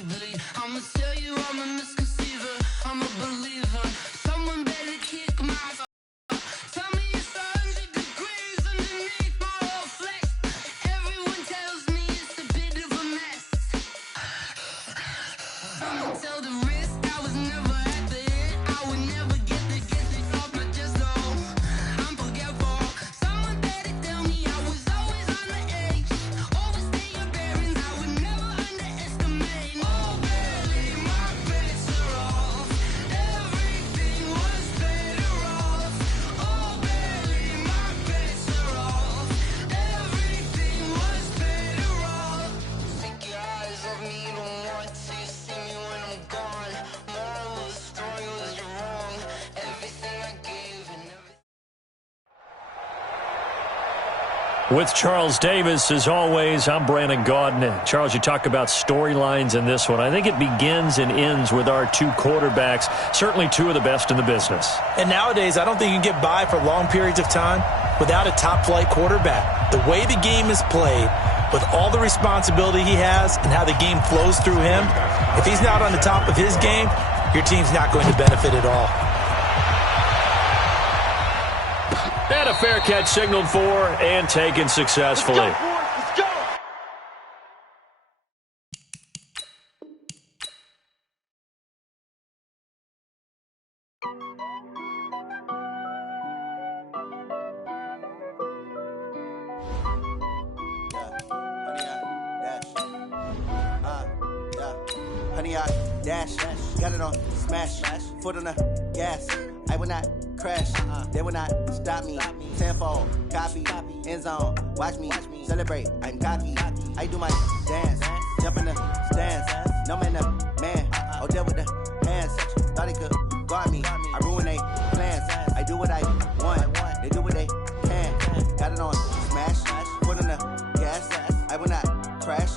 you bleed. I'ma tell you I'm a misconceiver, I'm a believer. Someone better kick my tell me it's 100 degrees underneath my whole flesh. Everyone tells me it's a bit of a mess. I'ma tell the risk I was never at the end. I would never get it off my chest, though. I'm forgetful. Someone better tell me I was always on the edge. Overstay your bearings, I would never underestimate. Oh, barely, my bets are off. Everything was better off. Oh, barely, my bets are off. Everything was better off. Take your eyes off me, you don't want to see me when I'm gone. Moral of the story was you're wrong. Everything I gave and everything. With Charles Davis, as always, I'm Brandon Gaudin. Charles, you talk about storylines in this one. I think it begins and ends with our two quarterbacks, certainly two of the best in the business. And nowadays, I don't think you can get by for long periods of time without a top-flight quarterback. The way the game is played, with all the responsibility he has and how the game flows through him, if he's not on the top of his game, your team's not going to benefit at all. And a fair catch signaled for and taken successfully. Let's go. Honey, I dash, got it on smash, foot on the gas. I will not crash, they will not stop me. Tenfold, copy, end zone, watch me celebrate. I'm cocky, I do my dance, jump in the stands. No man, man, oh, deal with the hands. Thought he could guard me, I ruin they plans. I do what I want, they do what they can. Got it on smash, foot on the gas. I will not crash.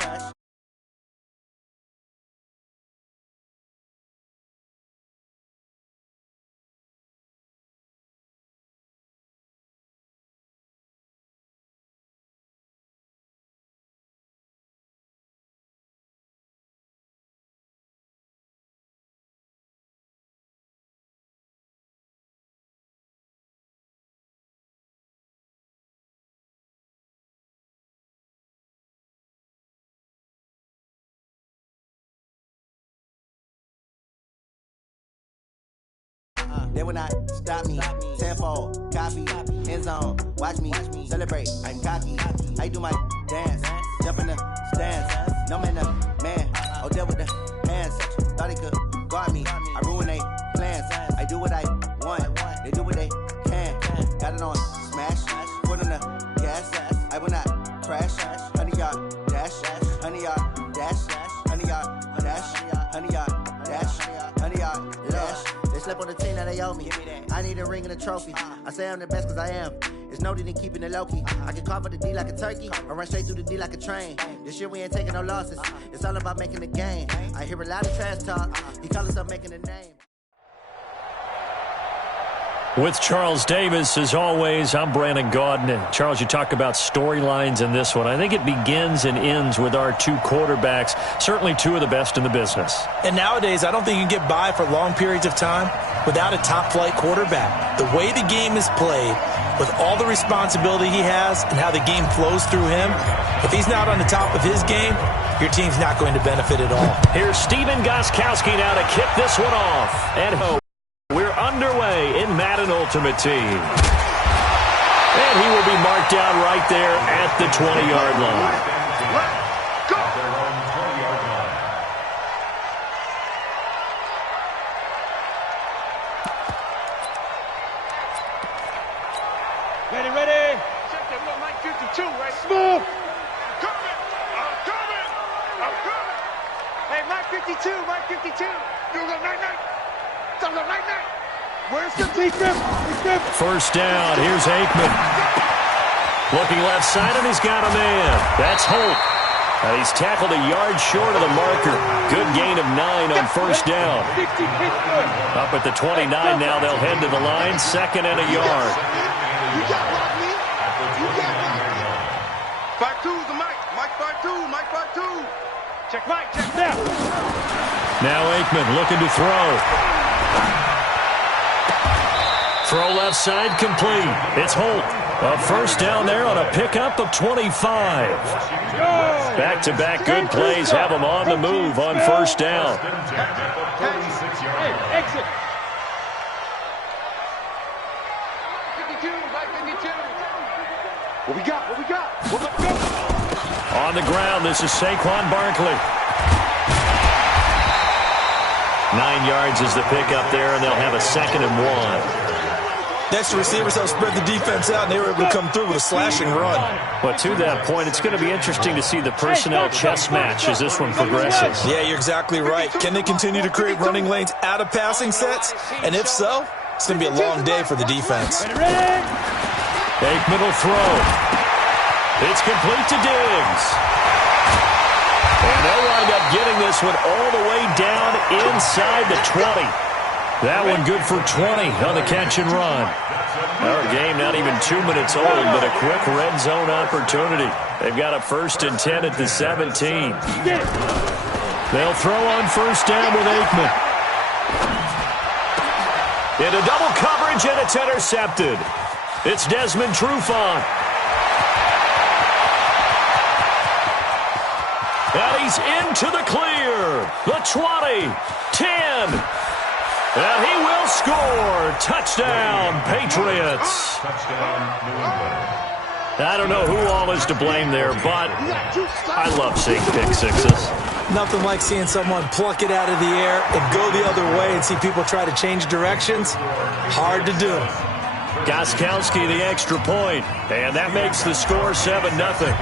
They will not stop me. Tenfold, copy, end zone, watch me celebrate. I'm cocky, I do my dance, jump in the stands. No man, man, oh, deal with the hands. Thought he could guard me, I ruin they plans. I do what I want, they do what they can. Got it on smash, foot on the gas. I will not crash. 100-yard dash, 100-yard dash, 100-yard dash, 100-yard dash, 100-yard dash. They slept on the team that they owe me. I need a ring and a trophy. I say I'm the best cause I am. It's no need in keeping it low-key. I can carve up the D like a turkey or run straight through the D like a train. This year we ain't taking no losses. It's all about making the game. I hear a lot of trash talk. He call himself making a name. With Charles Davis, as always, I'm Brandon Gaudin. Charles, you talk about storylines in this one. I think it begins and ends with our two quarterbacks, certainly two of the best in the business. And nowadays, I don't think you can get by for long periods of time without a top-flight quarterback. The way the game is played, with all the responsibility he has and how the game flows through him, if he's not on the top of his game, your team's not going to benefit at all. Here's Steven Gostkowski now to kick this one off. And we're underway in Madden Ultimate Team. And he will be marked down right there at the 20-yard line. Let's go. Ready. Check that little Mike 52, right? Smooth. I'm coming. Hey, Mike 52. You go night-night. Where's the defense? First down. Here's Aikman. Looking left side, and he's got a man. That's Holt. And he's tackled a yard short of the marker. Good gain of 9 on first down. Up at the 29 now. They'll head to the line. 2nd and a yard. You got me. 5-2's the Mike. Mike 5-2. Check Mike. Check now. Now Aikman looking to throw. Throw left side complete. It's Holt. A first down there on a pickup of 25. Back-to-back good plays have them on the move on first down. Exit. 52, by 52. What we got? On the ground, this is Saquon Barkley. 9 yards is the pickup there, and they'll have a 2nd and 1. Next, the receivers help spread the defense out, and they were able to come through with a slashing run. But to that point, it's going to be interesting to see the personnel chess match as this one progresses. Yeah, you're exactly right. Can they continue to create running lanes out of passing sets? And if so, it's going to be a long day for the defense. Aikman will throw. It's complete to Diggs. And they'll wind up getting this one all the way down inside the 20. That one good for 20 on the catch and run. Our game not even 2 minutes old, but a quick red zone opportunity. They've got a 1st and 10 at the 17. They'll throw on first down with Aikman. Into double coverage, and it's intercepted. It's Desmond Trufant. And he's into the clear. The 20, 10. And he will score. Touchdown, Patriots. I don't know who all is to blame there, but I love seeing pick sixes. Nothing like seeing someone pluck it out of the air and go the other way and see people try to change directions. Hard to do. Gostkowski the extra point, and that makes the score 7-0.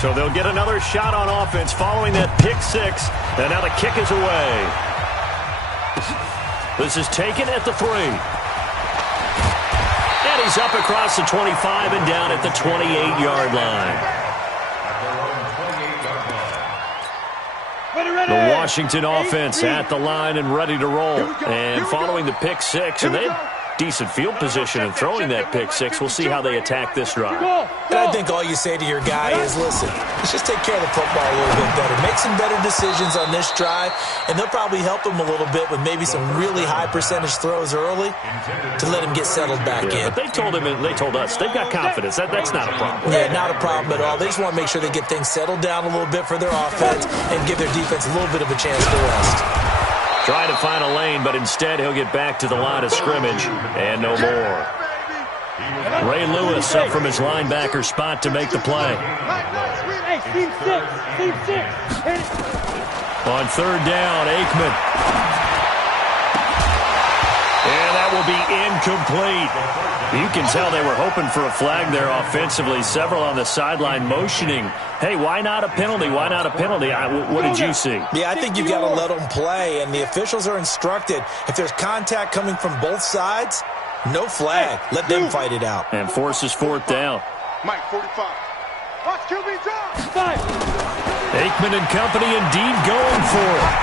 So they'll get another shot on offense following that pick six, and now the kick is away. This is taken at the 3. And he's up across the 25 and down at the 28-yard line. The Washington offense at the line and ready to roll. And following the pick six, and they have decent field position in throwing that pick six. We'll see how they attack this drive. And I think all you say to your guy is, listen, let's just take care of the football a little bit better. Make some better decisions on this drive, and they'll probably help him a little bit with maybe some really high percentage throws early to let him get settled back in. But they told him and they told us they've got confidence. That's not a problem. Yeah, not a problem at all. They just want to make sure they get things settled down a little bit for their offense and give their defense a little bit of a chance to rest. Trying to find a lane, but instead he'll get back to the line of scrimmage and no more. Ray Lewis up from his linebacker spot to make the play. On third down, Aikman. And that will be incomplete. You can tell they were hoping for a flag there offensively. Several on the sideline motioning, hey, why not a penalty? Why not a penalty? What did you see? Yeah, I think you've got to let them play, and the officials are instructed, if there's contact coming from both sides, no flag. Let them fight it out. And forces fourth down. Mike, 45. Watch QB drop. Aikman and company indeed going for it.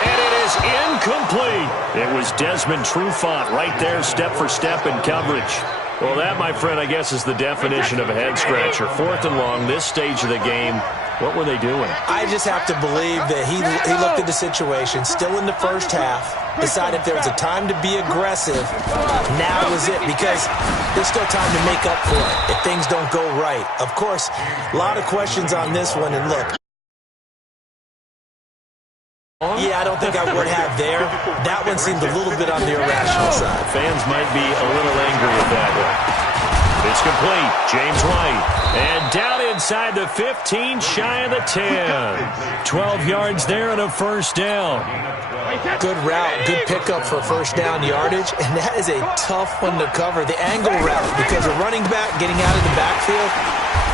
And it is incomplete. It was Desmond Trufant right there, step for step in coverage. Well, that, my friend, I guess is the definition of a head-scratcher. 4th and long, this stage of the game. What were they doing? I just have to believe that he looked at the situation, still in the first half, decided if there was a time to be aggressive, now was it, because there's still time to make up for it if things don't go right. Of course, a lot of questions on this one, and look, yeah, I don't think I would have there. That one seemed a little bit on the irrational side. Fans might be a little angry at that one. It's complete. James White. And down inside the 15, shy of the 10. 12 yards there and a first down. Good route, good pickup for first down yardage, and that is a tough one to cover. The angle route, because a running back getting out of the backfield,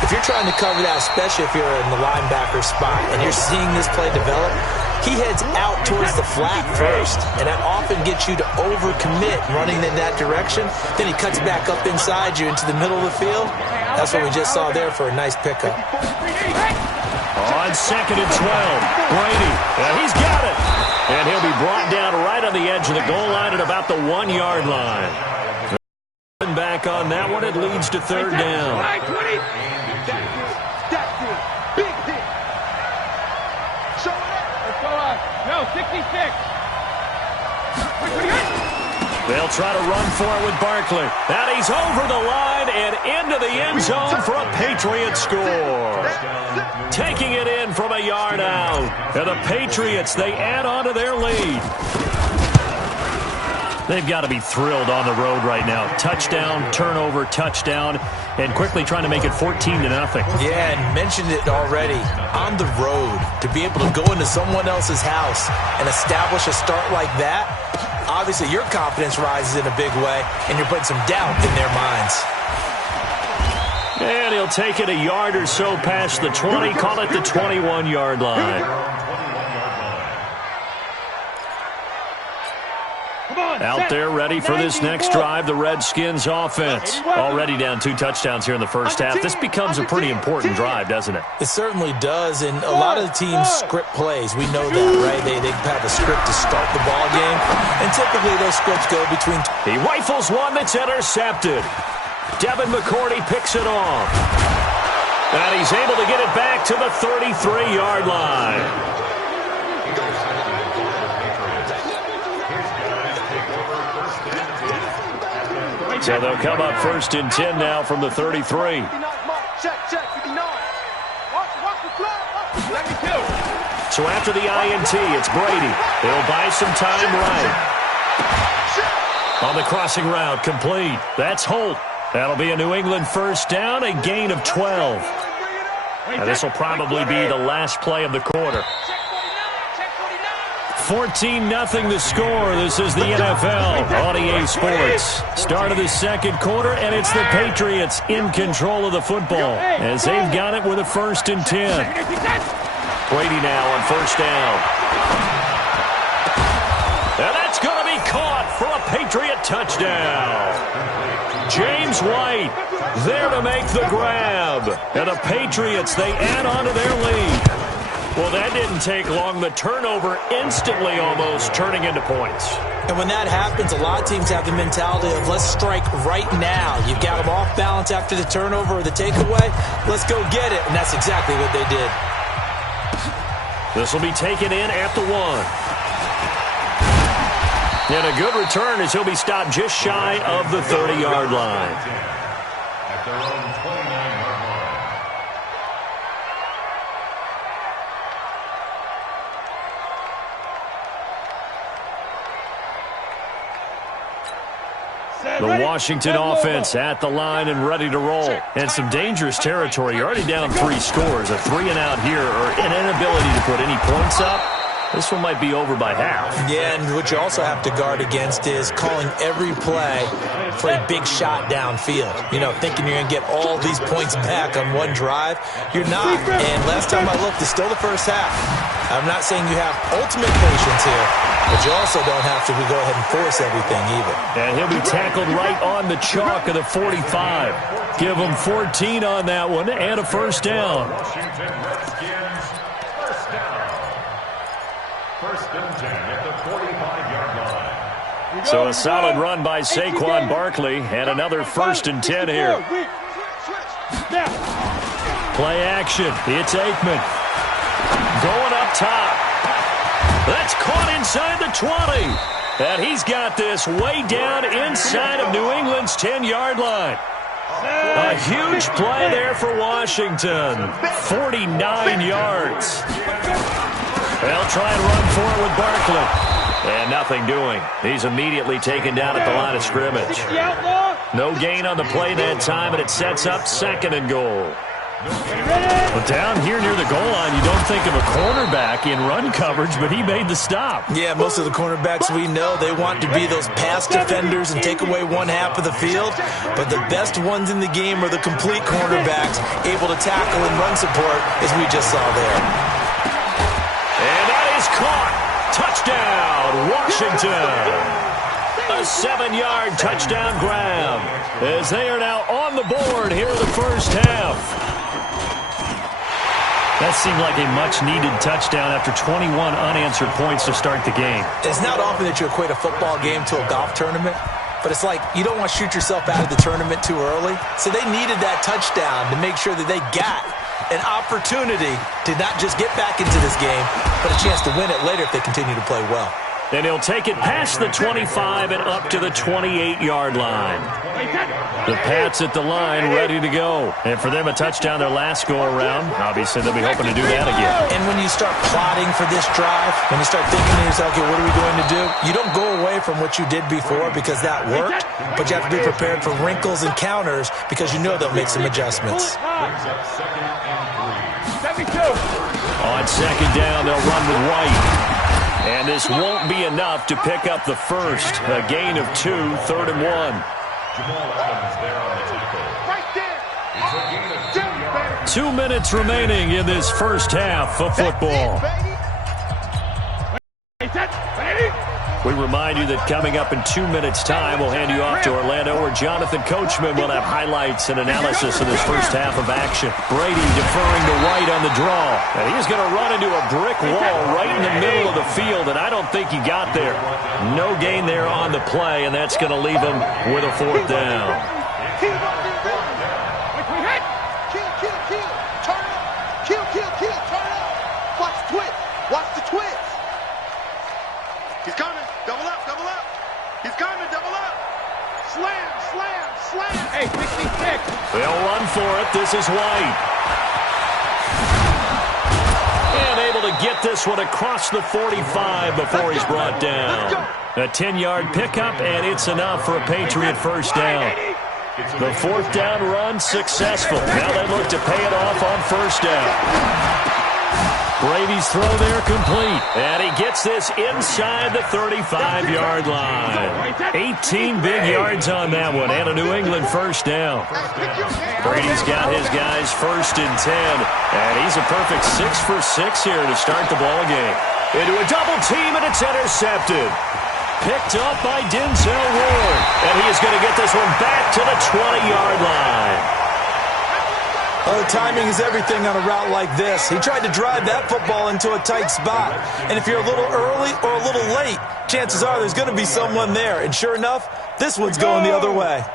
if you're trying to cover that, especially if you're in the linebacker spot and you're seeing this play develop, he heads out towards the flat first, and that often gets you to overcommit running in that direction. Then he cuts back up inside you into the middle of the field. That's what we just saw there for a nice pickup. On 2nd and 12, Brady, and he's got it. And he'll be brought down right on the edge of the goal line at about the 1-yard line. Back on that one, it leads to third down. No, 66. They'll try to run for it with Barkley. And he's over the line and into the end zone for a Patriot score. Taking it in from a yard out. And the Patriots, they add on to their lead. They've got to be thrilled on the road right now. Touchdown, turnover, touchdown, and quickly trying to make it 14-0. Yeah, and mentioned it already. On the road, to be able to go into someone else's house and establish a start like that, obviously your confidence rises in a big way, and you're putting some doubt in their minds. And he'll take it a yard or so past the 20, call it the 21-yard line. Out there ready for this next drive, the Redskins offense. Already down 2 touchdowns here in the first half. This becomes a pretty important drive, doesn't it? It certainly does, and a lot of the teams script plays. We know that, right? They have a script to start the ball game, and typically those scripts go between... He rifles one that's intercepted. Devin McCourty picks it off. And he's able to get it back to the 33-yard line. So they'll come up 1st and 10 now from the 33. Check, 59. Watch the flag. So after the INT, it's Brady. He'll buy some time right. On the crossing route, complete. That's Holt. That'll be a New England first down, a gain of 12. Now this will probably be the last play of the quarter. 14-0 the score. This is the NFL on EA Sports. Start of the second quarter, and it's the Patriots in control of the football as they've got it with a 1st and 10. Brady now on 1st down. And that's going to be caught for a Patriot touchdown. James White there to make the grab. And the Patriots, they add on to their lead. Well, that didn't take long. The turnover instantly almost turning into points. And when that happens, a lot of teams have the mentality of let's strike right now. You've got them off balance after the turnover or the takeaway. Let's go get it. And that's exactly what they did. This will be taken in at the 1. And a good return as he'll be stopped just shy of the 30-yard line. At their own 29-yard line. The Washington offense at the line and ready to roll. And some dangerous territory. You're already down 3 scores. A 3-and-out here or an inability to put any points up. This one might be over by half. Yeah, and what you also have to guard against is calling every play for a big shot downfield. You know, thinking you're going to get all these points back on one drive. You're not. And last time I looked, it's still the first half. I'm not saying you have ultimate patience here, but you also don't have to go ahead and force everything either. And he'll be tackled right on the chalk of the 45. Give him 14 on that one and a 1st down. Washington Redskins, 1st down. 1st and 10 at the 45-yard line. So a solid run by Saquon Barkley and another 1st and 10 here. Play action. It's Aikman. Going up top. That's caught inside the 20. And he's got this way down inside of New England's 10-yard line. A huge play there for Washington. 49 yards. They'll try and run for it with Barkley. And nothing doing. He's immediately taken down at the line of scrimmage. No gain on the play that time, and it sets up 2nd and goal. But down here near the goal line, you don't think of a cornerback in run coverage, but he made the stop. Yeah, most of the cornerbacks we know, they want to be those pass defenders and take away one half of the field. But the best ones in the game are the complete cornerbacks, able to tackle and run support, as we just saw there. And that is caught. Touchdown, Washington. A 7-yard touchdown grab as they are now on the board here in the first half. That seemed like a much-needed touchdown after 21 unanswered points to start the game. It's not often that you equate a football game to a golf tournament, but it's like you don't want to shoot yourself out of the tournament too early. So they needed that touchdown to make sure that they got an opportunity to not just get back into this game, but a chance to win it later if they continue to play well. And he'll take it past the 25 and up to the 28-yard line. The Pats at the line ready to go. And for them, a touchdown their last go-around. Obviously, they'll be hoping to do that again. And when you start plotting for this drive, when you start thinking to yourself, okay, what are we going to do? You don't go away from what you did before because that worked, but you have to be prepared for wrinkles and counters because you know they'll make some adjustments. On second down, they'll run with White. And this won't be enough to pick up the first. A gain of 2, 3rd and 1. Jamal Adams there on the tackle. Right there. It's a gain of 2 yards. 2 minutes remaining in this first half of football. We remind you that coming up in 2 minutes' time, we'll hand you off to Orlando, where Jonathan Coachman will have highlights and analysis of this first half of action. Brady deferring to White on the draw. And he's going to run into a brick wall right in the middle of the field, and I don't think he got there. No gain there on the play, and that's going to leave him with a 4th down. Kill. Turn up. Kill. Turn up. Watch the twist. Watch the twist. He's coming. Double up. He's coming. Double up. Slam. Hey, 66. They'll run for it. This is White. And able to get this one across the 45 before he's brought down. A 10-yard pickup, and it's enough for a Patriot first down. The 4th down run successful. Now they look to pay it off on first down. Brady's throw there complete. And he gets this inside the 35-yard line. 18 big yards on that one, and a New England first down. Brady's got his guys 1st and 10, and he's a perfect 6 for 6 here to start the ball game. Into a double team, and it's intercepted. Picked up by Denzel Ward, and he is going to get this one back to the 20-yard line. Well, the timing is everything on a route like this. He tried to drive that football into a tight spot. And if you're a little early or a little late, chances are there's going to be someone there. And sure enough, this one's going the other way.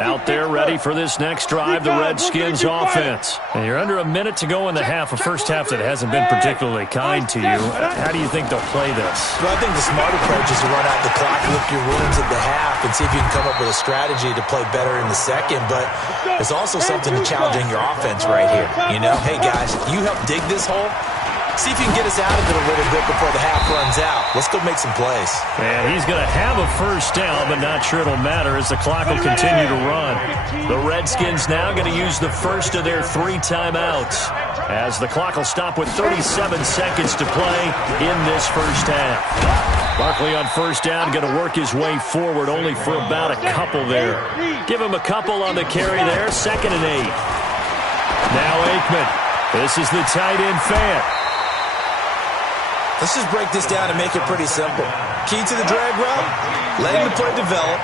Out there ready for this next drive, the Redskins offense. And you're under a minute to go in the half, a first half that hasn't been particularly kind to you. How do you think they'll play this? Well, I think the smart approach is to run out the clock, lift your wounds at the half, and see if you can come up with a strategy to play better in the second. But there's also something to challenging your offense right here. You know, hey, guys, you help dig this hole. See if you can get us out of it a little bit before the half runs out. Let's go make some plays. And he's going to have a first down, but not sure it'll matter as the clock will continue to run. The Redskins now going to use the first of their 3 timeouts, as the clock will stop with 37 seconds to play in this first half. Barkley on first down, going to work his way forward, only for about a couple there. Give him a couple on the carry there, 2nd and 8. Now Aikman. This is the tight end Fant. Let's just break this down and make it pretty simple. Key to the drag route, letting the play develop,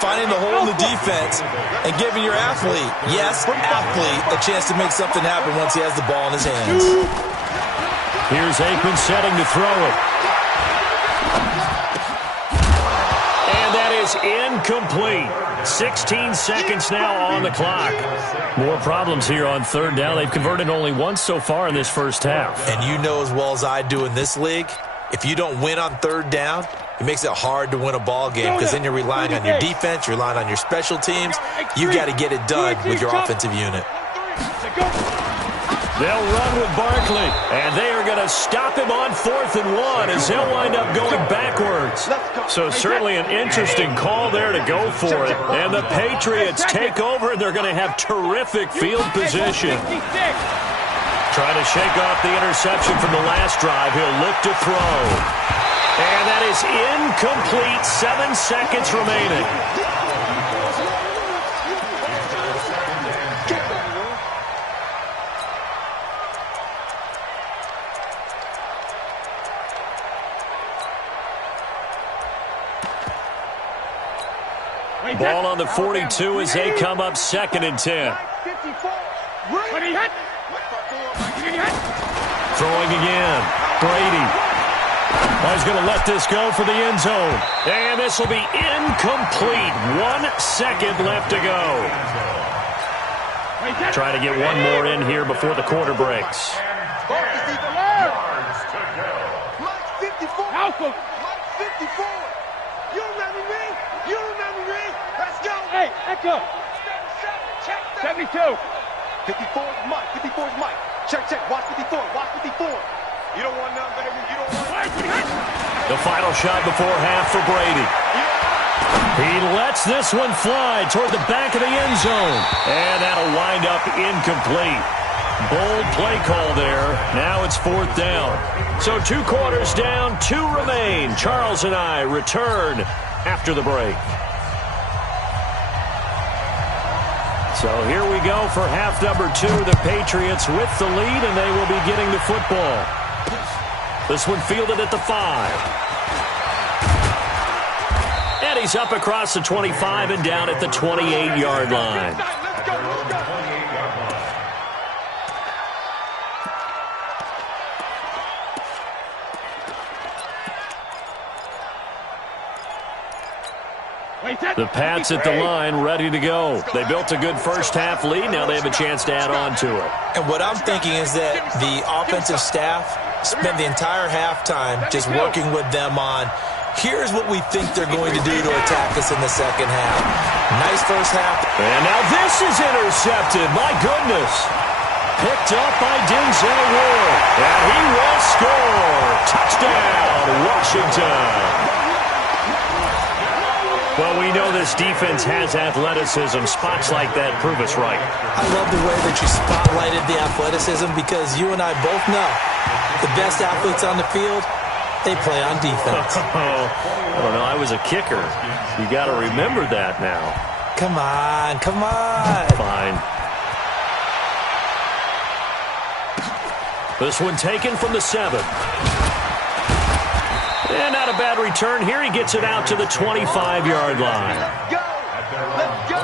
finding the hole in the defense, and giving your athlete, yes, athlete, a chance to make something happen once he has the ball in his hands. Here's Aikman setting to throw it. And that is incomplete. 16 seconds now on the clock. More problems here on 3rd down. They've converted only once so far in this first half. And you know as well as I do in this league, if you don't win on 3rd down, it makes it hard to win a ball game because then you're relying on your defense, you're relying on your special teams. You got to get it done with your offensive unit. They'll run with Barkley, and they are going to stop him on 4th and 1 as he'll wind up going backwards. So certainly an interesting call there to go for it. And the Patriots take over, and they're going to have terrific field position. Trying to shake off the interception from the last drive. He'll look to throw. And that is incomplete. 7 seconds remaining. Ball on the 42 as they come up 2nd and 10. Throwing again. Brady. He's going to let this go for the end zone. And this will be incomplete. 1 second left to go. Try to get one more in here before the quarter breaks. Yards to go. Mike 54. Mike 54. You remember me? You remember me? Let's go. Hey, Echo. 72. 54 is Mike. 54 is Mike. Check. Watch 54. Watch 54. You don't want none, baby. You don't want none. The final shot before half for Brady. He lets this one fly toward the back of the end zone. And that'll wind up incomplete. Bold play call there. Now it's 4th down. So 2 quarters down, 2 remain. Charles and I return after the break. So here we go for half number 2. The Patriots with the lead, and they will be getting the football. This one fielded at the 5. And he's up across the 25 and down at the 28-yard line. Let's go. The Pats at the line, ready to go. They built a good first-half lead. Now they have a chance to add on to it. And what I'm thinking is that the offensive staff spent the entire halftime just working with them on, here's what we think they're going to do to attack us in the second half. Nice first half. And now this is intercepted. My goodness. Picked up by Denzel Ward. And he will score. Touchdown, Washington. Well, we know this defense has athleticism. Spots like that prove us right. I love the way that you spotlighted the athleticism because you and I both know the best athletes on the field, they play on defense. I don't know. I was a kicker. You got to remember that now. Come on. Fine. This one taken from the 7. And not a bad return here. He gets it out to the 25-yard line. Let's go.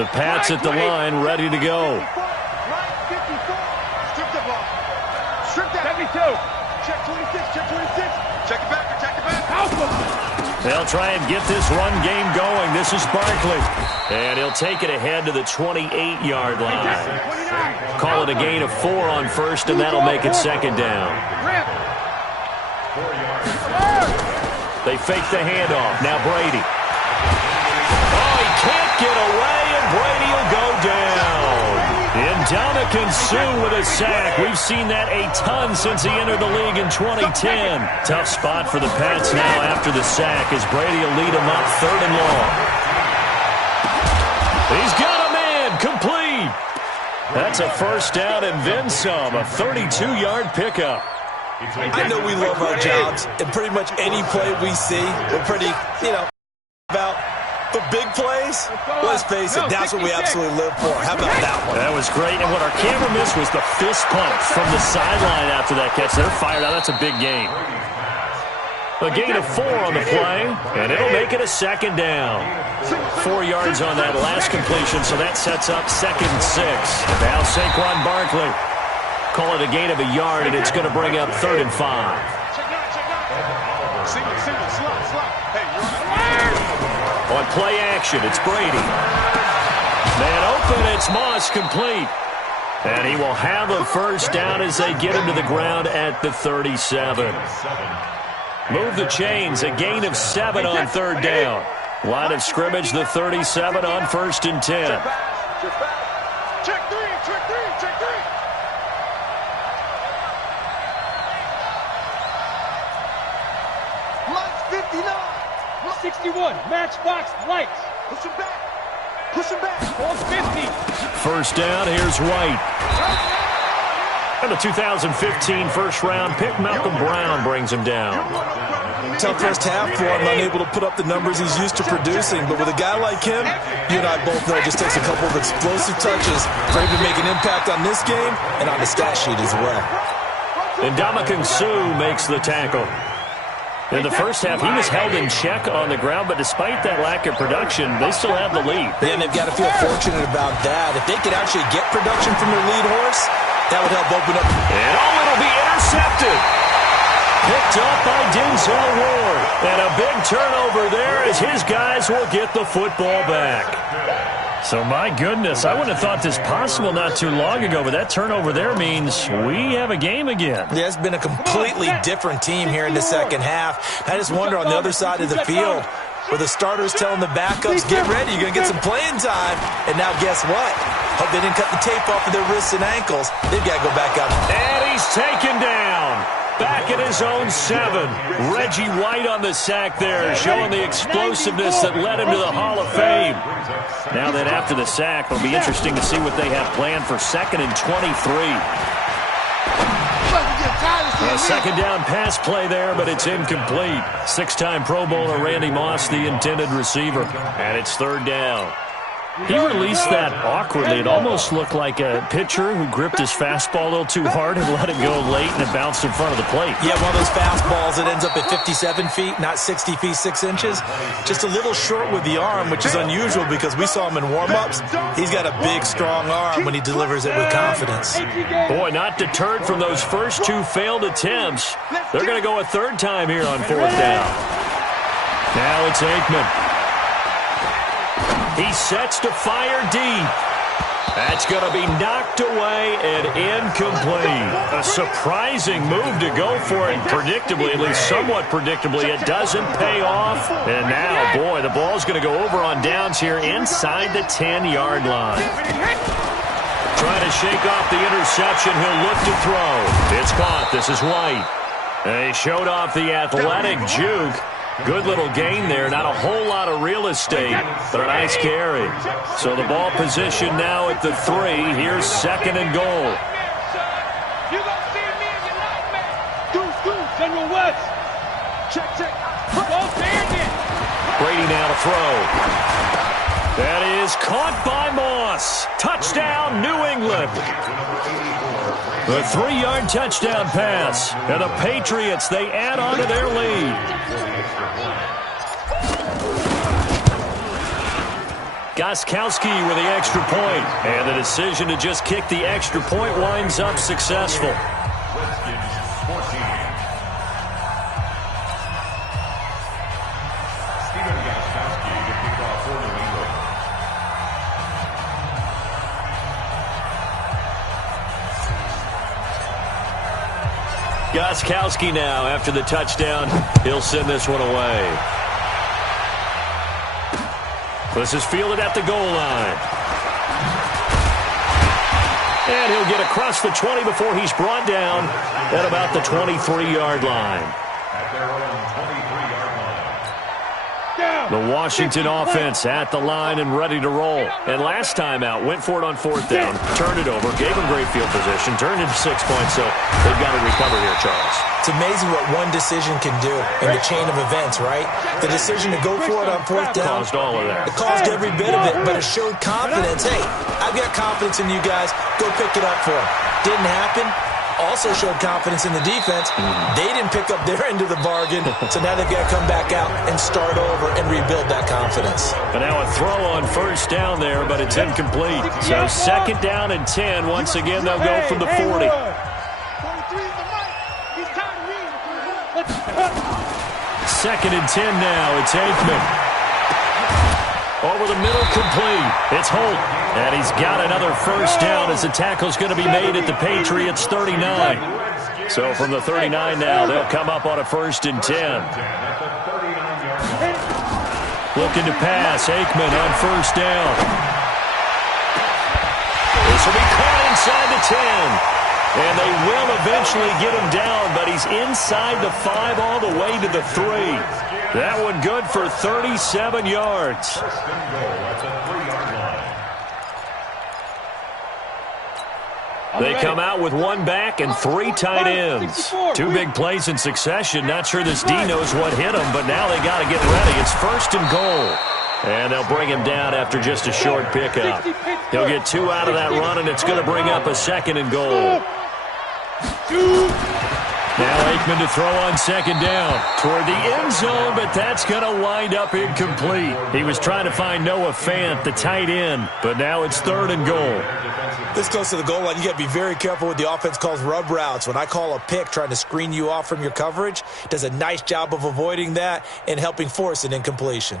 The Pats at the line, ready to go. Right 54. Strip the ball. Strip that. 72. Check 26. Check 26. Check it back. Check it back. They'll try and get this run game going. This is Barkley. And he'll take it ahead to the 28-yard line. Call it a gain of 4 on first, and that'll make it 2nd down. They fake the handoff. Now Brady. Oh, he can't get away, and Brady will go down. Ndamukong Suh with a sack. We've seen that a ton since he entered the league in 2010. Tough spot for the Pats now after the sack as Brady will lead them up 3rd and long. He's got a man. Complete. That's a first down and then some. A 32-yard pickup. I know we love our jobs, and pretty much any play we see, we're pretty, about. But big plays, let's face it, that's what we absolutely live for. How about that one? That was great, and what our camera missed was the fist pump from the sideline after that catch. They're fired out. That's a big gain. A gain of 4 on the play, and it'll make it a 2nd down. 4 yards on that last completion, so that sets up 2nd and 6. Now Saquon Barkley. Call it a gain of a yard, and it's going to bring up 3rd and 5. Single, slot. Hey, you're On play action, it's Brady. Man open, it's Moss, complete. And he will have a first down as they get him to the ground at the 37. Move the chains, a gain of 7 on 3rd down. Line of scrimmage, the 37 on 1st and 10. Check three. Mike 59. 61. Matchbox lights. Push him back. 450. First down, here's White. And the 2015 first-round pick, Malcolm Brown, brings him down. Tough first half for him, unable to put up the numbers he's used to producing. But with a guy like him, you and I both know it just takes a couple of explosive touches for him to make an impact on this game and on the stat sheet as well. And Ndamukong Suh makes the tackle. In the first half, he was held in check on the ground, but despite that lack of production, they still have the lead. Yeah, and they've got to feel fortunate about that. If they could actually get production from their lead horse, that would help open up. And it'll be intercepted. Picked up by Denzel Ward. And a big turnover there as his guys will get the football back. So, my goodness, I wouldn't have thought this possible not too long ago, but that turnover there means we have a game again. Yeah, it's been a completely different team here in the second half. I just wonder on the other side of the field, where the starters telling the backups, get ready, you're going to get some playing time. And now guess what? Hope they didn't cut the tape off of their wrists and ankles. They've got to go back out. And he's taken down. Back at his own 7. Reggie White on the sack there, showing the explosiveness that led him to the Hall of Fame. Now that after the sack, it'll be interesting to see what they have planned for 2nd and 23. A second down pass play there, but it's incomplete. 6-time Pro Bowler Randy Moss, the intended receiver. And it's 3rd down. He released that awkwardly. It almost looked like a pitcher who gripped his fastball a little too hard and let it go late, and it bounced in front of the plate. Yeah, one of those fastballs that ends up at 57 feet, not 60 feet, 6 inches. Just a little short with the arm, which is unusual because we saw him in warm-ups. He's got a big, strong arm when he delivers it with confidence. Boy, not deterred from those first 2 failed attempts. They're going to go a 3rd time here on 4th down. Now it's Aikman. He sets to fire deep. That's going to be knocked away and incomplete. A surprising move to go for it, predictably, at least somewhat predictably. It doesn't pay off. And now, boy, the ball's going to go over on downs here inside the 10-yard line. Trying to shake off the interception. He'll look to throw. It's caught. This is White. And he showed off the athletic juke. Good little gain there. Not a whole lot of real estate, but a nice carry. So the ball position now at the 3. Here's 2nd and goal. You gonna see me in your nightmare. Deuce, General West. Check. Go Bandit. Brady now to throw. That is caught by Moss. Touchdown, New England. The 3-yard touchdown pass. And the Patriots, they add on to their lead. Gostkowski with the extra point. And the decision to just kick the extra point winds up successful. Gostkowski now after the touchdown. He'll send this one away. This is fielded at the goal line. And he'll get across the 20 before he's brought down at about the 23-yard line. At their own 23-yard line. The Washington offense at the line and ready to roll. And last time out, went for it on 4th down, turned it over, gave him great field position, turned into 6 points, so they've got to recover here, Charles. It's amazing what one decision can do in the chain of events, right? The decision to go for it on 4th down. Caused all of that. It caused every bit of it, but it showed confidence. Hey, I've got confidence in you guys. Go pick it up for them. Didn't happen. Also showed confidence in the defense. They didn't pick up their end of the bargain, so now they've got to come back out and start over and rebuild that confidence. But now a throw on 1st down there, but it's incomplete. So 2nd down and 10. Once again, they'll go from the 40. 2nd and 10 now. It's Aikman. Over the middle, complete. It's Holt. And he's got another 1st down as the tackle's going to be made at the Patriots' 39. So from the 39 now, they'll come up on a 1st and 10. Looking to pass. Aikman on 1st down. This will be caught inside the 10. And they will eventually get him down, but he's inside the 5 all the way to the 3. That one good for 37 yards. They come out with 1 back and 3 tight ends. 2 big plays in succession. Not sure this D knows what hit him, but now they got to get ready. It's 1st and goal. And they'll bring him down after just a short pickup. He'll get 2 out of that run, and it's going to bring up a 2nd and goal. Now Aikman to throw on 2nd down toward the end zone, but that's going to wind up incomplete. He was trying to find Noah Fant, the tight end, but now it's 3rd and goal. This close to the goal line, you got to be very careful with the offense calls rub routes. When I call a pick trying to screen you off from your coverage, does a nice job of avoiding that and helping force an incompletion.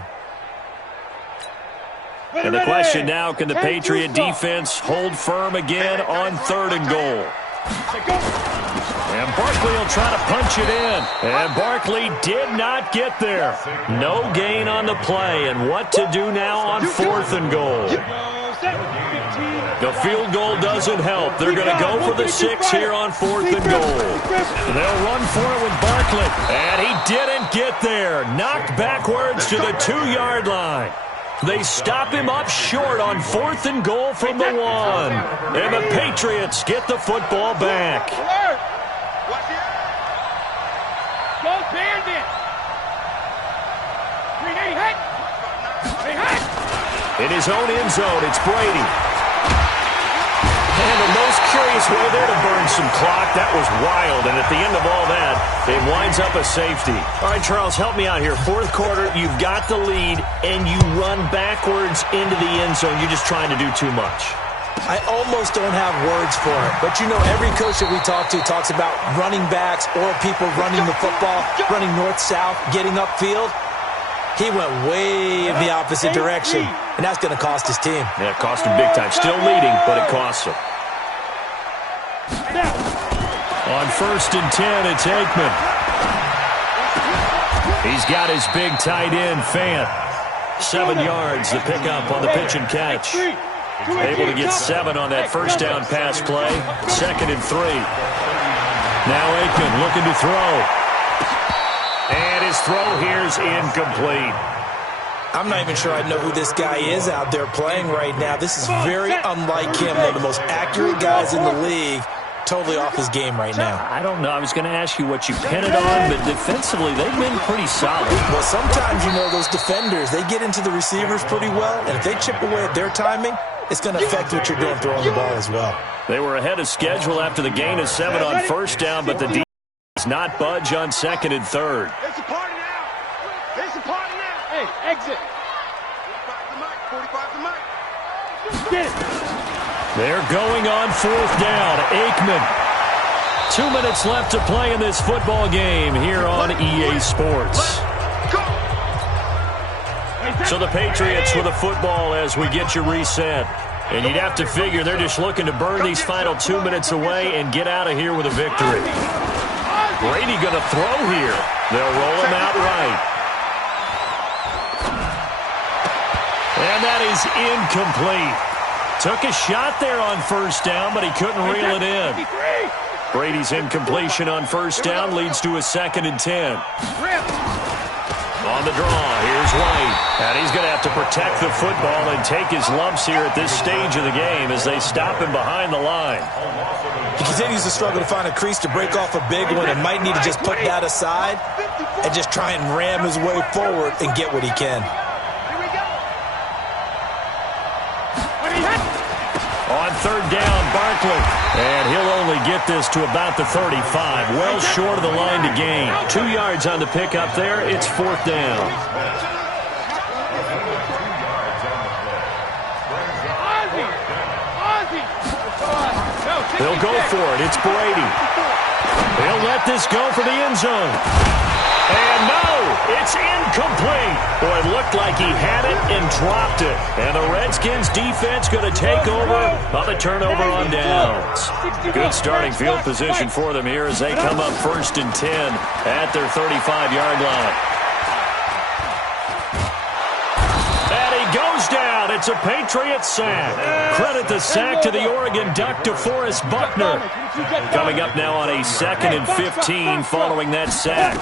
And the question now, can the Patriot defense hold firm again on 3rd and goal? And Barkley will try to punch it in. And Barkley did not get there. No gain on the play. And what to do now on 4th and goal? The field goal doesn't help. They're going to go for the 6 here on 4th and goal. They'll run for it with Barkley. And he didn't get there. Knocked backwards to the 2-yard line. They stop him up short on 4th and goal from the 1. And the Patriots get the football back. Go Bandit! In his own end zone, it's Brady. And the most curious way there to burn some clock. That was wild. And at the end of all that, it winds up a safety. All right, Charles, help me out here. 4th quarter, you've got the lead, and you run backwards into the end zone. You're just trying to do too much. I almost don't have words for it. But, you know, every coach that we talk to talks about running backs or people running the football, running north-south, getting upfield. He went way in the opposite direction, and that's going to cost his team. Yeah, it cost him big time. Still leading, but it costs him. On 1st and 10, it's Aikman. He's got his big tight end, Fant. 7 yards, the pickup on the pitch and catch. Able to get 7 on that first down pass play. 2nd and 3. Now Aikman looking to throw. And his throw here's incomplete. I'm not even sure I know who this guy is out there playing right now. This is very unlike him. One of the most accurate guys in the league. Totally off his game right now. I don't know. I was going to ask you what you pin it on, but defensively, they've been pretty solid. Well, sometimes, you know, those defenders, they get into the receivers pretty well, and if they chip away at their timing, it's going to affect what you're doing throwing the ball as well. They were ahead of schedule after the gain of 7 on first down, but the defense does not budge on 2nd and 3rd. It's a party now. It's a party now. Hey, exit. 45 to Mike. Get it. They're going on 4th down. Aikman. 2 minutes left to play in this football game here on EA Sports. So the Patriots with a football as we get you reset. And you'd have to figure they're just looking to burn these final 2 minutes away and get out of here with a victory. Brady going to throw here. They'll roll him out right. And that is incomplete. Took a shot there on first down, but he couldn't reel it in. Brady's incompletion on first down leads to a 2nd and 10. On the draw, here's White. And he's going to have to protect the football and take his lumps here at this stage of the game as they stop him behind the line. He continues to struggle to find a crease to break off a big one and might need to just put that aside and just try and ram his way forward and get what he can. On 3rd down, Barkley. And he'll only get this to about the 35. Well short of the line to gain. 2 yards on the pickup there. It's 4th down. They'll go for it. It's Brady. They'll let this go for the end zone. And no, it's incomplete. Boy, it looked like he had it and dropped it. And the Redskins defense going to take over on the turnover on downs. Good starting field position for them here as they come up 1st and 10 at their 35-yard line. And he goes down. It's a Patriot sack. Credit the sack to the Oregon Duck, DeForest Buckner. Coming up now on a 2nd and 15 following that sack.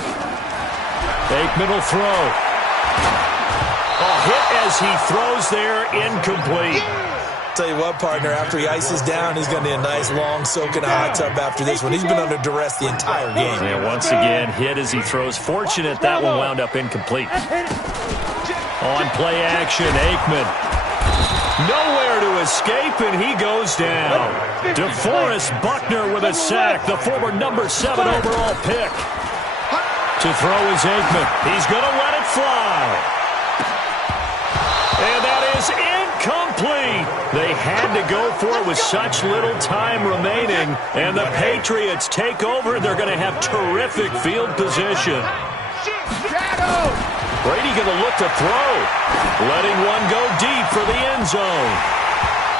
Aikman will throw. A hit as he throws there, incomplete. Tell you what, partner, after he ices down, he's going to need a nice long soak in a hot tub after this one. He's been under duress the entire game. And once again, hit as he throws. Fortunate that one wound up incomplete. On play action, Aikman. Nowhere to escape, and he goes down. DeForest Buckner with a sack, the former number 7 overall pick. To throw is Aikman. He's going to let it fly. And that is incomplete. They had to go for it with such little time remaining. And the Patriots take over. They're going to have terrific field position. Brady going to look to throw. Letting one go deep for the end zone.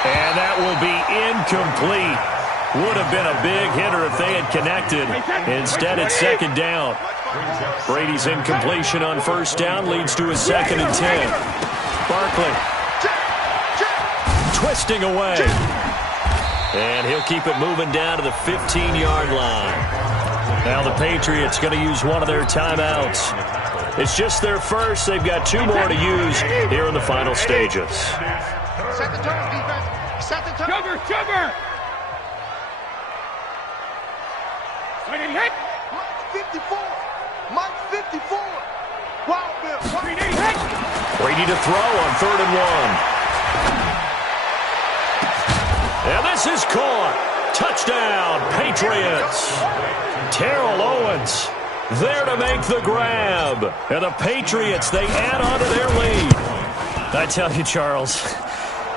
And that will be incomplete. Would have been a big hitter if they had connected. Instead, it's second down. Brady's incompletion on first down leads to a 2nd and 10. Barkley twisting away. And he'll keep it moving down to the 15-yard line. Now the Patriots going to use one of their timeouts. It's just their first. They've got 2 more to use here in the final stages. Set the tone, defense. Set the tone. Sugar! Mike 54. Mike 54. Wild Bill. Brady to throw on 3rd and 1. And this is caught. Touchdown, Patriots. Terrell Owens there to make the grab. And the Patriots, they add on to their lead. I tell you, Charles,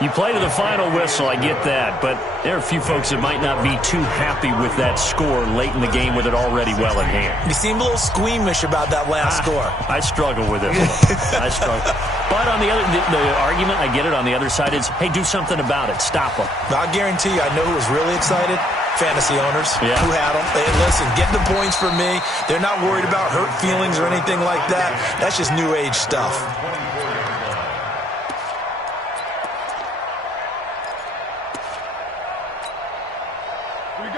you play to the final whistle, I get that, but there are a few folks that might not be too happy with that score late in the game with it already well in hand. You seem a little squeamish about that last score. I struggle with it. I struggle. But on the other, the argument, I get it, on the other side is, hey, do something about it. Stop them. I guarantee you, I know who was really excited. Fantasy owners who had them. Hey, listen, get the points for me. They're not worried about hurt feelings or anything like that. That's just new age stuff.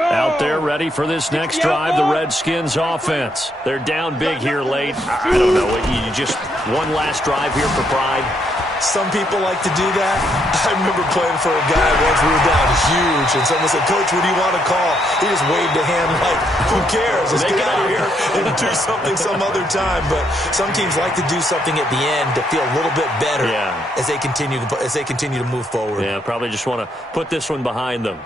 Out there ready for this next drive, the Redskins offense. They're down big here late. I don't know. You just one last drive here for pride. Some people like to do that. I remember playing for a guy once we were down huge, and someone said, Coach, what do you want to call? He just waved a hand like, who cares? Let's get out of here and do something some other time. But some teams like to do something at the end to feel a little bit better as they continue to move forward. Yeah, probably just want to put this one behind them.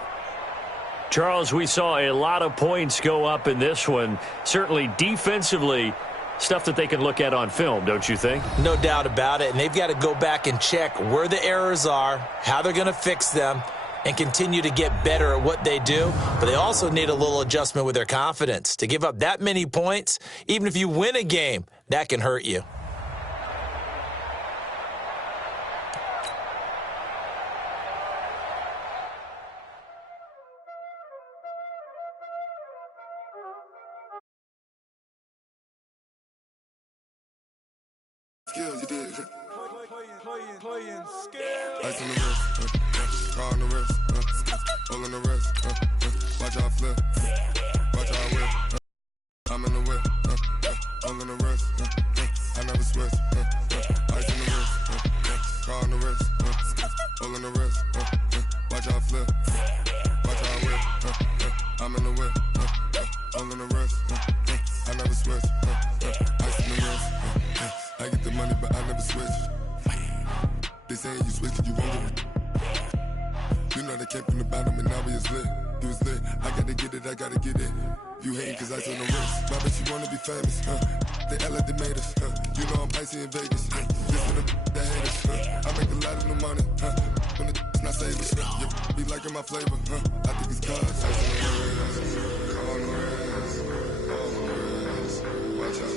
Charles, we saw a lot of points go up in this one. Certainly defensively, stuff that they can look at on film, don't you think? No doubt about it. And they've got to go back and check where the errors are, how they're going to fix them, and continue to get better at what they do. But they also need a little adjustment with their confidence. To give up that many points, even if you win a game, that can hurt you. Skills, you did. Playing skills. Ice on the wrist, car on the wrist, all on the wrist, watch out flip, watch out whip. I'm in the whip, all on the wrist, I never switch. Ice on the wrist, car on the wrist, all on the wrist, watch out flip, watch out whip. I'm in the whip, all on the wrist, I never switch. Ice on the wrist. I get the money, but I never switch. They saying you switch, you won't get it. You know they came from the bottom and now we is lit. You was lit, I gotta get it, I gotta get it. You hate cause ice on the wrist. My bitch, you wanna be famous, They act like they made us, You know I'm icy in Vegas, This for the haters, I make a lot of new money, When it's not savers, You be liking my flavor, I think it's cause ice on the wrist. On the wrist, on the wrist. Watch out,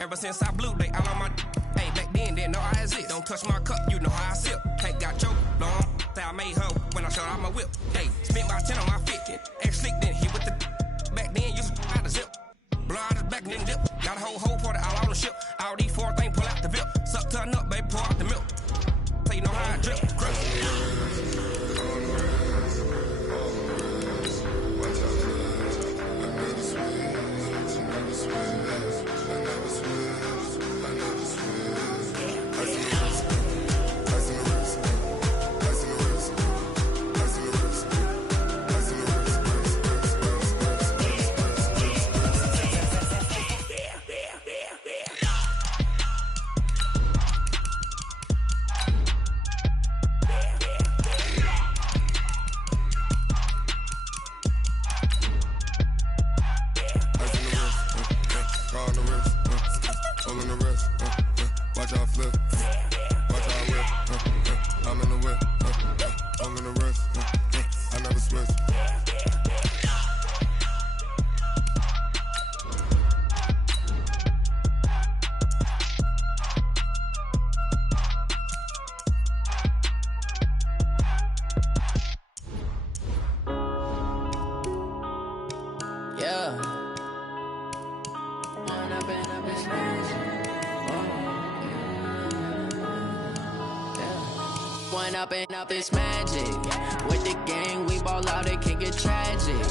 Ever since I blew, they all on my hey, back then, didn't know I exist. Don't touch my cup, you know how I sip. Hey, got choked, long, say I made her when I showed out my whip. Hey, spent about 10 on my 50. Ex-slick, then hit with the back then, used to out the zip. Blow out his back, then dip. Got a whole party all on the ship. All these 4 things, pull out the VIP. Suck, turn up, baby, pour out the milk. So you know how I drip, crush. up this magic. With the gang, we ball out, it can get tragic.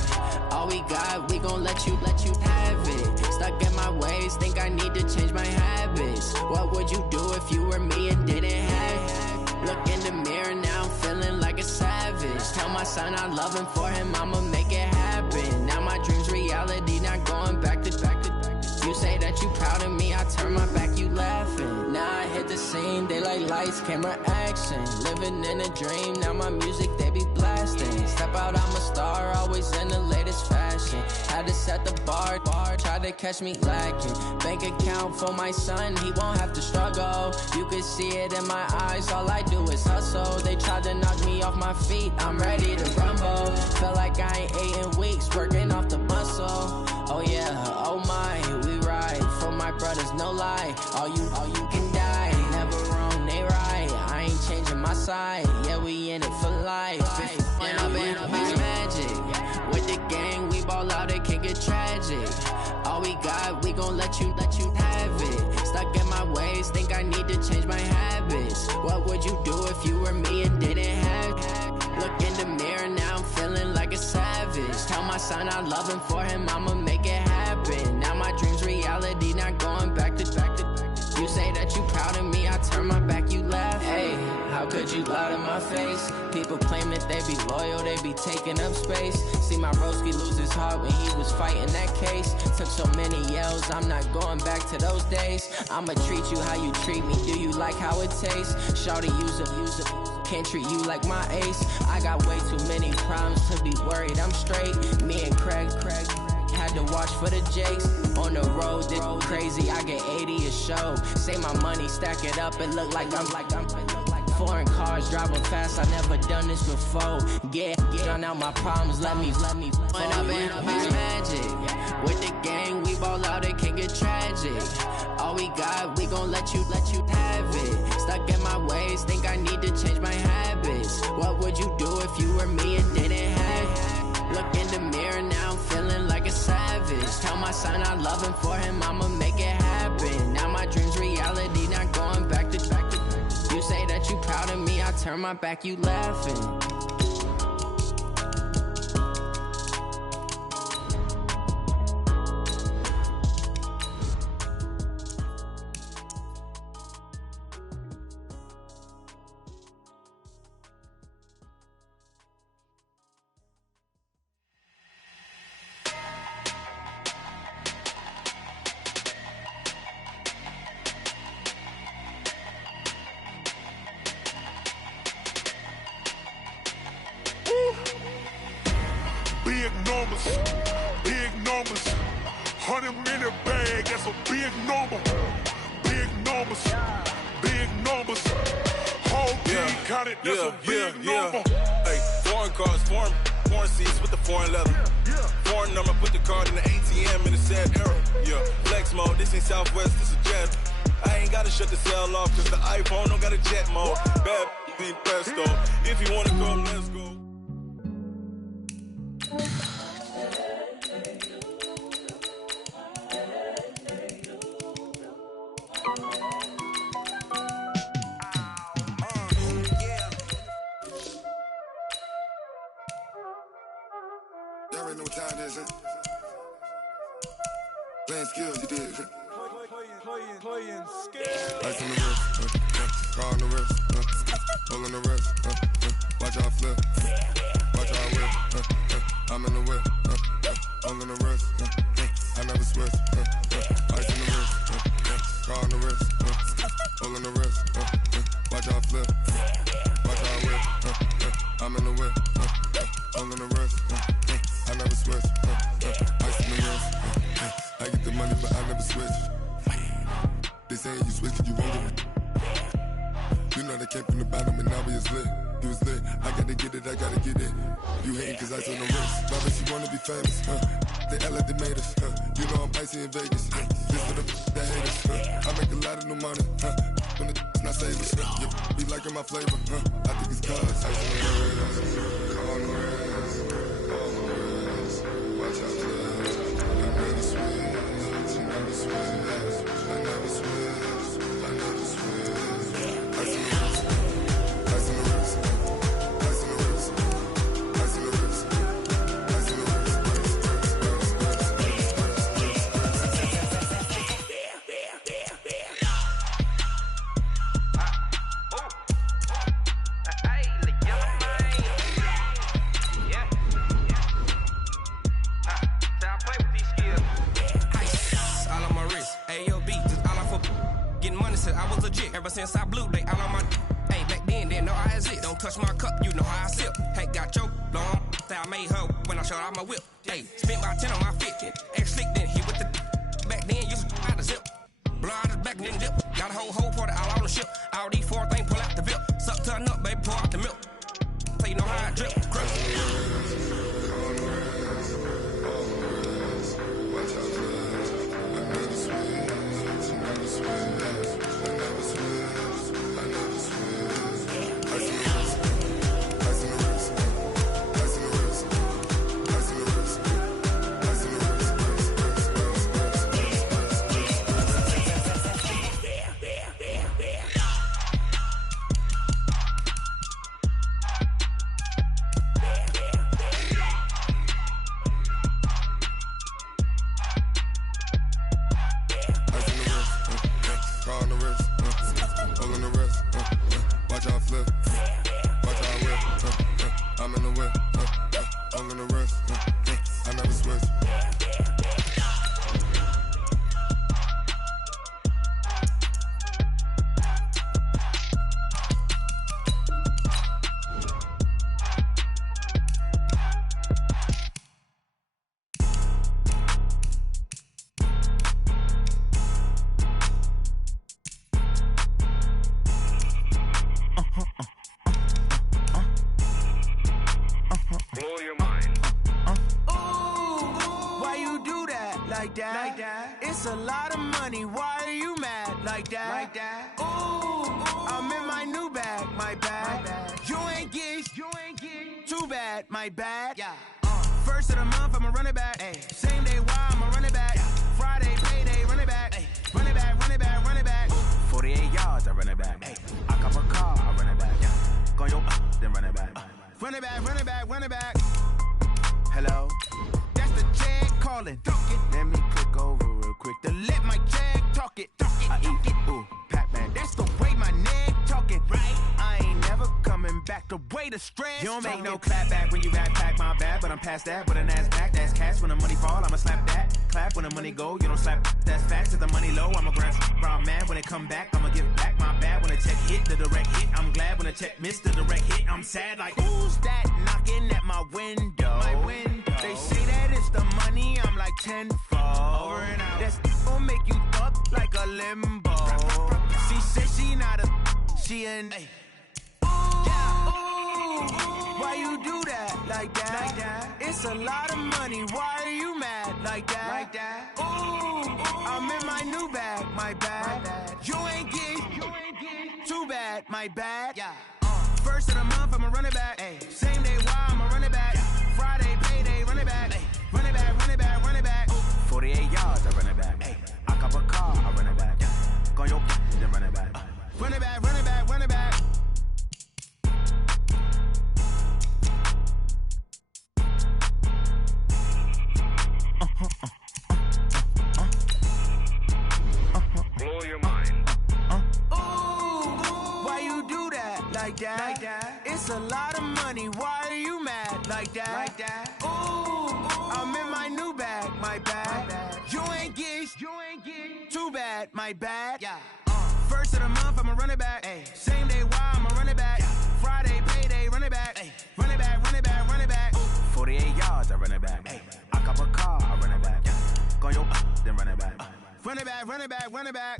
All we got, we gon' let you have it. Stuck in my ways, think I need to change my habits. What would you do if you were me and didn't have it? Look in the mirror now, I'm feeling like a savage. Tell my son I love him, for him I'ma make it happen. Now my dream's reality, not going back to. You say that you proud of me, I turn my back, you laughing. Now I hit the scene, they like lights, camera, action. Living in a dream, now my music, they be blasting. Step out, I'm a star, always in the latest fashion. Had to set the bar, try to catch me lacking. Bank account for my son, he won't have to struggle. You could see it in my eyes, all I do is hustle. They tried to knock me off my feet, I'm ready to rumble. Felt like I ain't ate in weeks, working off the muscle. Oh yeah, oh my, we ride for my brothers, no lie. All you can die, never wrong, they right. I ain't changing my side, yeah, we in it for life. And I've been magic. With the gang, we ball out, it can get tragic. All we got, we gon' let you have it. Stuck in my ways, think I need to change my habits. What would you do if you were me and didn't have it? Look in the mirror, now I'm feeling like a savage. Tell my son I love him, for him I'ma make it happen. Now my dream's reality, not going back to. You say that you proud of me, I turn my back, you laugh. Hey, how could you lie to my face? People claim that they be loyal, they be taking up space. See my broski lose his heart when he was fighting that case. Took so many yells, I'm not going back to those days. I'ma treat you how you treat me, do you like how it tastes? Shawty, use up, can't treat you like my ace. I got way too many problems to be worried, I'm straight. Me and Craig had to watch for the Jakes. On the road, this crazy, I get 80 a show. Say my money, stack it up, it look like I'm foreign cars, driving fast, I never done this before. Get drown out my problems, let me When I've been magic. With the gang, we ball out, it can get tragic. All we got, we gon' let you have it. Stuck in my ways, think I need to change my habits. What would you do if you were me and didn't have it? Look in the mirror, now I'm feeling like a savage. Tell my son I love him, for him I'ma make it happen. Now my dream's reality, not going back to. You say that you proud of me, I turn my back, you laughing. Big numbers, 100 minute bag, that's a big number. Big numbers, whole team counted, that's a big number. Hey, foreign cars, foreign seats with the foreign leather. Foreign number, put the card in the ATM in a sad era. Yeah, flex mode, this ain't Southwest, this a jet. I ain't gotta shut the cell off, cause the iPhone don't got a jet mode. Bad being presto, if you wanna go, let's go. Y'all already know what time it is, huh? Playing skills, you did. Playing skills. Ice on the wrist, car on the wrist, hole in the wrist, watch how I flip, watch how I whip, I'm in the whip, hole in the wrist, I never switch, ice on the wrist, car on the wrist, hole in the wrist, watch how I flip, watch how I whip, I'm in the whip, hole in the wrist, I never switch, ice on the wrist, I get the money but I never switch. They saying you switch 'cause you won't get it. You know they came from the bottom and now we is lit. You was lit, I gotta get it, I gotta get it. You hating 'cause ice on the wrist. Love it, she wanna be famous, They act like they made us, You know I'm icy in Vegas, This for the that hate us, I make a lot of new money, When the not savers, Be liking my flavor, I think it's cause ice on the wrist, car on the wrist, all on the wrist. Watch out, cuz I never switch, you never switch. I never switch, I never switch. Ice on the wrist, touch my cup, you know how I sip. Hey, got your long that I made her when I showed out my whip. Hey, spent about 10 on my 50. Ex slick, then hit with the back then, used to out the zip. Blow out his back, then dip. Got a whole party all on the ship. All these four things, pull out the VIP. Suck, turn up, baby, pour out the milk. So you know how I drip. It's a lot of money, why are you mad like that? Ooh, I'm in my new bag, my bad. You ain't get, too bad, my bad. First of the month, I'ma run it back. Same day, why I'ma run it back. Friday, payday, run it back. Run it back, run it back, run it back. 48 yards, I run it back. I cop a car, I run it back. Go yo, then run it back. Run it back, run it back, run it back. Hello? That's the jag calling. Let me click over real quick to let my jag talk it. I eat it, ooh, Pac-Man. That's the way my neck talking, right? I ain't never coming back the way the stress. You don't make no clap back when you backpack, my bad. But I'm past that with an ass back. That's cash when the money fall, I'ma slap that. Clap when the money go, you don't slap. That's facts. If the money low, I'ma grab brown man. When it come back, I'ma give back my bad. When the check hit, the direct hit. I'm glad when the check missed the direct hit. I'm sad like, who's that knocking at my window? My window. They say that it's the money, I'm like tenfold. Over and out. That's gon' make you fuck like a limbo. She said she not a, she an. Why you do that like that? It's a lot of money, why are you mad like that? Ooh, I'm in my new bag, my bad. You ain't get, too bad, my bad. First of the month, I'ma run it back. Same day, why I'ma run it back. Friday, payday, run it back. Run it back, run it back, run it back. 48 yards, I run it back. I cop a car, I run it back. Go yo, then run it back. Run it back, run it back, run it back. Blow your mind. Ooh, why you do that like that? It's a lot of money, why are you mad like that? Ooh, I'm in my new bag, my bad. You ain't get, too bad, my bad. First of the month, I'ma run it back. Same day, why I'ma run it back. Friday, payday, run it back. Run it back, run it back, run it back. 48 yards, I run it back. I cop a car, I run it back. Go yo, then run it back. Run it back, run it back, run it back.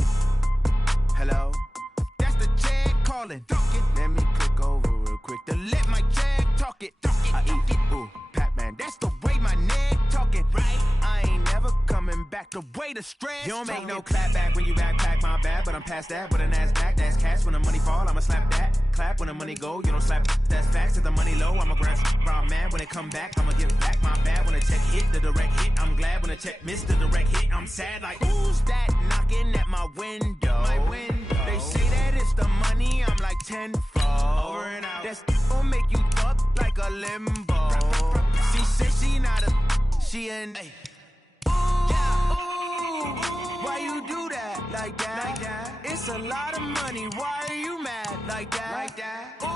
Hello? That's the jag calling. Let me click over real quick to let my jag talk it. I eat it, ooh, Pac-Man. That's the way my neck talking, right? I ain't never coming back the way the stress. You don't make no clap back when you backpack, my bad. But I'm past that with an ass back. That's cash when the money fall, I'ma slap that. Clap when the money go, you don't slap. That's facts. If the money low, I'ma grab brown man. When it come back, I'ma give back my bad. When the check hit, the direct hit. I'm glad when the check missed the direct hit. I'm sad like, who's that knocking at my window? My window. They say that it's the money, I'm like tenfold. Over and out. That's gon' make you fuck like a limbo. She said she not a, she an. Why you do that like that? It's a lot of money, why are you mad like that? Ooh,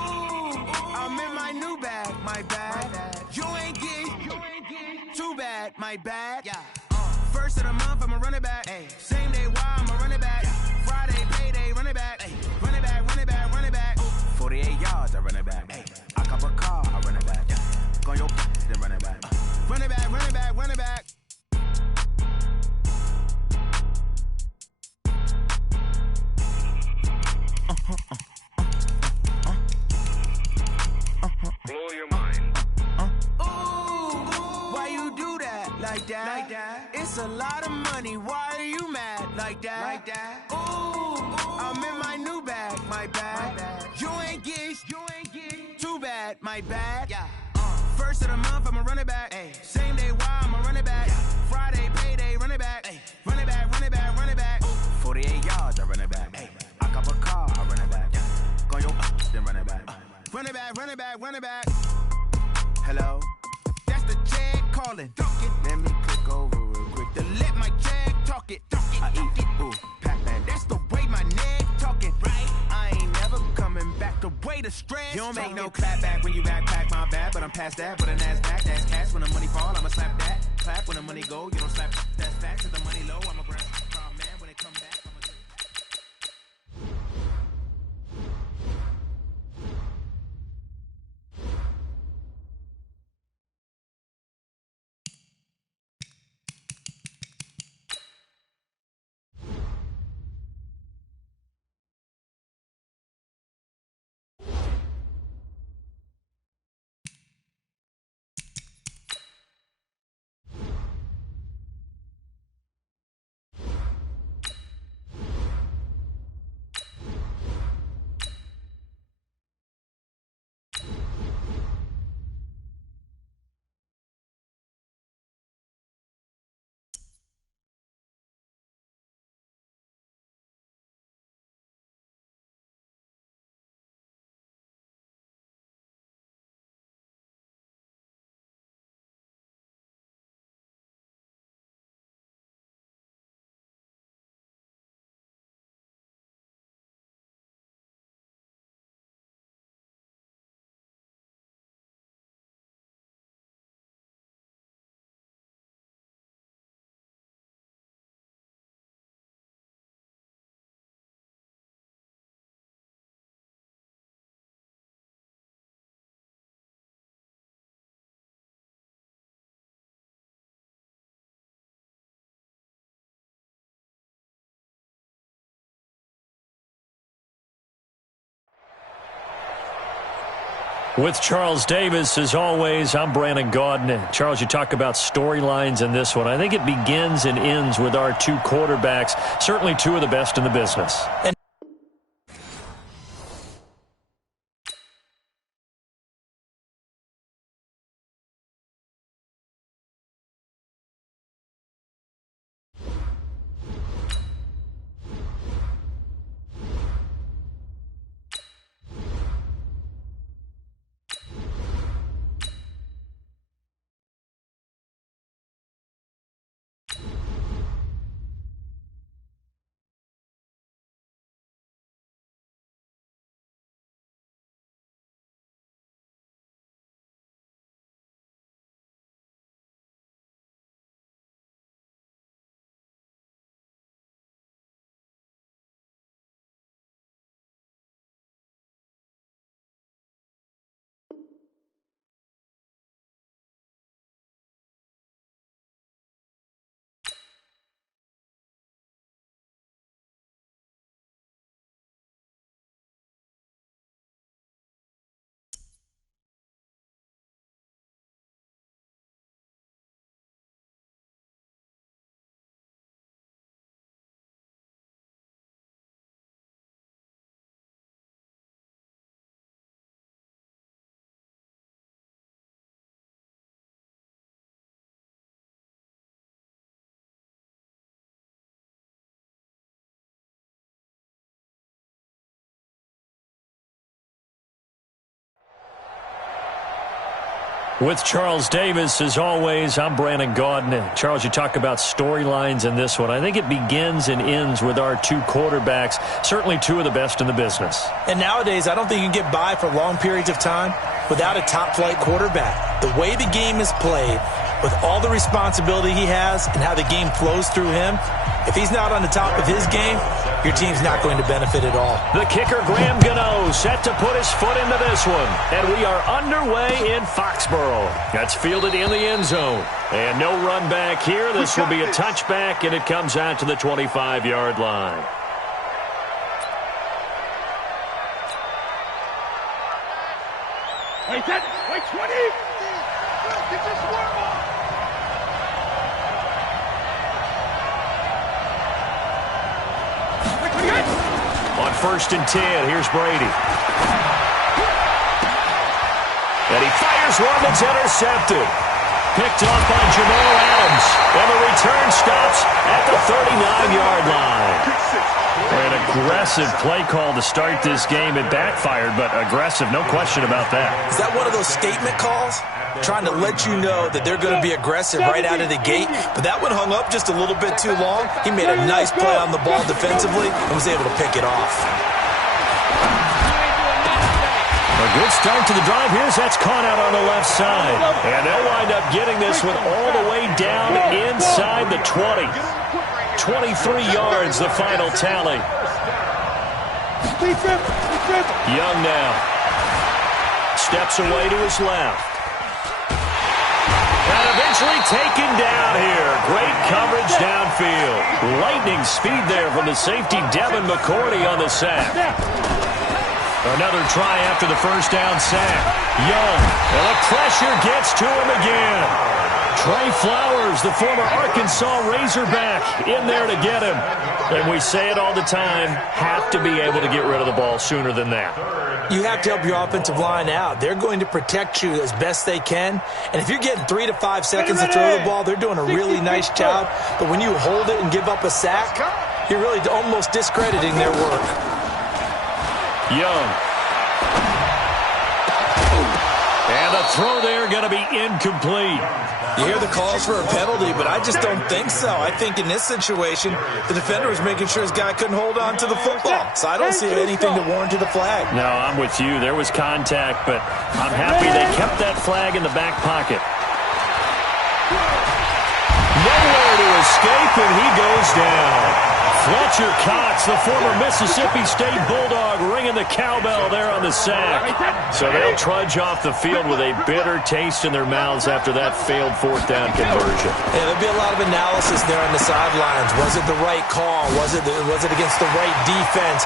I'm in my new bag, my bad. You ain't get, too bad, my bad. First of the month, I'ma run it back. Same day, why I'ma run it back. Friday, payday, run it back. Run it back, run it back, run it back. 48 yards, I run it back. then run it back. Run it back, run it back, run it back. Blow your mind. Why you do that like that? Like that? It's a lot of money. Why are you mad like that? Like that? I'm in my new bag, my bad. You ain't get too bad, my bad. Yeah. First of the month, I'ma run it back. Ay. Same day, why I'ma run it back. Yeah. Friday, payday, run it back. Ay. Run it back, run it back, run it back. 48 yards, I run it back. Ay. I cop a car, I run it back. Yeah. Go your then run it back. Run it back, run it back, run it back. Hello? That's the jag calling. Let me click over real quick to let my jag talk it. I eat it, ooh, Pac-Man. That's the way my neck talking, right? I ain't never coming back the way the stress. You don't make no clap back when you backpack, my bad, but I'm past that. With a NASDAQ, that's cash. When the money fall, I'ma slap that. Clap when the money go, you don't slap. That's fast, cause the money low, I'ma grab. Man, when it come back. With Charles Davis, as always, I'm Brandon Gaudin. Charles, you talk about storylines in this one. I think it begins and ends with our two quarterbacks, certainly two of the best in the business. With Charles Davis, as always, I'm Brandon Gaudin. Charles, you talk about storylines in this one. I think it begins and ends with our two quarterbacks, certainly two of the best in the business. And nowadays, I don't think you can get by for long periods of time without a top-flight quarterback. The way the game is played, with all the responsibility he has and how the game flows through him, if he's not on the top of his game, your team's not going to benefit at all. The kicker, Graham Gano, set to put his foot into this one. And we are underway in Foxborough. That's fielded in the end zone. And no run back here. This will be a touchback, and it comes out to the 25-yard line. Wait, 20! Get your swerve on! On 1st and 10, here's Brady. And he fires one that's intercepted. Picked off by Jamal Adams. And the return stops at the 39-yard line. An aggressive play call to start this game. It backfired, but aggressive, no question about that. Is that one of those statement calls? Trying to let you know that they're going to be aggressive right out of the gate. But that one hung up just a little bit too long. He made a nice play on the ball defensively and was able to pick it off. A good start to the drive. That's caught out on the left side. And they'll wind up getting this one all the way down inside the 20. 23 yards, the final tally. Young now. Steps away to his left. And eventually taken down here. Great coverage downfield. Lightning speed there from the safety, Devin McCourty, on the sack. Another try after the first down sack. Young. And the pressure gets to him again. Trey Flowers, the former Arkansas Razorback, in there to get him. And we say it all the time, have to be able to get rid of the ball sooner than that. You have to help your offensive line out. They're going to protect you as best they can. And if you're getting 3 to 5 seconds to throw the ball, they're doing a really nice job. But when you hold it and give up a sack, you're really almost discrediting their work. Young. And the throw there going to be incomplete. You hear the calls for a penalty, but I just don't think so. I think in this situation, the defender was making sure his guy couldn't hold on to the football. So I don't see anything that warranted a flag. No, I'm with you. There was contact, but I'm happy they kept that flag in the back pocket. Nowhere to escape, and he goes down. Fletcher Cox, the former Mississippi State Bulldog, ringing the cowbell there on the sack. So they'll trudge off the field with a bitter taste in their mouths after that failed fourth down conversion. Yeah, there'll be a lot of analysis there on the sidelines. Was it the right call? Was it against the right defense?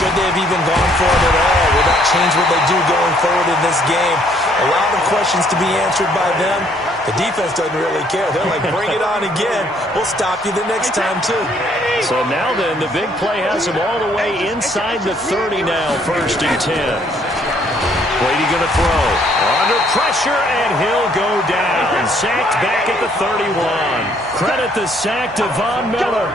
Should they have even gone for it at all? Will that change what they do going forward in this game? A lot of questions to be answered by them. The defense doesn't really care. They're like, bring it on again. We'll stop you the next time, too. So now then, the big play has him all the way inside the 30 now, 1st and 10. Brady going to throw. Under pressure, and he'll go down. Sacked back at the 31. Credit the sack to Von Miller.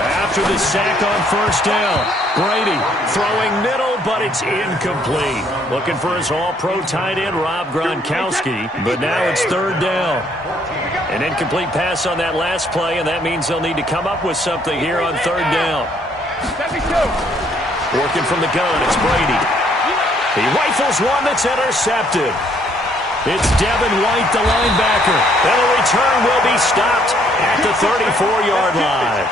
After the sack on 1st down, Brady throwing middle, but it's incomplete. Looking for his all-pro tight end, Rob Gronkowski, but now it's 3rd down. An incomplete pass on that last play, and that means they'll need to come up with something here on 3rd down. Working from the gun, it's Brady. He rifles one that's intercepted. It's Devin White, the linebacker. And the return will be stopped at the 34-yard line.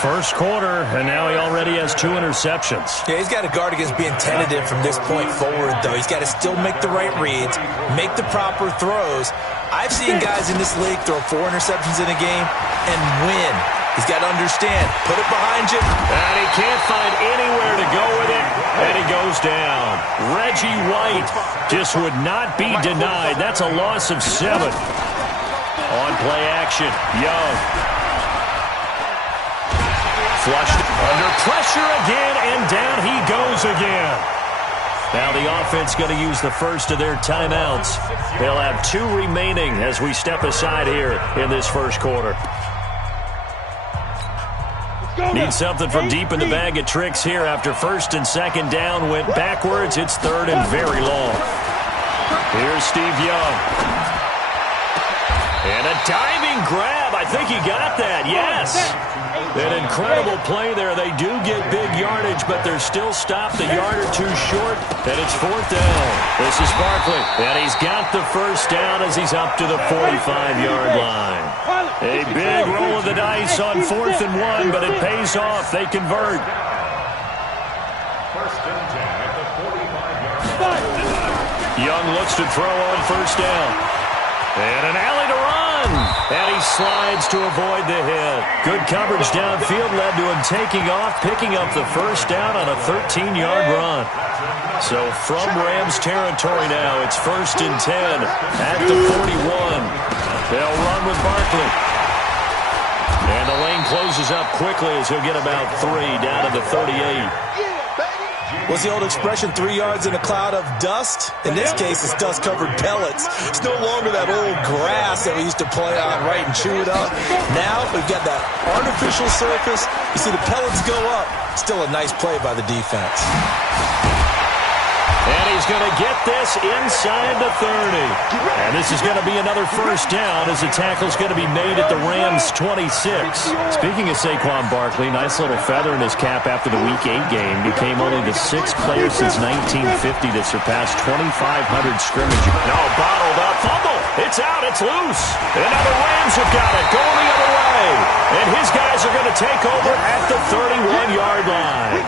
First quarter, and now he already has 2 interceptions. Yeah, he's got to guard against being tentative from this point forward, though. He's got to still make the right reads, make the proper throws. I've seen guys in this league throw 4 interceptions in a game and win. He's got to understand, put it behind you. And he can't find anywhere to go with it, and he goes down. Reggie White just would not be denied. That's a loss of 7. On play action, Young. Flushed under pressure again, and down he goes again. Now the offense going to use the first of their timeouts. They'll have 2 remaining as we step aside here in this first quarter. Need something from deep in the bag of tricks here after 1st and 2nd down went backwards. It's 3rd and very long. Here's Steve Young. And a diving grab. I think he got that. Yes. An incredible play there. They do get big yardage, but they're still stopped a yard or two short, and it's 4th down. This is Barkley, and he's got the first down as he's up to the 45-yard line. A big roll of the dice on 4th and 1, but it pays off. They convert. Young looks to throw on first down. And an alley to run. And he slides to avoid the hit. Good coverage downfield led to him taking off, picking up the first down on a 13-yard run. So from Rams territory now, it's 1st and 10 at the 41. They'll run with Barkley. And the lane closes up quickly as he'll get about 3 down to the 38. What's the old expression, 3 yards in a cloud of dust? In this case, it's dust-covered pellets. It's no longer that old grass that we used to play on, right, and chew it up. Now we've got that artificial surface. You see the pellets go up. Still a nice play by the defense. And he's going to get this inside the 30. And this is going to be another first down as the tackle's going to be made at the Rams' 26. Speaking of Saquon Barkley, nice little feather in his cap after the Week 8 game. Became only the 6th player since 1950 that surpassed 2,500 scrimmages. No, bottled up. Fumble. It's out. It's loose. And now the Rams have got it. Going the other way. And his guys are going to take over at the 31-yard line.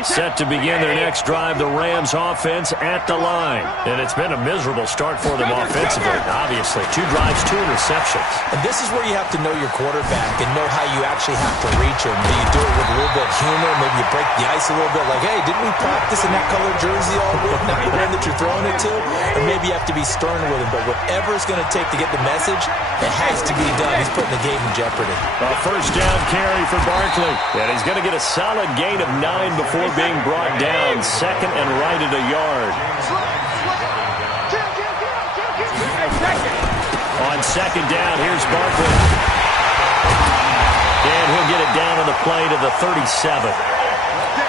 Set to begin their next drive, the Rams offense at the line. And it's been a miserable start for them offensively, obviously. 2 drives, 2 interceptions. And this is where you have to know your quarterback and know how you actually have to reach him. Do you do it with a little bit of humor? Maybe you break the ice a little bit like, hey, didn't we practice in that colored jersey all week, not the one that you're throwing it to? Or maybe you have to be stern with him. But whatever it's going to take to get the message, it has to be done. He's putting the game in jeopardy. A first down carry for Barkley. And he's going to get a solid gain of 9 before being brought down, 2nd and right at a yard. On 2nd down, here's Barkley. And he'll get it down on the play to the 37.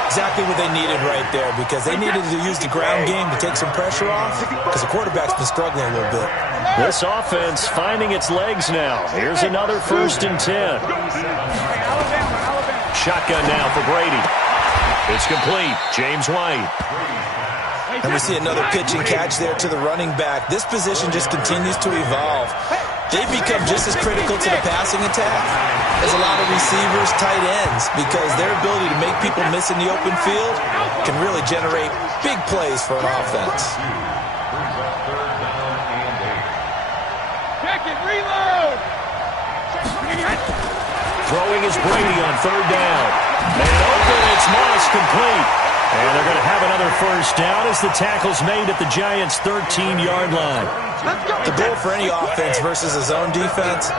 Exactly what they needed right there, because they needed to use the ground game to take some pressure off, because the quarterback's been struggling a little bit. This offense finding its legs now. Here's another 1st and 10. Shotgun now for Brady. It's complete. James White. And we see another pitch and catch there to the running back. This position just continues to evolve. They've become just as critical to the passing attack as a lot of receivers, tight ends, because their ability to make people miss in the open field can really generate big plays for an offense. Check it, reload! Throwing is Brady on 3rd down. And open, it's Moss, complete. And they're going to have another first down as the tackle's made at the Giants' 13-yard line. The goal for any offense versus a zone defense,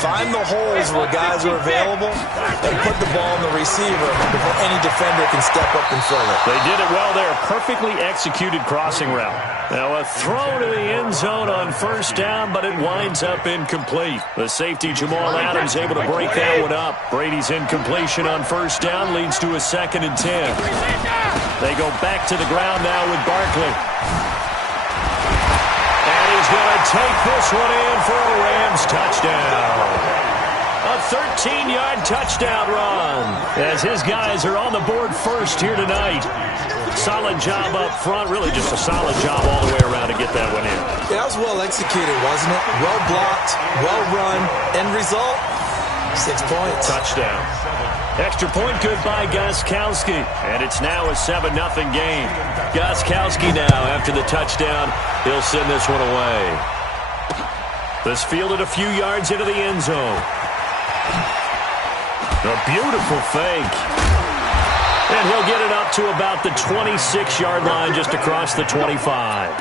find the holes where guys are available and put the ball in the receiver before any defender can step up and fill it. They did it well there. Perfectly executed crossing route. Now a throw to the end zone on first down, but it winds up incomplete. The safety, Jamal Adams, able to break that one up. Brady's incompletion on first down leads to a 2nd and 10. They go back to the ground now with Barkley. And he's going to take this one in for a Rams touchdown. A 13-yard touchdown run as his guys are on the board first here tonight. Solid job up front, really just a solid job all the way around to get that one in. Yeah, that was well executed, wasn't it? Well blocked, well run. End result, 6 points. Touchdown. Extra point good by Gostkowski. And it's now a 7-0 game. Gostkowski now, after the touchdown, he'll send this one away. This fielded a few yards into the end zone. A beautiful fake. And he'll get it up to about the 26-yard line, just across the 25.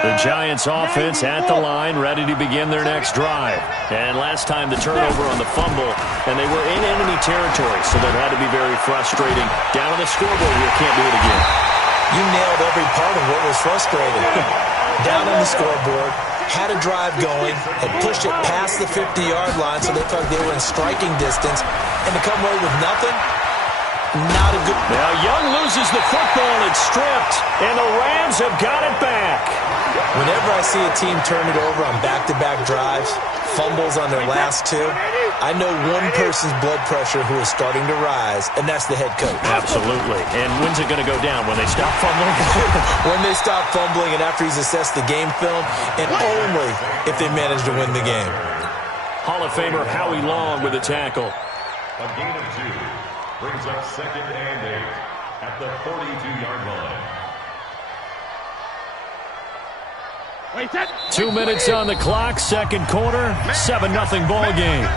The Giants offense at the line, ready to begin their next drive. And last time the turnover on the fumble, and they were in enemy territory, so that had to be very frustrating. Down on the scoreboard here, can't do it again. You nailed every part of what was frustrating. Down on the scoreboard, had a drive going, and pushed it past the 50-yard line so they felt they were in striking distance, and to come away with nothing, not a good... Now Young loses the football. It's stripped, and the Rams have got it back. Whenever I see a team turn it over on back-to-back drives, fumbles on their last two, I know one person's blood pressure who is starting to rise, and that's the head coach. Absolutely. And when's it going to go down? When they stop fumbling? When they stop fumbling and after he's assessed the game film, and only if they manage to win the game. Hall of Famer Howie Long with a tackle. A gain of 2 brings up 2nd and 8 at the 42-yard line. 2 minutes on the clock, second quarter, 7-0 ball game.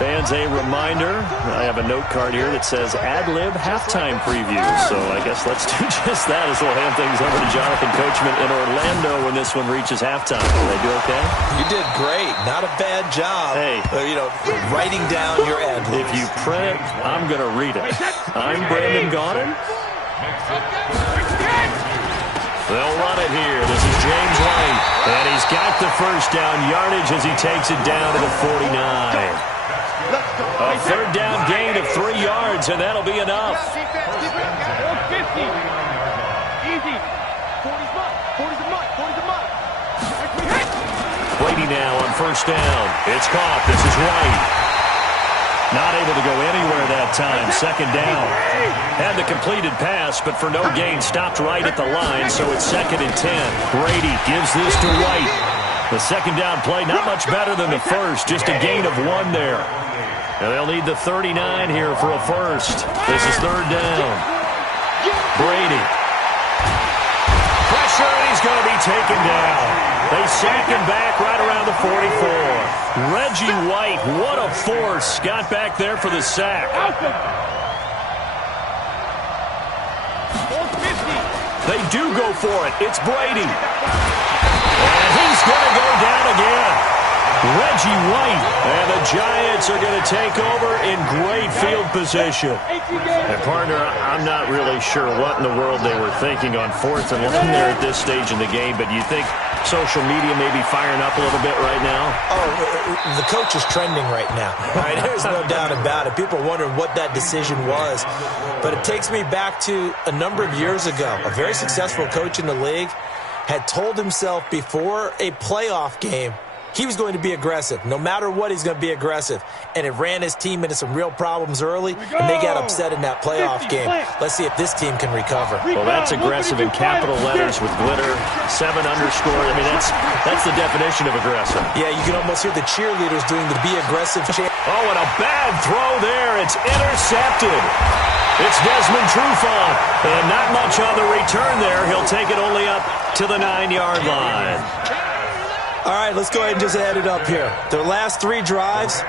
Fans, a reminder, I have a note card here that says ad-lib halftime preview. So I guess let's do just that as we'll hand things over to Jonathan Coachman in Orlando when this one reaches halftime. Did they do okay? You did great. Not a bad job. Hey. Writing down your ad-libs. If you print it, I'm going to read it. I'm Brandon Gaudin. They'll run it here. This is James White. And he's got the first down yardage as he takes it down to the 49. A third down gain of 3 yards, and that'll be enough. 50. Easy. 40's a mud. Brady now on first down. It's caught. This is White. Not able to go anywhere that time. Second down. Had the completed pass, but for no gain, stopped right at the line, so it's 2nd and 10. Brady gives this to White. The second down play, not much better than the first, just a gain of 1 there. And they'll need the 39 here for a first. This is third down. Brady. Pressure, and he's going to be taken down. They sack him back right around the 44. Reggie White, what a force. Got back there for the sack. They do go for it. It's Brady. And he's going to go down again. Reggie White. And the Giants are going to take over in great field position. And partner, I'm not really sure what in the world they were thinking on 4th and 1 there at this stage in the game, but you think social media may be firing up a little bit right now? Oh, the coach is trending right now. All right, there's no doubt about it. People are wondering what that decision was. But it takes me back to a number of years ago. A very successful coach in the league had told himself before a playoff game he was going to be aggressive. No matter what, he's going to be aggressive. And it ran his team into some real problems early, and they got upset in that playoff game. Let's see if this team can recover. Well, that's aggressive in capital letters with glitter, 7 underscore. I mean, that's the definition of aggressive. Yeah, you can almost hear the cheerleaders doing the be aggressive chant. Oh, and a bad throw there. It's intercepted. It's Desmond Trufant, and not much on the return there. He'll take it only up to the 9-yard line. All right, let's go ahead and just add it up here. Their last 3 drives,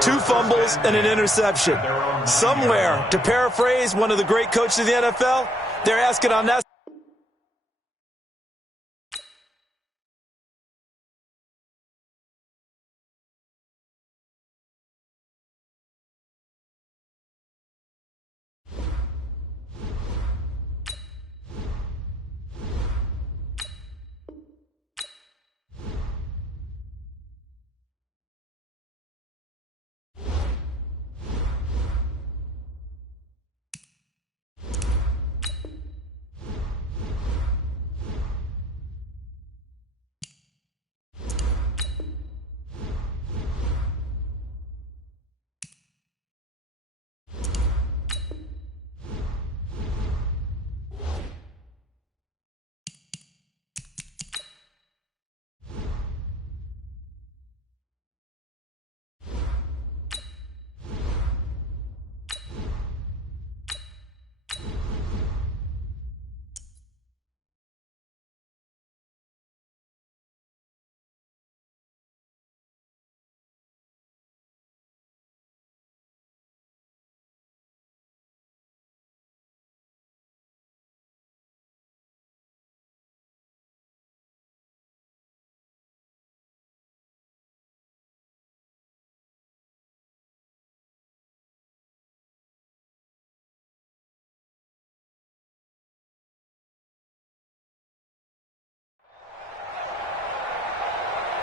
2 fumbles and an interception. Somewhere, to paraphrase one of the great coaches of the NFL, they're asking on that.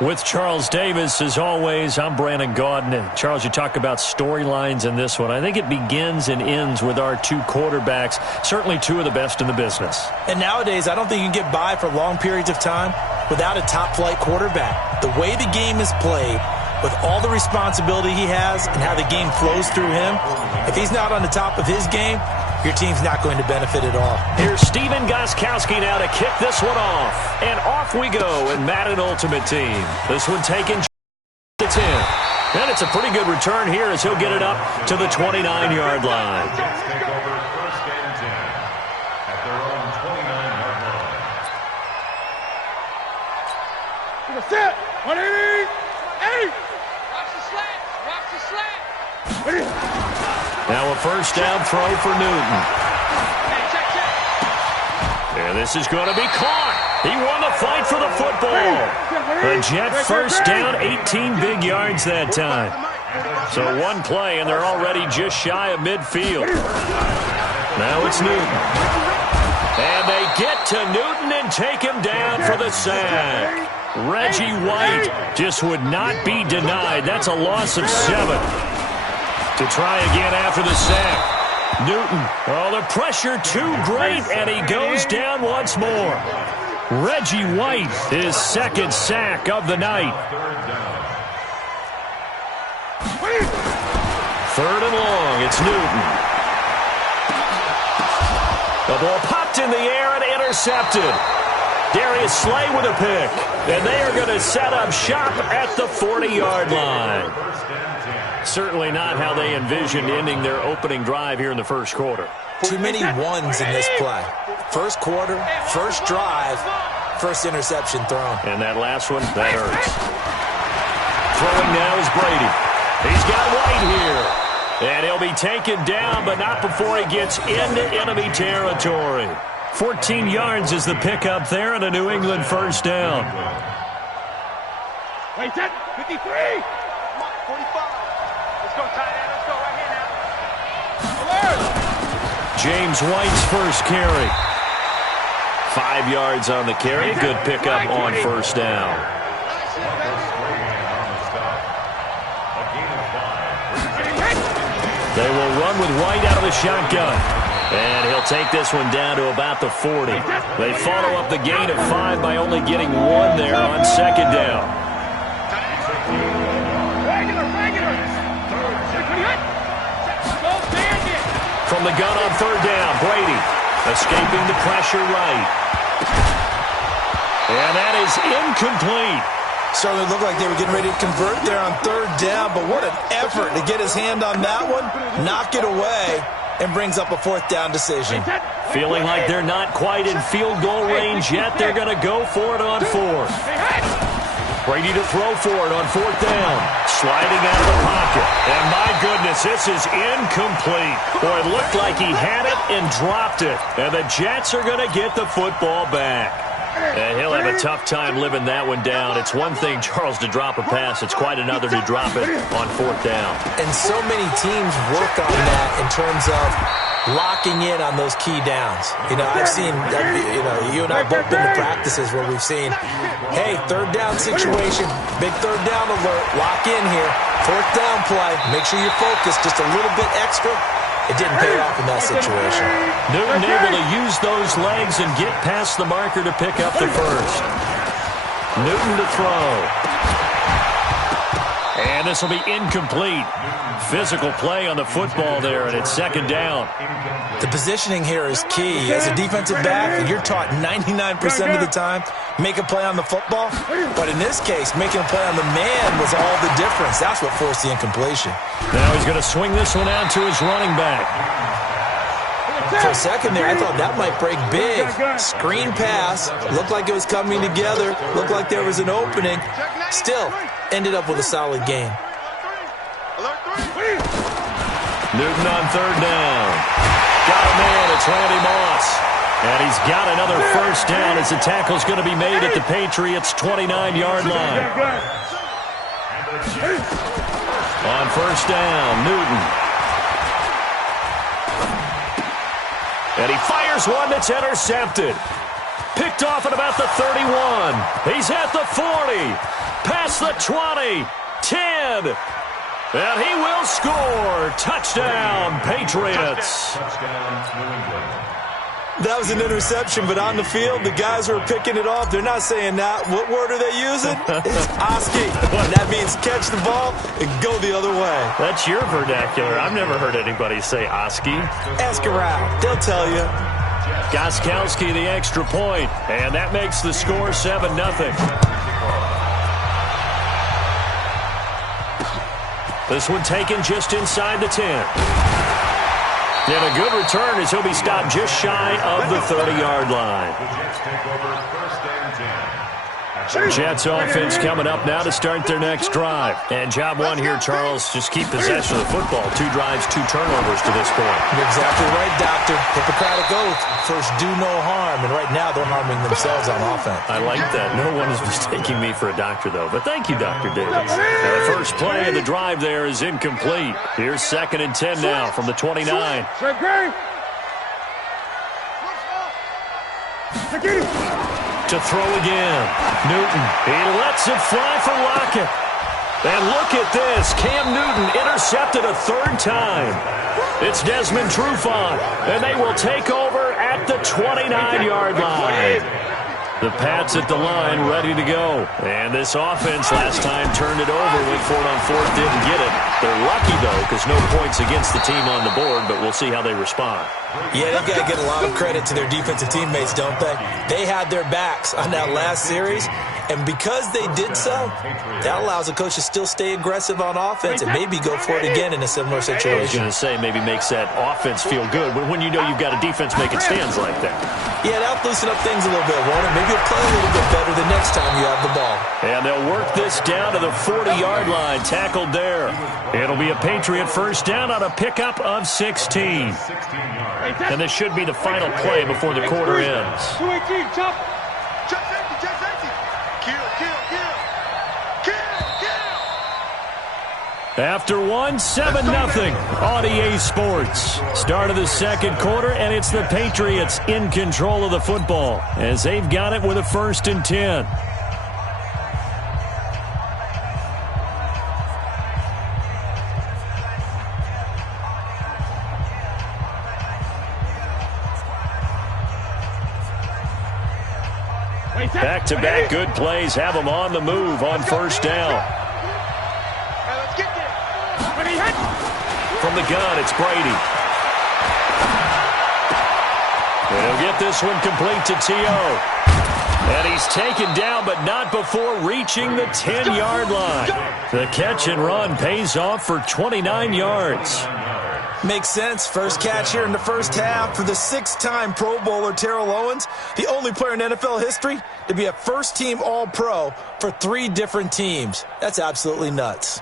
With Charles Davis, as always, I'm Brandon Gaudin. And Charles, you talk about storylines in this one. I think it begins and ends with our two quarterbacks, certainly two of the best in the business. And nowadays, I don't think you can get by for long periods of time without a top-flight quarterback. The way the game is played, with all the responsibility he has and how the game flows through him, if he's not on the top of his game, your team's not going to benefit at all. Here's Steven Gostkowski now to kick this one off. And off we go in Madden Ultimate Team. This one taken to 10. And it's a pretty good return here as he'll get it up to the 29-yard line. Take over first and 10 at their own 29-yard line. Set. 180. 8. Watch the slant. Watch the slant. Ready. Now a first down throw for Newton. And this is going to be caught. He won the fight for the football. The Jet first down, 18 big yards that time. So one play, and they're already just shy of midfield. Now it's Newton. And they get to Newton and take him down for the sack. Reggie White just would not be denied. That's a loss of 7. To try again after the sack. Newton, oh, the pressure too great, and he goes down once more. Reggie White, his second sack of the night. Third and long, it's Newton. The ball popped in the air and intercepted. Darius Slay with a pick, and they are going to set up shop at the 40-yard line. Certainly not how they envisioned ending their opening drive here in the first quarter. Too many ones in this play. First quarter, first drive, first interception thrown. And that last one, that hurts. Throwing now is Brady. He's got White here. And he'll be taken down, but not before he gets into enemy territory. 14 yards is the pickup there and a New England first down. Wait, 10, 53. Come on, 45. Let's go, tight end. Let's go right here now. James White's first carry. 5 yards on the carry. Good pickup on first down. They will run with White out of the shotgun. And he'll take this one down to about the 40. They follow up the gain of 5 by only getting 1 there on second down. From the gun on third down, Brady escaping the pressure right. And that is incomplete. Certainly looked like they were getting ready to convert there on third down, but what an effort to get his hand on that one, knock it away, and brings up a fourth down decision. Feeling like they're not quite in field goal range yet, they're going to go for it on fourth. Brady to throw for it on fourth down. Sliding out of the pocket. And my goodness, this is incomplete. Boy, it looked like he had it and dropped it. And the Jets are going to get the football back. And he'll have a tough time living that one down. It's one thing, Charles, to drop a pass. It's quite another to drop it on fourth down. And so many teams work on that in terms of locking in on those key downs. You know, I've seen, you and I both been to practices where we've seen, hey, third down situation, big third down alert, lock in here, fourth down play, make sure you're focused just a little bit extra. It didn't pay off in that situation. Newton able to use those legs and get past the marker to pick up the first. Newton to throw. And this will be incomplete. Physical play on the football there, and it's second down. The positioning here is key. As a defensive back, you're taught 99% of the time, make a play on the football. But in this case, making a play on the man was all the difference. That's what forced the incompletion. Now he's going to swing this one out to his running back. For a second there, I thought that might break big. Screen pass. Looked like it was coming together. Looked like there was an opening. Still, ended up with a solid game. Newton on third down. Got a man. It's Randy Moss. And he's got another first down as the tackle's going to be made at the Patriots' 29-yard line. On first down, Newton. And he fires one that's intercepted. Picked off off at about the 31. He's at the 40. Past the 20. 10. And he will score. Touchdown, Patriots. Touchdown, New England. That was an interception, but on the field, the guys who are picking it off, they're not saying that. What word are they using? It's Oski. And that means catch the ball and go the other way. That's your vernacular. I've never heard anybody say Oski. Ask around. They'll tell you. Gostkowski the extra point, and that makes the score 7-0. This one taken just inside the 10. And a good return as he'll be stopped just shy of the 30-yard line. The Jets take over 1st and 10. Jets offense coming up now to start their next drive. And job one here, Charles, just keep possession of the football. 2 drives, 2 turnovers to this point. You're exactly right, Doctor. Hippocratic oath. First, do no harm. And right now, they're harming themselves on offense. I like that. No one is mistaking me for a doctor, though. But thank you, Dr. Davis. Now, the first play of the drive there is incomplete. Here's 2nd and 10 now from the 29. To throw again. Newton. He lets it fly for Lockett. And look at this. Cam Newton intercepted a 3rd time. It's Desmond Trufant. And they will take over at the 29-yard line. The Pats at the line, ready to go. And this offense last time turned it over, went for it on 4th, didn't get it. They're lucky, though, because no points against the team on the board, but we'll see how they respond. Yeah, they've got to get a lot of credit to their defensive teammates, don't they? They had their backs on that last series, and because they did so, that allows the coach to still stay aggressive on offense and maybe go for it again in a similar I was situation. going to say, maybe makes that offense feel good when you know you've got a defense making stands like that. Yeah, that'll loosen up things a little bit, won't it? Maybe you'll play a little bit better the next time you have the ball. And they'll work this down to the 40-yard line, tackled there. It'll be a Patriot first down on a pickup of 16. And this should be the final play before the quarter ends. 218, chop. Jet safety. Kill. After 7-0 on EA Sports. Start of the second quarter, and it's the Patriots in control of the football as they've got it with a 1st and 10. Back-to-back good plays have them on the move on 1st down. From the gun, it's Brady. They'll get this one complete to T.O. And he's taken down, but not before reaching the 10-yard line. The catch and run pays off for 29 yards. Makes sense. First catch here in the first half for the 6-time Pro Bowler Terrell Owens, the only player in NFL history to be a first-team All-Pro for 3 different teams. That's absolutely nuts.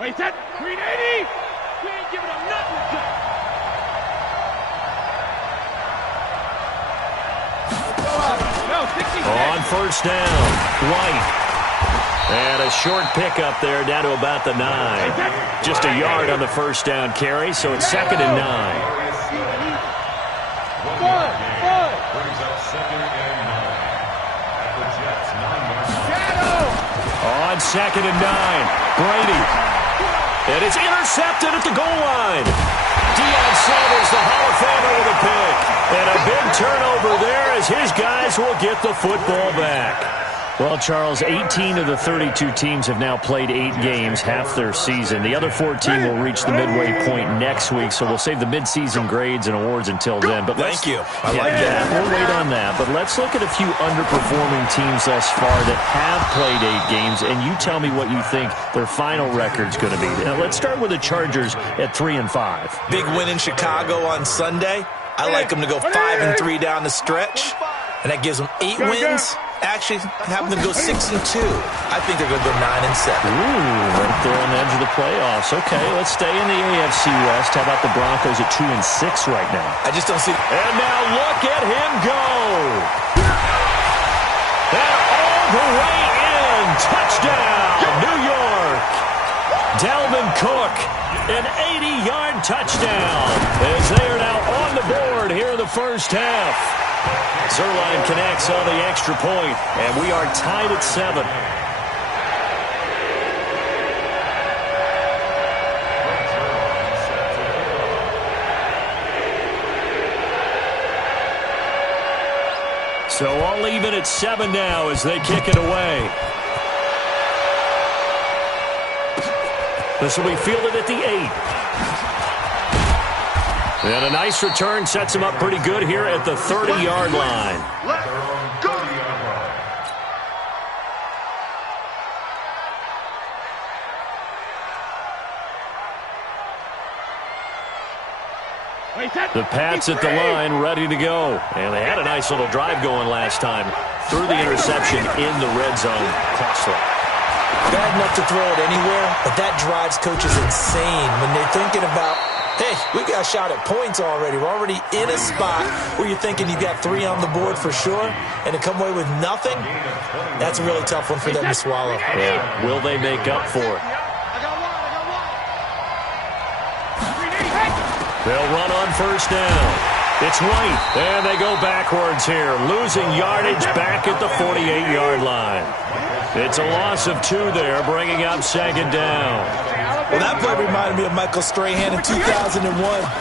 Wait, that 380? We ain't giving him nothing, Jack. On 1st down, White. And a short pickup there down to about the 9. Just a yard on the 1st down carry, so it's 2nd and 9. Brings up 2nd and 9. At the Jets' 9-yard line. On 2nd and 9, Brady. And it's intercepted at the goal line. Deion Sanders, the Hall of Famer, with a pick. And a big turnover there as his guys will get the football back. Well, Charles, 18 of the 32 teams have now played 8 games, half their season. The other 14 will reach the midway point next week, so we'll save the midseason grades and awards until then. But Thank you. I like that. that. We'll wait on that. But let's look at a few underperforming teams thus far that have played 8 games, and you tell me what you think their final record's going to be. Now, let's start with the Chargers at 3-5. Big win in Chicago on Sunday. I like them to go 5-3 down the stretch, and that gives them 8 wins. Actually, having them go 6-2. I think they're going to go 9-7. Ooh, right there on the edge of the playoffs. Okay, let's stay in the AFC West. How about the Broncos at 2-6 right now? I just don't see. And now look at him go. And all the way in. Touchdown, New York. Dalvin Cook, an 80-yard touchdown, as they are now on the board here in the first half. Zerline connects on the extra point, and we are tied at 7. So all even at 7 now as they kick it away. This will be fielded at the 8. And a nice return sets him up pretty good here at the 30-yard line. Let's go! The Pats at the line, ready to go. And they had a nice little drive going last time. Threw the interception in the red zone. Costly. Bad enough to throw it anywhere, but that drives coaches insane when they're thinking about, hey, we got a shot at points already. We're already in a spot where you're thinking you got 3 on the board for sure, and to come away with nothing, that's a really tough one for them to swallow. Yeah. Will they make up for it? They'll run on first down. It's White, and they go backwards here, losing yardage back at the 48-yard line. It's a loss of 2 there, bringing up second down. Well, that play reminded me of Michael Strahan in 2001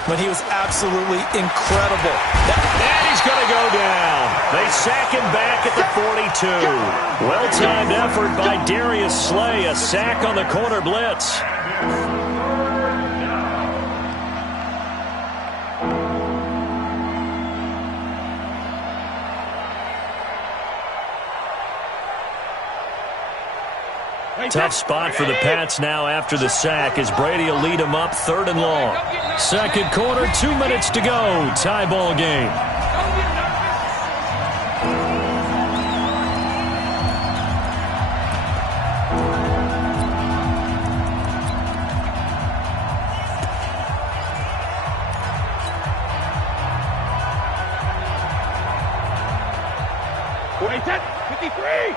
when he was absolutely incredible. And he's going to go down. They sack him back at the 42. Well-timed effort by Darius Slay, a sack on the corner blitz. Tough spot for the Pats now after the sack as Brady will lead them up 3rd and long. Second quarter, 2 minutes to go. Tie ball game.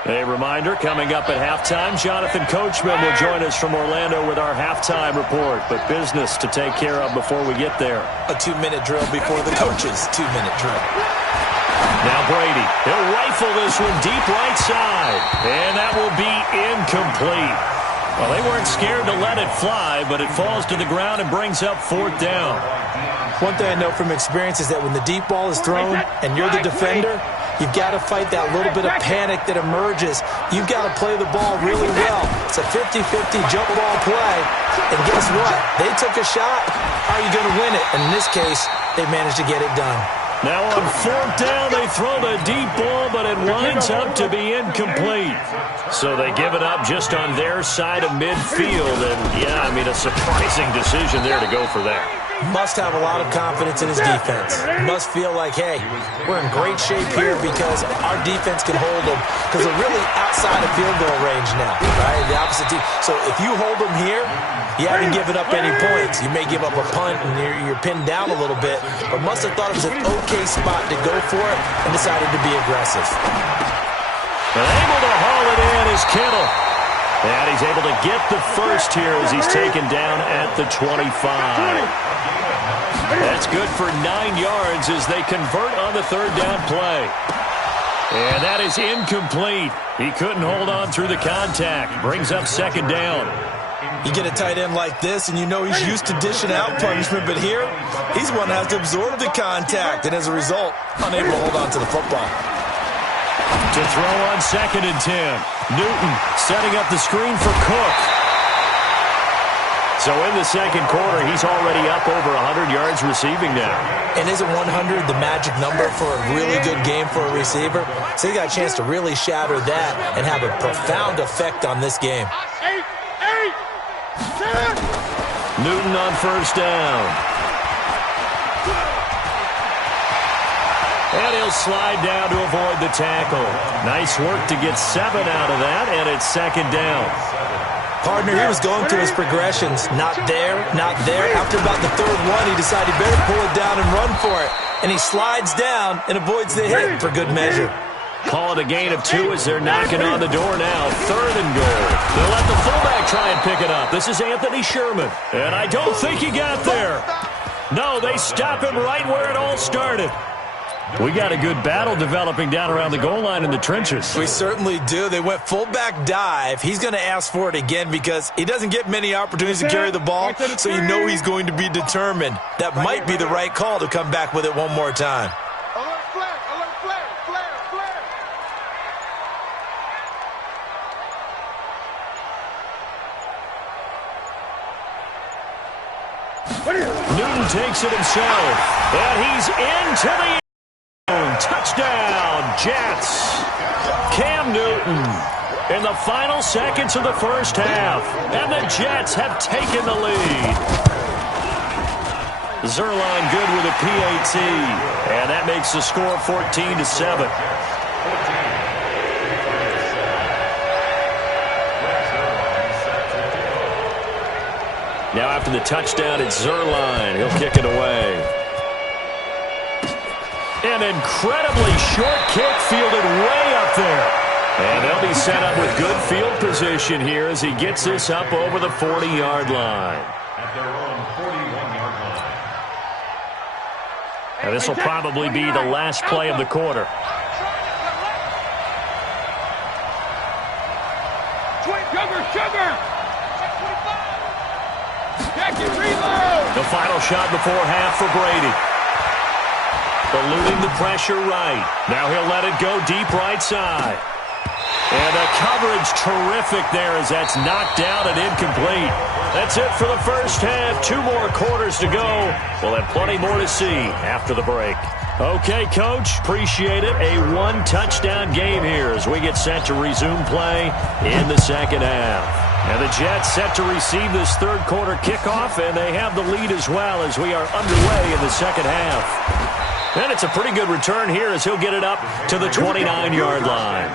A reminder, coming up at halftime, Jonathan Coachman will join us from Orlando with our halftime report. But business to take care of before we get there. A 2-minute drill before the coach's 2-minute drill. Now Brady, he'll rifle this one deep right side. And that will be incomplete. Well, they weren't scared to let it fly, but it falls to the ground and brings up 4th down. One thing I know from experience is that when the deep ball is thrown and you're the defender, you've got to fight that little bit of panic that emerges. You've got to play the ball really well. It's a 50-50 jump ball play. And guess what? They took a shot. Are you going to win it? And in this case, they managed to get it done. Now on 4th down, they throw the deep ball, but it winds up to be incomplete. So they give it up just on their side of midfield. And, yeah, I mean, a surprising decision there to go for that. Must have a lot of confidence in his defense. Must feel like, hey, we're in great shape here because our defense can hold them because they're really outside of field goal range now, right? The opposite team. So if you hold them here, you haven't given up any points. You may give up a punt and you're pinned down a little bit, but must have thought it was an okay spot to go for it and decided to be aggressive. Able to haul it in is Kittle. And he's able to get the first here as he's taken down at the 25. That's good for 9 yards as they convert on the 3rd down play. And that is incomplete. He couldn't hold on through the contact. Brings up 2nd down. You get a tight end like this, and you know he's used to dishing out punishment, but here, he's one that has to absorb the contact, and as a result, unable to hold on to the football. To throw on 2nd and 10. Newton setting up the screen for Cook. So in the second quarter, he's already up over 100 yards receiving now. And isn't 100 the magic number for a really good game for a receiver? So he got a chance to really shatter that and have a profound effect on this game. Newton on 1st down. And he'll slide down to avoid the tackle. Nice work to get 7 out of that, and it's 2nd down. Partner, he was going through his progressions. Not there, not there. After about the 3rd one, he decided he better pull it down and run for it. And he slides down and avoids the hit for good measure. Call it a gain of 2 as they're knocking on the door now. 3rd and goal. They'll let the fullback try and pick it up. This is Anthony Sherman. And I don't think he got there. No, they stop him right where it all started. We got a good battle developing down around the goal line in the trenches. We certainly do. They went fullback dive. He's going to ask for it again because he doesn't get many opportunities to carry the ball, so you know he's going to be determined. That might be the right call to come back with it one more time. Alert flag, flare. Newton takes it himself, and he's into the end zone. Touchdown, Jets. Cam Newton in the final seconds of the first half, and the Jets have taken the lead. Zerline good with a PAT, and that makes the score 14-7. Now after the touchdown, it's Zerline. He'll kick it away. An incredibly short kick fielded way up there. And they'll be set up with good field position here as he gets this up over the 40-yard line. At their own 41-yard line. And this will probably be the last play of the quarter. Sugar! The final shot before half for Brady. Eluding the pressure right. Now he'll let it go deep right side. And the coverage terrific there as that's knocked down and incomplete. That's it for the first half. 2 more quarters to go. We'll have plenty more to see after the break. Okay, Coach, appreciate it. A 1-touchdown game here as we get set to resume play in the second half. And the Jets set to receive this third quarter kickoff, and they have the lead as well as we are underway in the second half. And it's a pretty good return here as he'll get it up to the 29-yard line.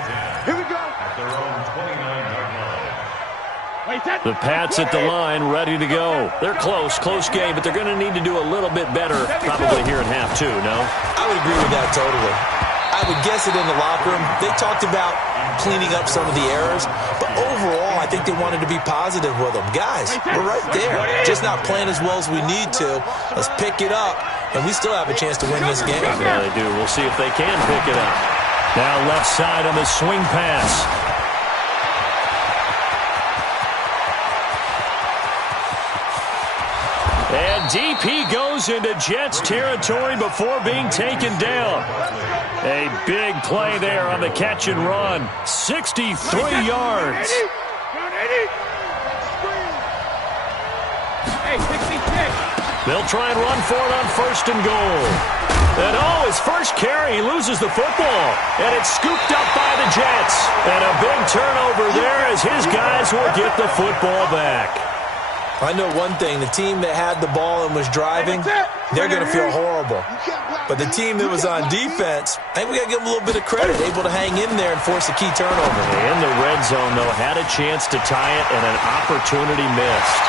Here we go. At their own 29-yard line. The Pats at the line, ready to go. They're close game, but they're going to need to do a little bit better probably here in half 2, no? I would agree with that totally. I would guess it in the locker room. They talked about cleaning up some of the errors, but overall, I think they wanted to be positive with them. Guys, we're right there. Just not playing as well as we need to. Let's pick it up, and we still have a chance to win this game. Yeah, they do. We'll see if they can pick it up. Now left side on the swing pass. And DP goes into Jets territory before being taken down. A big play there on the catch and run. 63 yards. They'll try and run for it on first and goal. And his first carry, he loses the football. And it's scooped up by the Jets. And a big turnover there as his guys will get the football back. I know one thing, the team that had the ball and was driving, they're going to feel horrible. But the team that was on defense, I think we got to give them a little bit of credit, able to hang in there and force a key turnover. In the red zone, though, had a chance to tie it and an opportunity missed.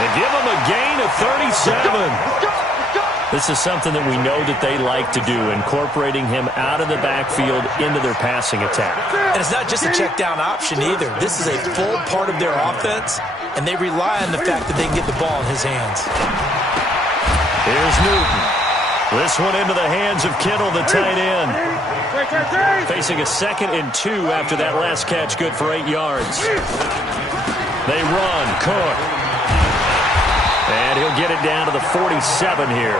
They give him a gain of 37. This is something that we know that they like to do, incorporating him out of the backfield into their passing attack. And it's not just a check down option either. This is a full part of their offense, and they rely on the fact that they can get the ball in his hands. Here's Newton. This one into the hands of Kittle, the tight end. Facing a 2nd and 2 after that last catch, good for 8 yards. They run, Cook. And he'll get it down to the 47 here.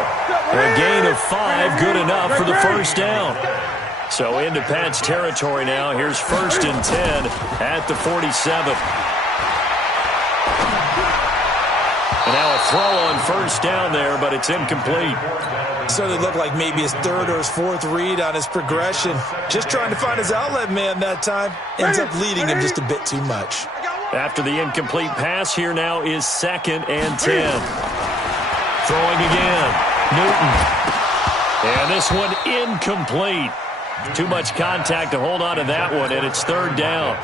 A gain of 5, good enough for the first down. So into Pat's territory now. Here's 1st and 10 at the 47. And now a throw on first down there, but it's incomplete. So it looked like maybe his 3rd or his 4th read on his progression. Just trying to find his outlet man that time. Ends up leading him just a bit too much. After the incomplete pass, here now is 2nd and 10. Throwing again. Newton. And this one incomplete. Too much contact to hold on to that one, and it's third down.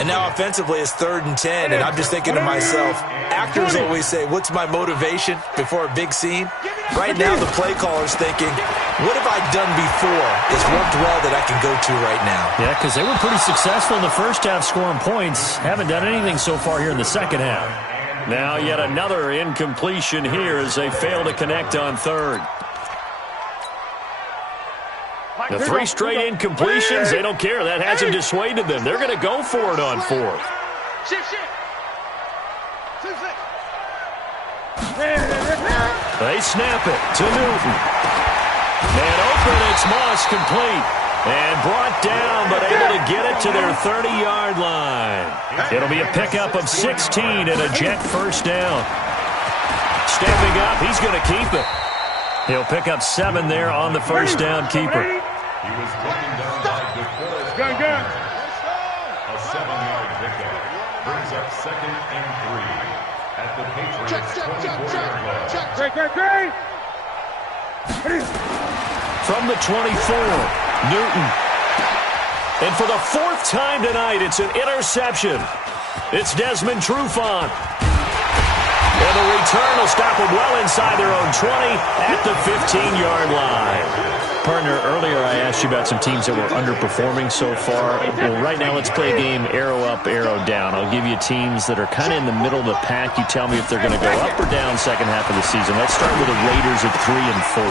And now offensively it's 3rd and 10, and I'm just thinking to myself, actors always say, what's my motivation before a big scene? Right now the play caller's thinking, what have I done before that's worked well that I can go to right now? Yeah, because they were pretty successful in the first half scoring points. Haven't done anything so far here in the second half. Now yet another incompletion here as they fail to connect on third. The 3 straight incompletions, they don't care. That hasn't dissuaded them. They're going to go for it on fourth. They snap it to Newton. And open, it's Moss complete. And brought down, but able to get it to their 30-yard line. It'll be a pickup of 16 and a Jet first down. Stepping up, he's going to keep it. He'll pick up 7 there on the first down keeper. He was taken down by DeForest. A 7-yard pickup brings up 2nd and 3 at the Patriots' 24-yard line. From the 24, Newton. And for the 4th time tonight, it's an interception. It's Desmond Trufant. And the return will stop them well inside their own 20 at the 15-yard line. Partner, earlier I asked you about some teams that were underperforming so far. Well, right now let's play a game arrow up, arrow down. I'll give you teams that are kind of in the middle of the pack. You tell me if they're going to go up or down second half of the season. Let's start with the Raiders at 3 and 4.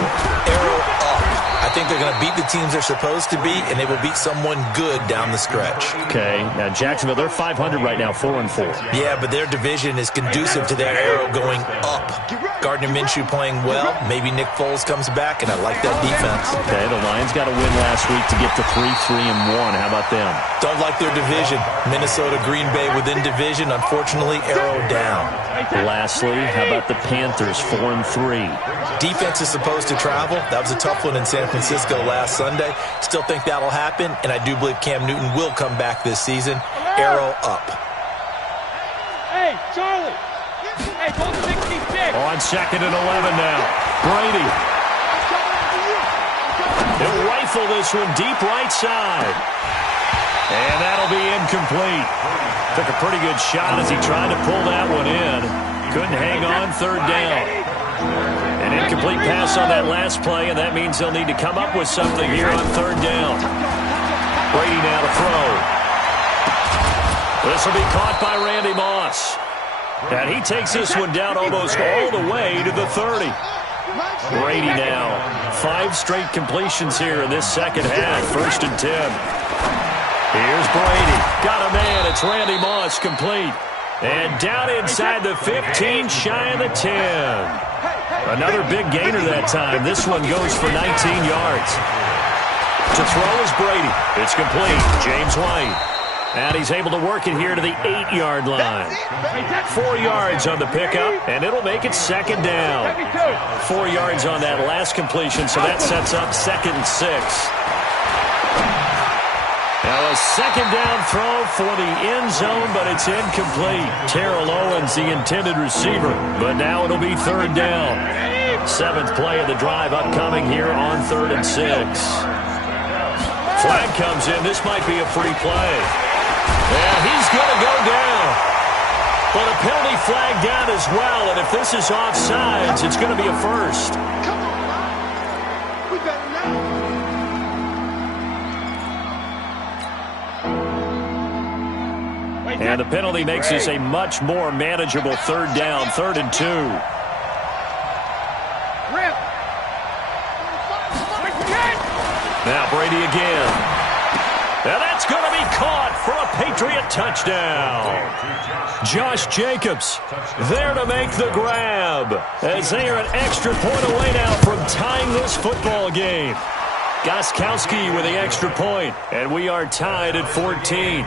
Arrow up. I think they're going to beat the teams they're supposed to beat, and they will beat someone good down the stretch. Okay. Now, Jacksonville, they're 500 right now, 4 and 4. Yeah, but their division is conducive to their arrow going up. Gardner Minshew playing well. Maybe Nick Foles comes back, and I like that defense. Okay, the Lions got a win last week to get to 3-3 and 1. How about them? Don't like their division. Minnesota, Green Bay within division. Unfortunately, arrow down. Lastly, how about the Panthers, 4 and 3? Defense is supposed to travel. That was a tough one in San Francisco last Sunday. Still think that'll happen, and I do believe Cam Newton will come back this season. Arrow up. Hey, Charlie. Hey, go 66. On 2nd and 11 now. Brady. He'll rifle this one deep right side. And that'll be incomplete. Took a pretty good shot as he tried to pull that one in. Couldn't hang on 3rd down. An incomplete pass on that last play, and that means they'll need to come up with something here on 3rd down. Brady now to throw. This will be caught by Randy Moss. And he takes this one down almost all the way to the 30. Brady now. 5 straight completions here in this second half. 1st and 10. Here's Brady. Got a man. It's Randy Moss complete. And down inside the 15, shy of the 10. Another big gainer that time. This one goes for 19 yards. To throw is Brady. It's complete. James White. And he's able to work it here to the 8-yard line. 4 yards on the pickup, and it'll make it 2nd down. 4 yards on that last completion, so that sets up 2nd and 6. Now a 2nd down throw for the end zone, but it's incomplete. Terrell Owens, the intended receiver, but now it'll be 3rd down. 7th play of the drive upcoming here on 3rd and 6. Flag comes in. This might be a free play. And he's going to go down. But a penalty flag down as well, and if this is offsides, it's going to be a first. Come on, man. We better now. And the penalty makes this a much more manageable 3rd down, 3rd and 2. Now Brady again. And that's going to be caught for a Patriot touchdown. Josh Jacobs there to make the grab as they are an extra point away now from tying this football game. Gostkowski with the extra point, and we are tied at 14.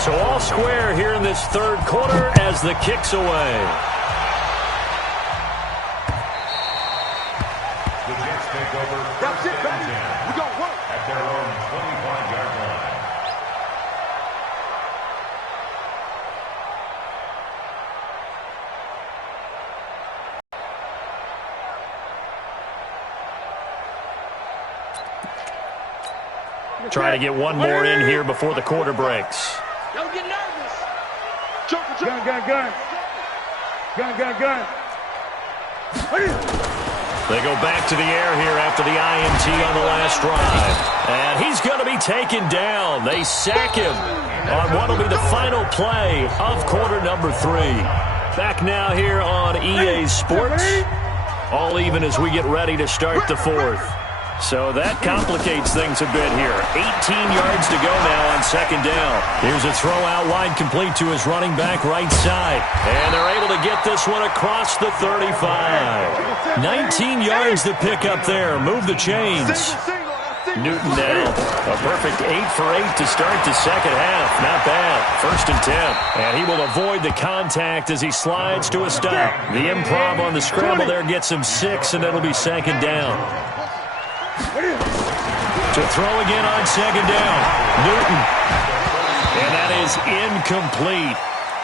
So all square here in this 3rd quarter as the kick's away. That's it, baby. We gonna work at their own 25-yard line. Try to get one more in here before the quarter breaks. Don't get nervous. Gun, gun, gun. Gun, gun, gun. They go back to the air here after the INT on the last drive. And he's going to be taken down. They sack him on what will be the final play of quarter number 3. Back now here on EA Sports. All even as we get ready to start the 4th. So that complicates things a bit here. 18 yards to go now on second down. Here's a throw out wide complete to his running back right side. And they're able to get this one across the 35. 19 yards to pick up there. Move the chains. Newton now. A perfect 8 for 8 to start the second half. Not bad. 1st and 10. And he will avoid the contact as he slides to a stop. The improv on the scramble there gets him 6, and it'll be second down. To throw again on second down. Newton. And that is incomplete.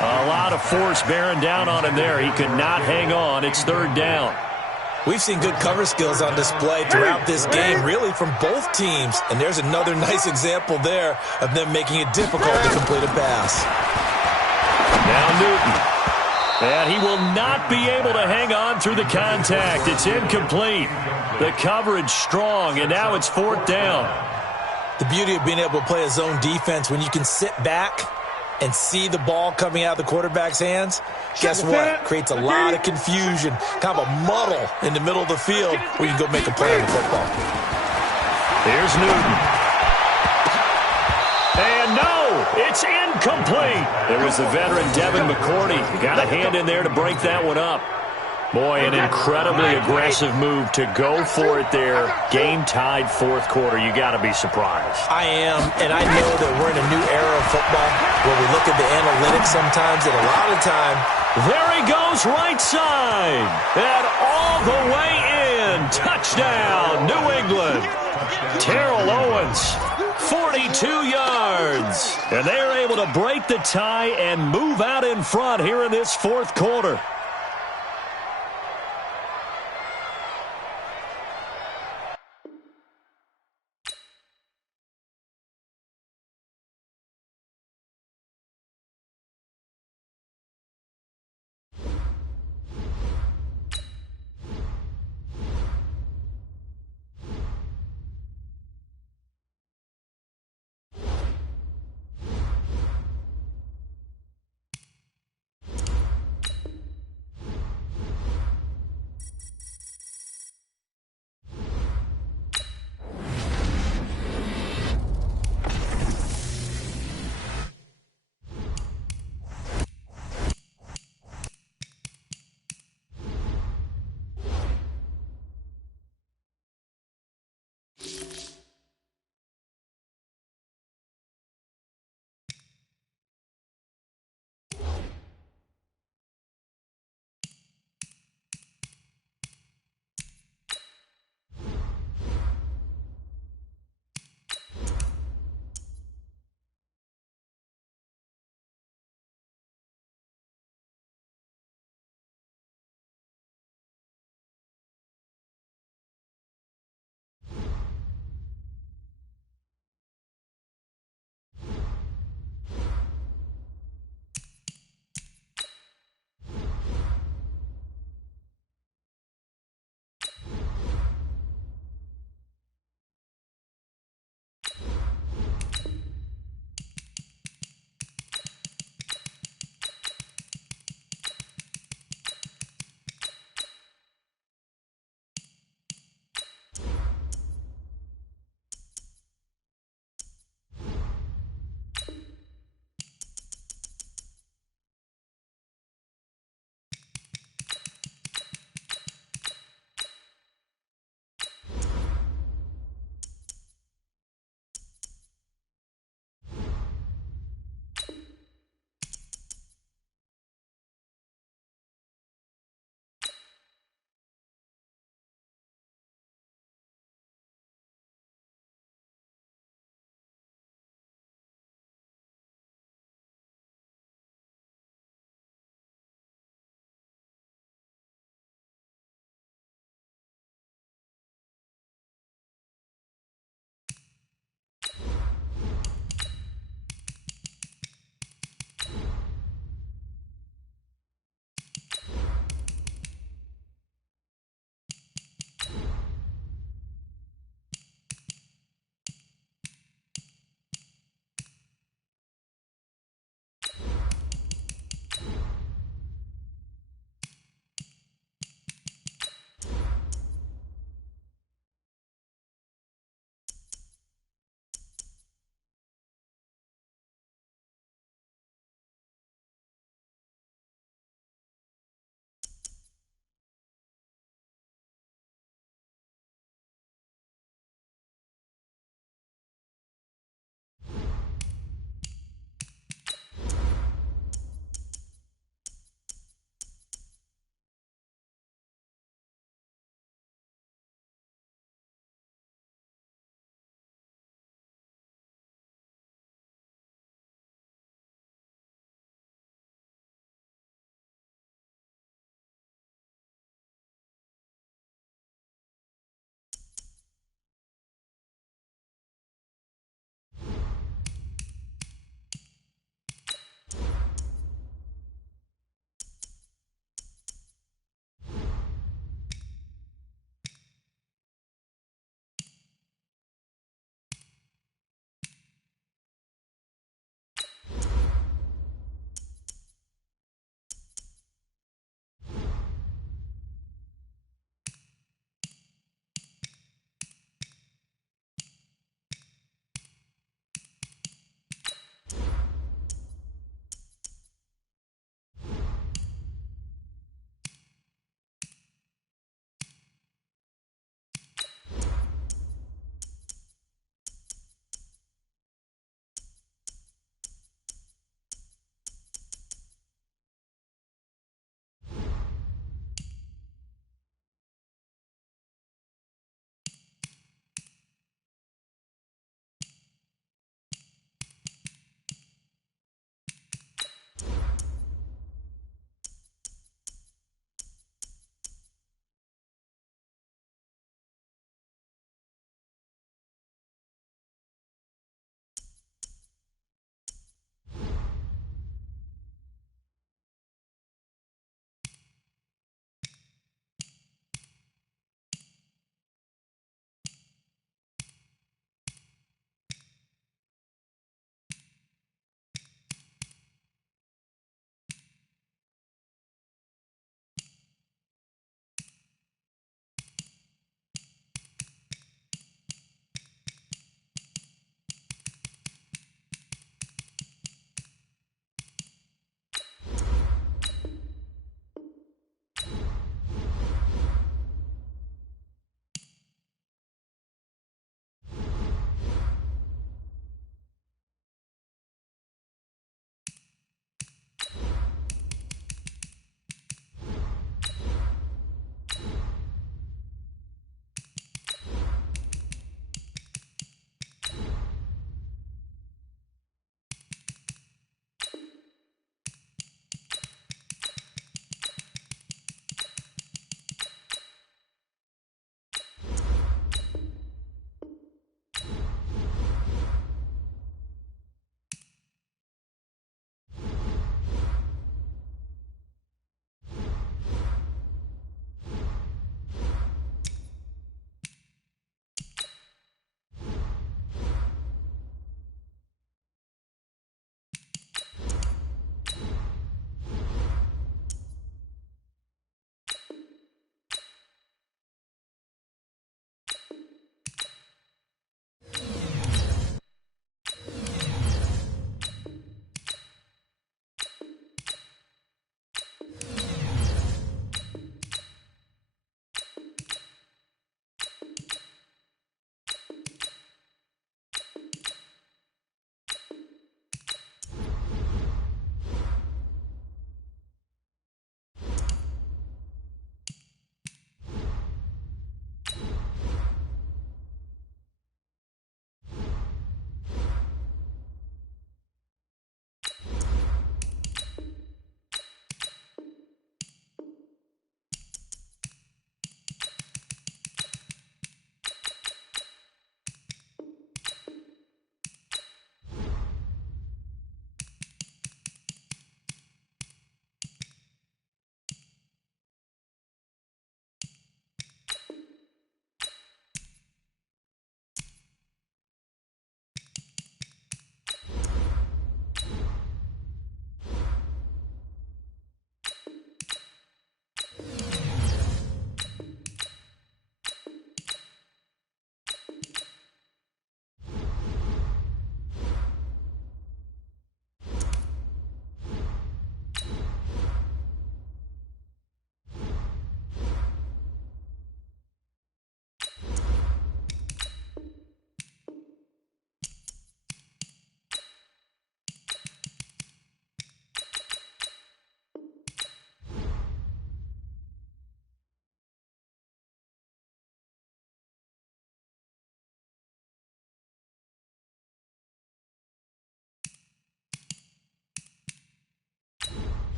A lot of force bearing down on him there. He could not hang on. It's 3rd down. We've seen good cover skills on display throughout this game, really from both teams. And there's another nice example there of them making it difficult to complete a pass. Now Newton. And he will not be able to hang on through the contact. It's incomplete. The coverage strong, and now it's 4th down. The beauty of being able to play a zone defense when you can sit back and see the ball coming out of the quarterback's hands, guess what? Creates a lot of confusion, kind of a muddle in the middle of the field where you can go make a play on the football. Here's Newton. And no, it's incomplete. There was the veteran Devin McCourty. Got a hand in there to break that one up. Boy, an incredibly aggressive move to go for it there. Game tied 4th quarter. You got to be surprised. I am, and I know that we're in a new era of football where we look at the analytics sometimes, and a lot of time. There he goes right side. And all the way in. Touchdown, New England. Terrell Owens, 42 yards. And they're able to break the tie and move out in front here in this 4th quarter.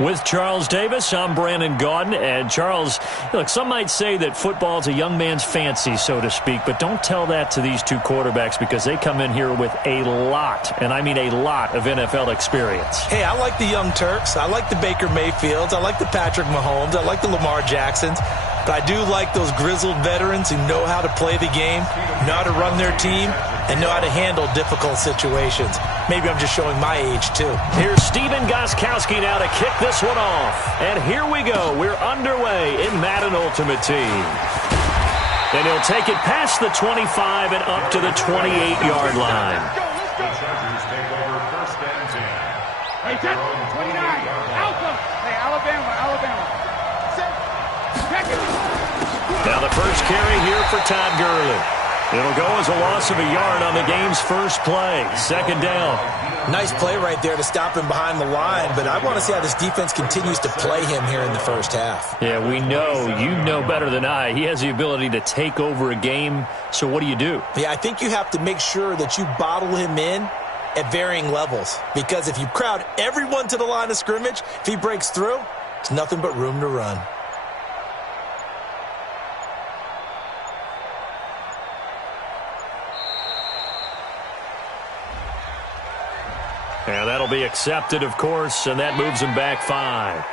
With Charles Davis, I'm Brandon Gaudin. And Charles, look, some might say that football is a young man's fancy, so to speak, but don't tell that to these two quarterbacks because they come in here with a lot, and I mean a lot, of NFL experience. Hey, I like the young Turks. I like the Baker Mayfields. I like the Patrick Mahomes. I like the Lamar Jacksons. But I do like those grizzled veterans who know how to play the game, know how to run their team, and know how to handle difficult situations. Maybe I'm just showing my age, too. Here's Steven Gostkowski now to kick this one off. And here we go. We're underway in Madden Ultimate Team. And he'll take it past the 25 and up to the 28-yard line. The Chargers take over first and 10. Hey, 29. Alpha. Hey, Alabama. Now the first carry here for Todd Gurley. It'll go as a loss of a yard on the game's first play. Second down. Nice play right there to stop him behind the line, but I want to see how this defense continues to play him here in the first half. Yeah, we know. You know better than I. He has the ability to take over a game, so what do you do? Yeah, I think you have to make sure that you bottle him in at varying levels, because if you crowd everyone to the line of scrimmage, if he breaks through, it's nothing but room to run. And that'll be accepted, of course, and that moves him back 5.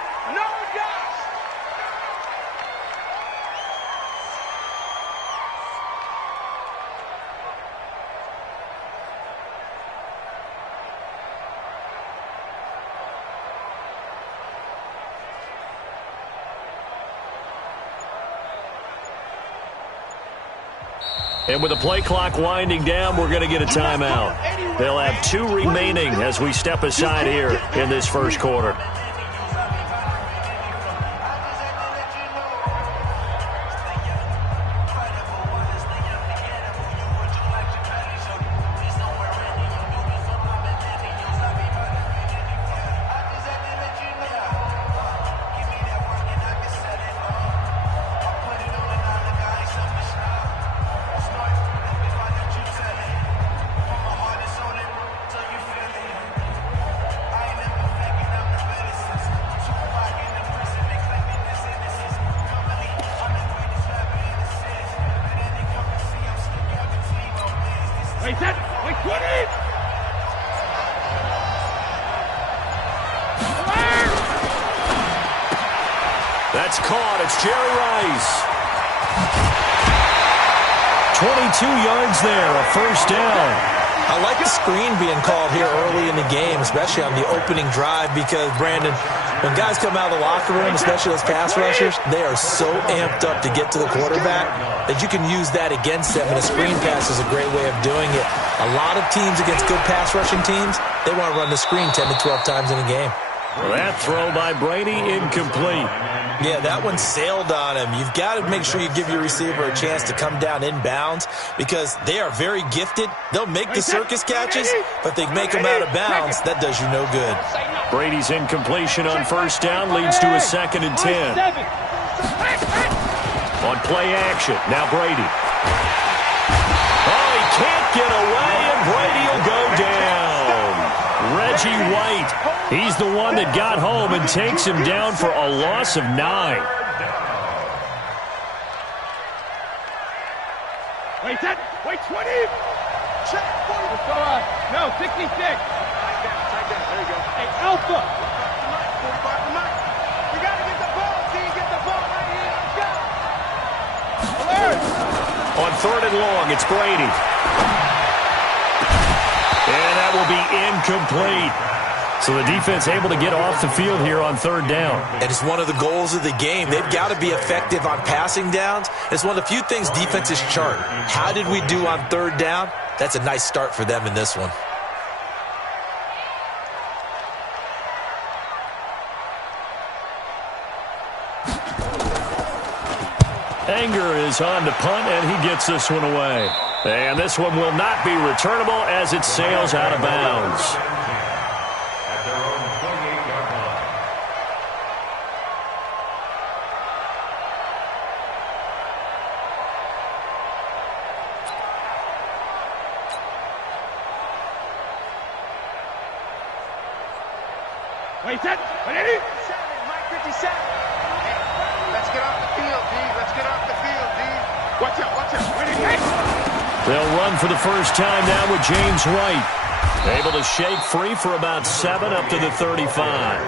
And with the play clock winding down, we're going to get a timeout. They'll have 2 remaining as we step aside here in this first quarter. That's caught. It's Jerry Rice. 22 yards there, a first down. I like the screen being called here early in the game, especially on the opening drive, because, Brandon, when guys come out of the locker room, especially those pass rushers, they are so amped up to get to the quarterback that you can use that against them, and a screen pass is a great way of doing it. A lot of teams against good pass rushing teams, they want to run the screen 10 to 12 times in a game. Well, that throw by Brady, incomplete. Yeah, that one sailed on him. You've got to make sure you give your receiver a chance to come down inbounds because they are very gifted. They'll make the circus catches, but they make them out of bounds. That does you no good. Brady's incompletion on first down leads to a 2nd and 10. On play action, now Brady. Oh, he can't get away, and Brady will go down. Reggie White, he's the one that got home and takes him down for a loss of 9. Wait, 20. Check. Let's go on. No, 66. Tight down. There you go. Hey, Alpha. 45 to Mike. We got to get the ball, team. Get the ball right here. Let's go. On 3rd and long, it's Brady. And that will be incomplete. So the defense able to get off the field here on 3rd down. And it's one of the goals of the game. They've got to be effective on passing downs. It's one of the few things defenses chart. How did we do on 3rd down? That's a nice start for them in this one. Anger is on to punt, and he gets this one away. And this one will not be returnable as it sails out of bounds. At their own 28-yard line. Wait, set. Ready? 57. Let's get off the field, D. Let's get off the field, D. Watch out, watch out. They'll run for the first time now with James White. Able to shake free for about 7 up to the 35.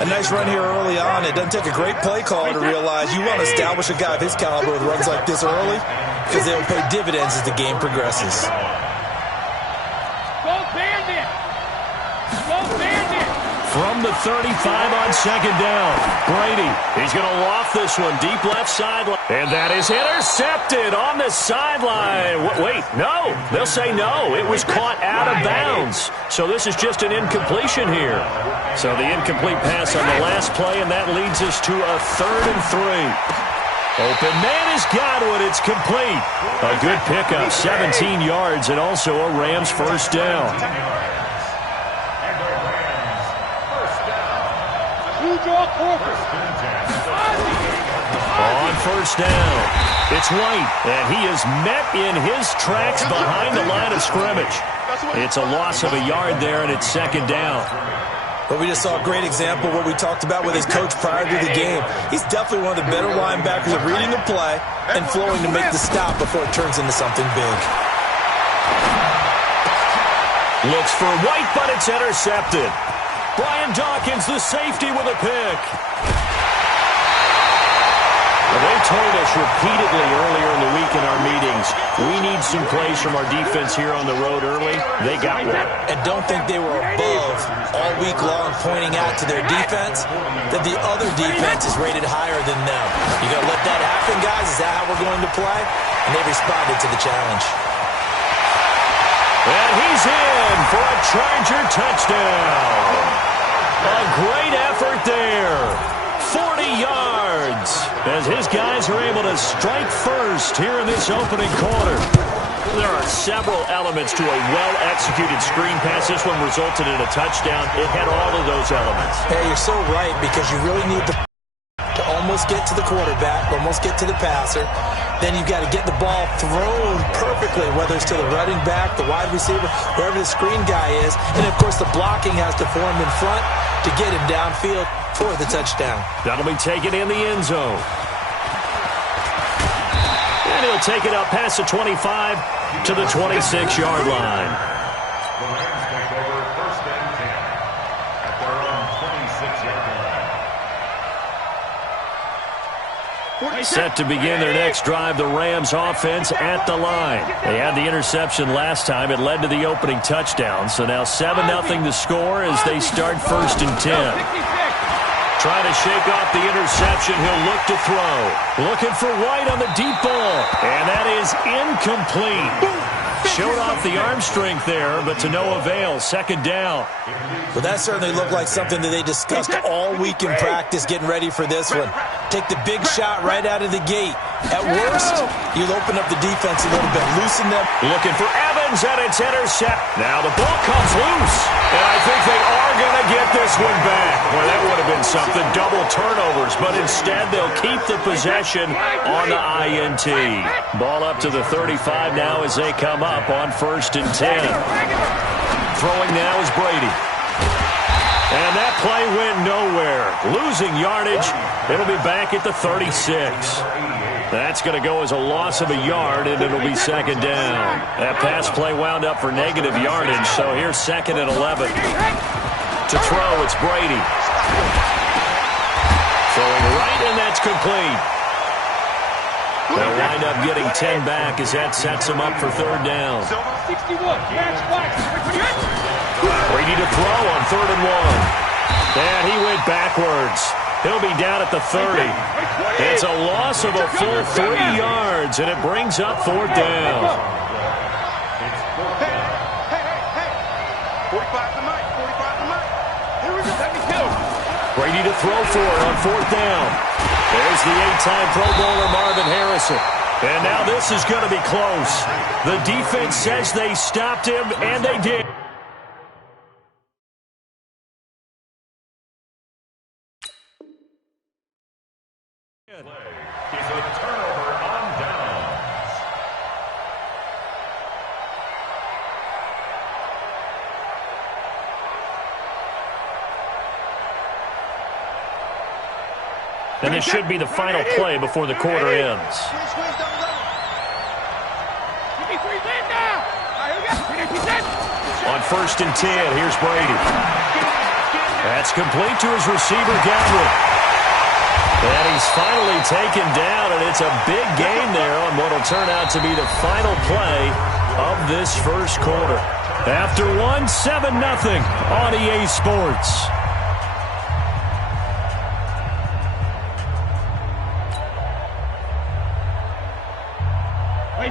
A nice run here early on. It doesn't take a great play caller to realize you want to establish a guy of his caliber with runs like this early because they'll pay dividends as the game progresses. Go Bandit! Go Bandit! From the 35 on second down, Brady. He's going to loft this one deep left sideline. And that is intercepted on the sideline. Wait, no. They'll say no. It was caught out of bounds. So this is just an incompletion here. So the incomplete pass on the last play, and that leads us to a 3rd and 3. Open man has got one. It's complete. A good pickup, 17 yards, and also a Rams first down. On first down, it's White, and he is met in his tracks behind the line of scrimmage. It's a loss of a yard there, and it's second down. But we just saw a great example of what we talked about with his coach prior to the game. He's definitely one of the better linebackers at reading the play and flowing to make the stop before it turns into something big. Looks for White, but it's intercepted. Brian Dawkins, the safety, with a pick. They told us repeatedly earlier in the week in our meetings, we need some plays from our defense here on the road early. They got one. And don't think they were above all week long pointing out to their defense that the other defense is rated higher than them. You got to let that happen, guys. Is that how we're going to play? And they responded to the challenge. And he's in for a Charger touchdown. A great effort there. 40 yards as his guys are able to strike first here in this opening quarter. There are several elements to a well-executed screen pass. This one resulted in a touchdown. It had all of those elements. Hey, you're so right, because you really need to almost get to the quarterback, almost get to the passer. Then you've got to get the ball thrown perfectly, whether it's to the running back, the wide receiver, wherever the screen guy is. And, of course, the blocking has to form in front to get him downfield for the touchdown. That'll be taken in the end zone. And he'll take it up past the 25 to the 26-yard line. The Rams take over 1st and 10 at their own 26-yard line. Set to begin their next drive, the Rams offense at the line. They had the interception last time. It led to the opening touchdown. So now 7-0 to score as they start 1st and 10. Trying to shake off the interception. He'll look to throw. Looking for White on the deep ball. And that is incomplete. Showed off the arm strength there, but to no avail. 2nd down. Well, that certainly looked like something that they discussed all week in practice getting ready for this one. Take the big shot right out of the gate. At worst, you'll open up the defense a little bit, loosen them. Looking for Evans, and it's intercept. Now the ball comes loose, and I think they are going to get this one back. Well, that would have been something, double turnovers, but instead they'll keep the possession on the INT. Ball up to the 35 now as they come up on 1st and 10. Throwing now is Brady. And that play went nowhere. Losing yardage. It'll be back at the 36. That's going to go as a loss of a yard, and it'll be 2nd down. That pass play wound up for negative yardage, so here's 2nd and 11. To throw, it's Brady. Throwing right, and that's complete. They'll wind up getting 10 back as that sets them up for 3rd down. 61, match flex. Brady to throw on 3rd and 1. And he went backwards. He'll be down at the 30. It's a loss of a full 3 yards, and it brings up 4th down. Hey. 45 to Mike. 45 to Mike. Here we go. Let me go. Brady to throw for it on 4th down. There's the 8-time Pro Bowler Marvin Harrison. And now this is going to be close. The defense says they stopped him, and they did. Is a turnover on downs. And this should be the final play before the quarter ends. On 1st and 10, here's Brady. That's complete to his receiver, Godwin. And he's finally taken down, and it's a big gain there on what will turn out to be the final play of this first quarter. After one, 7-0 on EA Sports.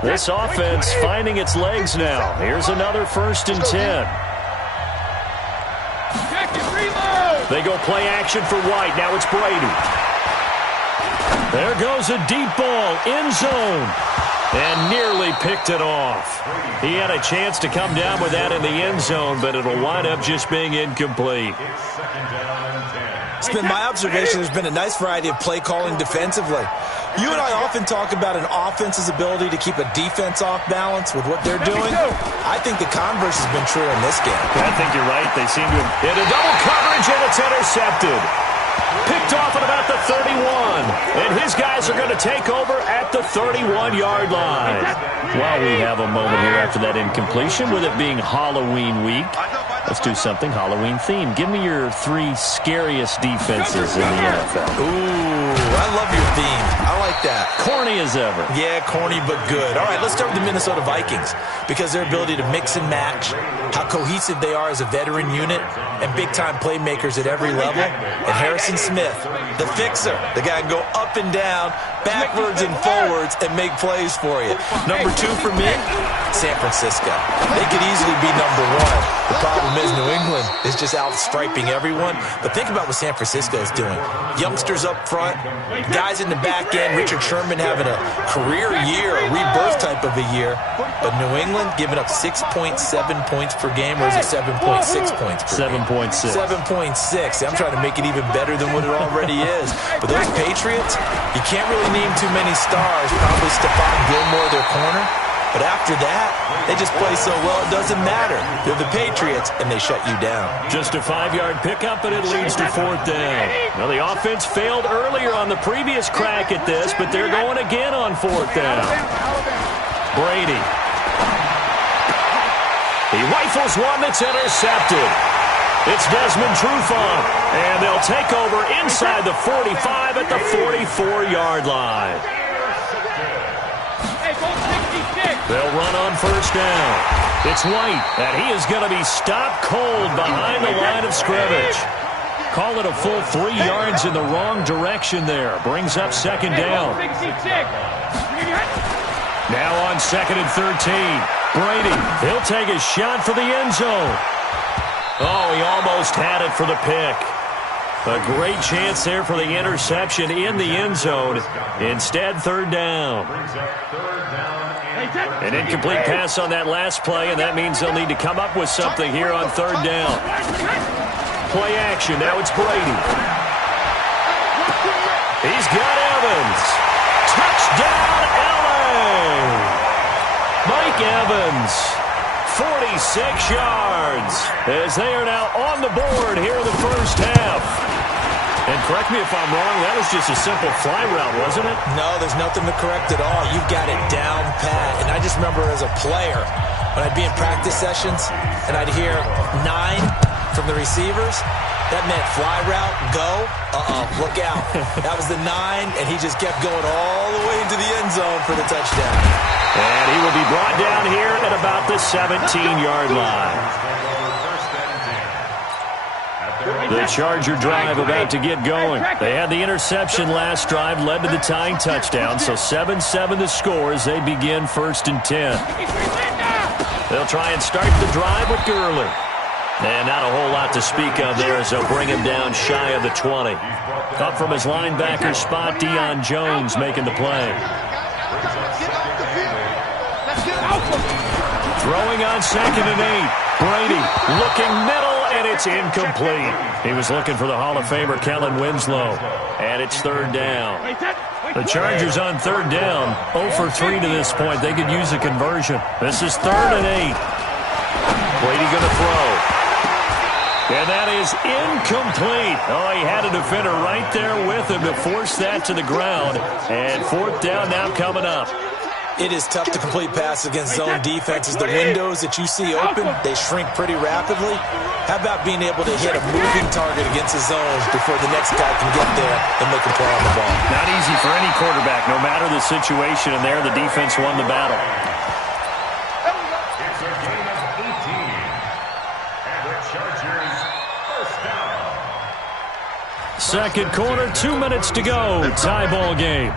This offense finding its legs now. Here's another 1st and 10. They go play action for White. Now it's Brady. There goes a deep ball, end zone, and nearly picked it off. He had a chance to come down with that in the end zone, but it'll wind up just being incomplete. It's been my observation there's been a nice variety of play calling defensively. You and I often talk about an offense's ability to keep a defense off balance with what they're doing. I think the converse has been true in this game. I think you're right. They seem to have hit a double coverage, and it's intercepted. Picked off at about the 31. And his guys are going to take over at the 31-yard line. While we have a moment here after that incompletion, with it being Halloween week, let's do something Halloween themed. Give me your 3 scariest defenses in the NFL. Ooh, I love your theme. I like that. Corny as ever. Yeah, corny but good. All right, let's start with the Minnesota Vikings because their ability to mix and match, how cohesive they are as a veteran unit, and big-time playmakers at every level. And Harrison Smith, the fixer, the guy can go up and down, backwards and forwards, and make plays for you. Number 2 for me, San Francisco. They could easily be number 1. The problem is New England is just outstriping everyone. But think about what San Francisco is doing. Youngsters up front, guys in the back end, Richard Sherman having a career year, a rebirth type of a year. But New England giving up 6.7 points per game, or is it 7.6 points per game? 7.6. 7.6. I'm trying to make it even better than what it already is. But those Patriots, you can't really name too many stars. Probably Stephon Gilmore, their corner. But after that, they just play so well it doesn't matter. They're the Patriots, and they shut you down. Just a 5-yard pickup, and it leads to 4th down. Well, the offense failed earlier on the previous crack at this, but they're going again on 4th down. Brady. He rifles one that's intercepted. It's Desmond Trufant, and they'll take over inside the 45 at the 44-yard line. They'll run on 1st down. It's White, and he is going to be stopped cold behind the line of scrimmage. Call it a full 3 yards in the wrong direction there. Brings up 2nd down. Now on 2nd and 13. Brady, he'll take a shot for the end zone. Oh, he almost had it for the pick. A great chance there for the interception in the end zone. Instead, 3rd down. An incomplete pass on that last play, and that means they'll need to come up with something here on 3rd down. Play action. Now it's Brady. He's got Evans. Touchdown, LA! Mike Evans, 46 yards, as they are now on the board here in the first half. And correct me if I'm wrong, that was just a simple fly route, wasn't it? No, there's nothing to correct at all. You've got it down pat. And I just remember as a player, when I'd be in practice sessions and I'd hear 9 from the receivers, that meant fly route, go, look out. That was the 9, and he just kept going all the way into the end zone for the touchdown. And he will be brought down here at about the 17-yard line. The Charger drive about to get going. They had the interception last drive, led to the tying touchdown, so 7-7 the score as they begin 1st and 10. They'll try and start the drive with Gurley. And not a whole lot to speak of there as they'll bring him down shy of the 20. Up from his linebacker spot, Deion Jones making the play. Throwing on 2nd and 8. Brady looking middle, and it's incomplete. He was looking for the Hall of Famer Kellen Winslow, and it's 3rd down. The Chargers on 3rd down, 0 for 3 to this point. They could use a conversion. This is 3rd and 8. Brady going to throw. And that is incomplete. Oh, he had a defender right there with him to to force that to the ground. And fourth down now coming up. It is tough to complete passes against zone defenses. The windows that you see open, they shrink pretty rapidly. How about being able to hit a moving target against the zone before the next guy can get there and make a play on the ball? Not easy for any quarterback, no matter the situation, and there the defense won the battle. It's a gain of 18. And the Chargers first down. Second quarter, 2 minutes to go. Tie ball game.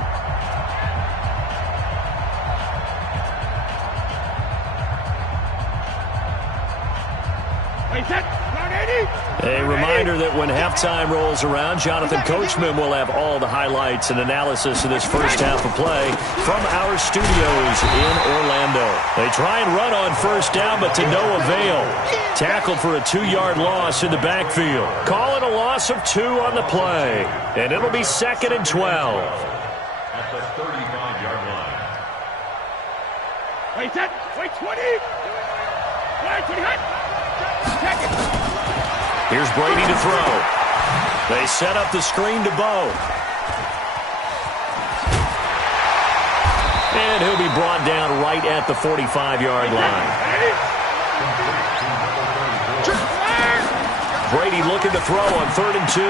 A reminder that when halftime rolls around, Jonathan Coachman will have all the highlights and analysis of this first half of play from our studios in Orlando. They try and run on first down, but to no avail. Tackled for a 2-yard loss in the backfield. Call it a loss of 2 on the play. And it'll be 2nd and 12. At the 35-yard line. Wait, set. Wait, 20. Wait, 20. Check it. Here's Brady to throw. They set up the screen to Bo. And he'll be brought down right at the 45-yard line. Brady looking to throw on 3rd and 2.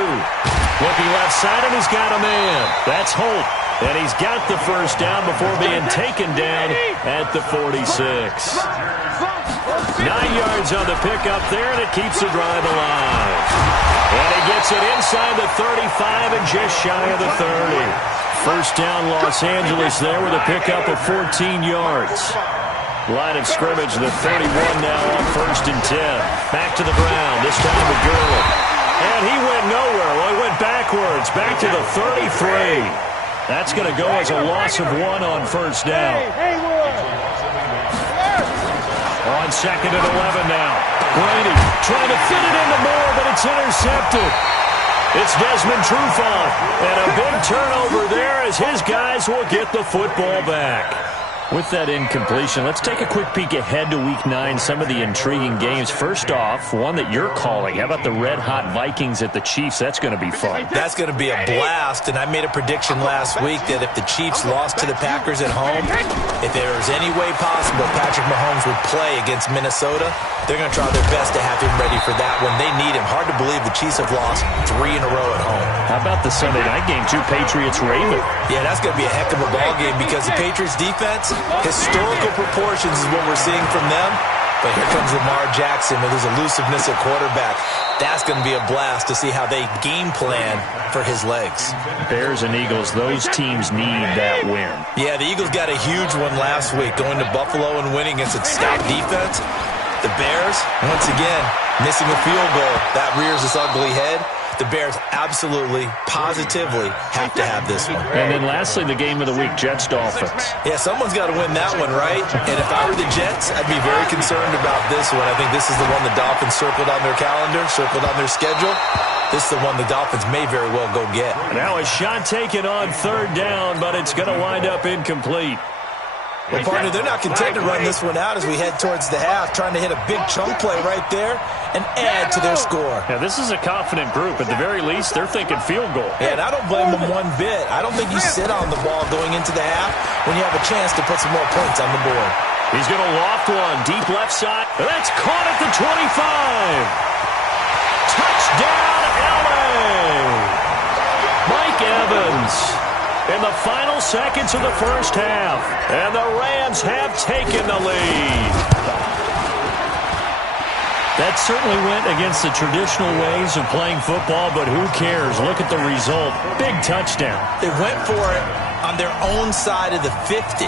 Looking left side, and he's got a man. That's Holt. And he's got the first down before being taken down at the 46. 9 yards on the pickup there, and it keeps the drive alive. And he gets it inside the 35 and just shy of the 30. First down, Los Angeles there with a pickup of 14 yards. Line of scrimmage, the 31 now on 1st and 10. Back to the ground, this time with Gurley. And he went nowhere. Well, he went backwards, back to the 33. That's going to go as a loss of 1 on first down. On 2nd and 11 now. Brady trying to fit it into Moore, but it's intercepted. It's Desmond Trufant. And a big turnover there as his guys will get the football back. With that incompletion, let's take a quick peek ahead to Week 9, some of the intriguing games. First off, one that you're calling. How about the red-hot Vikings at the Chiefs? That's going to be fun. That's going to be a blast, and I made a prediction last week that if the Chiefs lost to the Packers at home, if there was any way possible Patrick Mahomes would play against Minnesota, they're going to try their best to have him ready for that when they need him. Hard to believe the Chiefs have lost 3 in a row at home. How about the Sunday night game, too? Patriots-Ravens. Yeah, that's going to be a heck of a ball game because the Patriots defense, historical proportions is what we're seeing from them. But here comes Lamar Jackson with his elusiveness at quarterback. That's going to be a blast to see how they game plan for his legs. Bears and Eagles, those teams need that win. Yeah, the Eagles got a huge one last week, going to Buffalo and winning against a stout defense. The Bears, once again, missing a field goal. That rears its ugly head. The Bears absolutely, positively have to have this one. And then lastly, the game of the week, Jets-Dolphins. Yeah, someone's got to win that one, right? And if I were the Jets, I'd be very concerned about this one. I think this is the one the Dolphins circled on their calendar, circled on their schedule. This is the one the Dolphins may very well go get. Now a shot taken on 3rd down, but it's going to wind up incomplete. Well, partner, they're not content to run this one out as we head towards the half, trying to hit a big chunk play right there and add to their score. Yeah, this is a confident group. At the very least, they're thinking field goal. Yeah, and I don't blame them one bit. I don't think you sit on the ball going into the half when you have a chance to put some more points on the board. He's going to loft one deep left side. That's caught at the 25. Touchdown, LA! Mike Evans in the final seconds of the first half. And the Rams have taken the lead. That certainly went against the traditional ways of playing football, but who cares? Look at the result. Big touchdown. They went for it on their own side of the 50.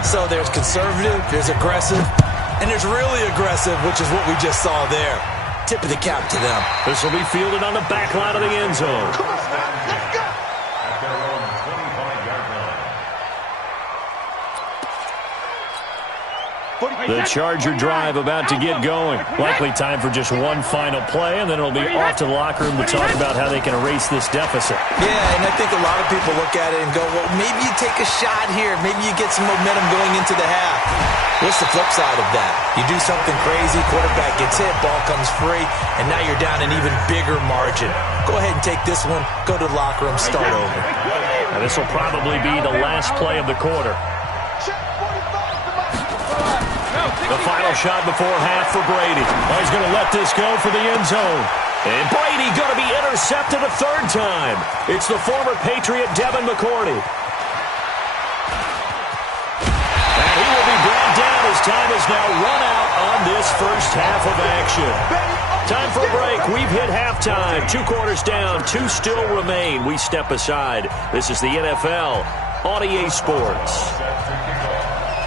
So there's conservative, there's aggressive, and there's really aggressive, which is what we just saw there. Tip of the cap to them. This will be fielded on the back line of the end zone. The Charger drive about to get going. Likely time for just one final play, and then it'll be off to the locker room to talk about how they can erase this deficit. Yeah, and I think a lot of people look at it and go, well, maybe you take a shot here. Maybe you get some momentum going into the half. What's the flip side of that? You do something crazy, quarterback gets hit, ball comes free, and now you're down an even bigger margin. Go ahead and take this one, go to the locker room, start over. Now, this will probably be the last play of the quarter. The final shot before half for Brady. Oh, he's going to let this go for the end zone. And Brady going to be intercepted a third time. It's the former Patriot Devin McCourty. And he will be brought down as time is now run out on this first half of action. Time for a break. We've hit halftime. 2 quarters down. 2 still remain. We step aside. This is the NFL on EA Sports.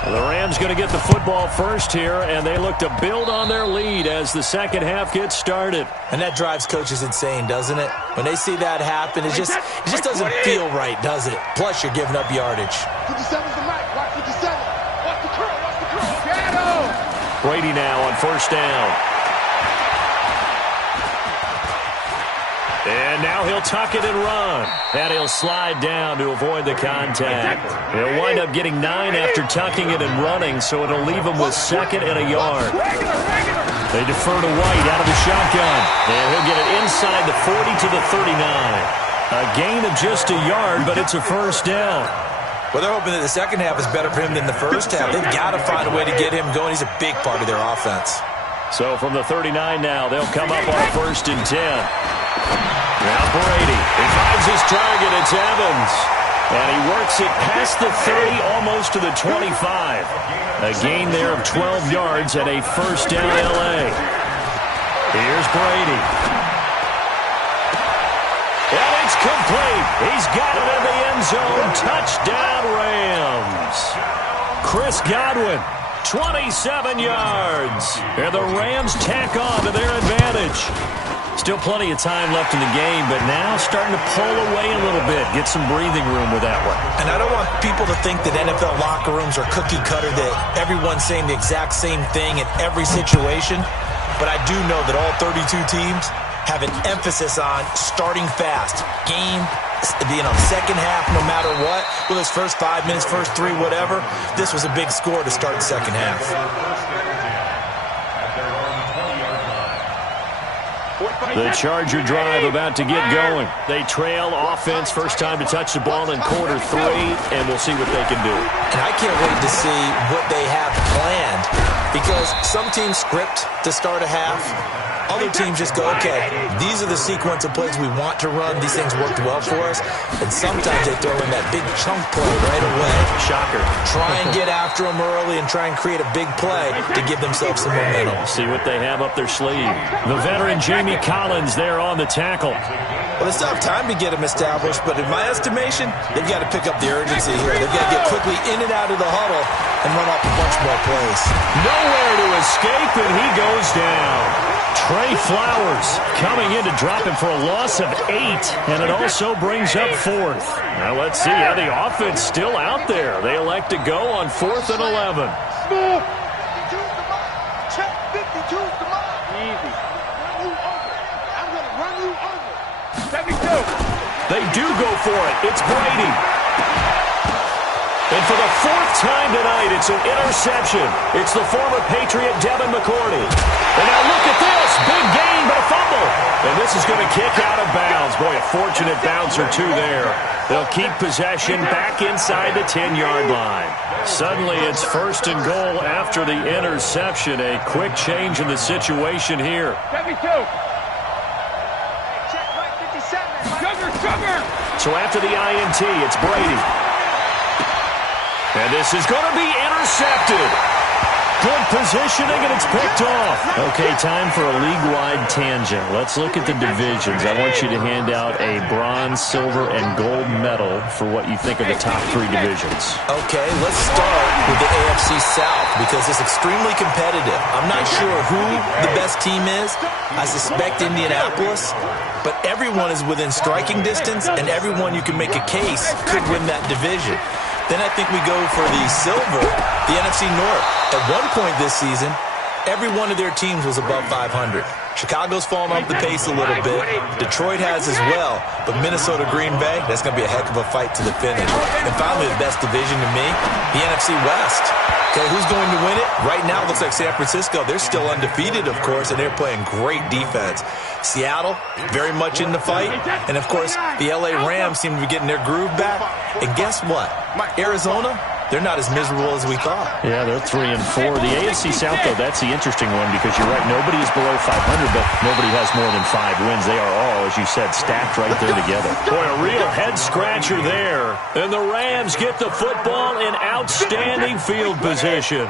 The Rams going to get the football first here, and they look to build on their lead as the second half gets started. And that drives coaches insane, doesn't it? When they see that happen, it just doesn't feel right, does it? Plus, you're giving up yardage. 57's the mic. Watch 57. Watch the curl. Watch the curl. Shadow. Brady now on first down. And now he'll tuck it and run. And he'll slide down to avoid the contact. He'll wind up getting 9 after tucking it and running, so it'll leave him with 2nd and a yard. They defer to White out of the shotgun. And he'll get it inside the 40 to the 39. A gain of just a yard, but it's a first down. Well, they're hoping that the second half is better for him than the first half. They've got to find a way to get him going. He's a big part of their offense. So from the 39 now, they'll come up on 1st and 10. Now Brady, he finds his target, it's Evans. And he works it past the 30, almost to the 25. A gain there of 12 yards at a first down L.A. Here's Brady. And it's complete. He's got it in the end zone. Touchdown Rams. Chris Godwin, 27 yards. And the Rams tack on to their advantage. Still plenty of time left in the game, but now starting to pull away a little bit. Get some breathing room with that one. And I don't want people to think that NFL locker rooms are cookie cutter, that everyone's saying the exact same thing in every situation. But I do know that all 32 teams have an emphasis on starting fast. Game, second half, no matter what. Whether it's first 5 minutes, first 3, whatever. This was a big score to start the second half. The Charger drive about to get going. They trail offense, first time to touch the ball in quarter 3, and we'll see what they can do. And I can't wait to see what they have planned, because some teams script to start a half. Other teams just go, okay, these are the sequence of plays we want to run. These things worked well for us. And sometimes they throw in that big chunk play right away. Shocker. Try and get after them early and try and create a big play to give themselves some momentum. See what they have up their sleeve. The veteran Jamie Collins there on the tackle. Well, they still have time to get him established, but in my estimation, they've got to pick up the urgency here. They've got to get quickly in and out of the huddle and run off a bunch more plays. Nowhere to escape, and he goes down. Trey Flowers coming in to drop him for a loss of 8, and it also brings up 4th. Now let's see how the offense still out there. They elect to go on 4th and 11. Check 52's the mark. Easy. Run you over. I'm going to run you over. 72. They do go for it. It's Brady. And for the 4th time tonight, it's an interception. It's the former Patriot Devin McCourty. And now look at this. Big gain, but a fumble. And this is going to kick out of bounds. Boy, a fortunate bounce or two there. They'll keep possession back inside the 10-yard line. Suddenly, it's 1st and goal after the interception. A quick change in the situation here. 72. Check right 57. Sugar. So after the INT, it's Brady. And this is going to be intercepted. Good positioning, and it's picked off. Okay, time for a league-wide tangent. Let's look at the divisions. I want you to hand out a bronze, silver, and gold medal for what you think of the top 3 divisions. Okay, let's start with the AFC South, because it's extremely competitive. I'm not sure who the best team is. I suspect Indianapolis. But everyone is within striking distance, and everyone you can make a case could win that division. Then I think we go for the silver, the NFC North. At one point this season, every one of their teams was above 500. Chicago's fallen off the pace a little bit. Detroit has as well. But Minnesota, Green Bay, that's going to be a heck of a fight to the finish. And finally, the best division to me, the NFC West. Okay, who's going to win it? Right now, it looks like San Francisco. They're still undefeated, of course, and they're playing great defense. Seattle, very much in the fight. And, of course, the L.A. Rams seem to be getting their groove back. And guess what? Arizona, they're not as miserable as we thought. Yeah, they're 3-4. The AFC South, though, that's the interesting one because you're right. Nobody is below 500, but nobody has more than 5 wins. They are all, as you said, stacked right there together. Boy, a real head-scratcher there. And the Rams get the football in outstanding field position.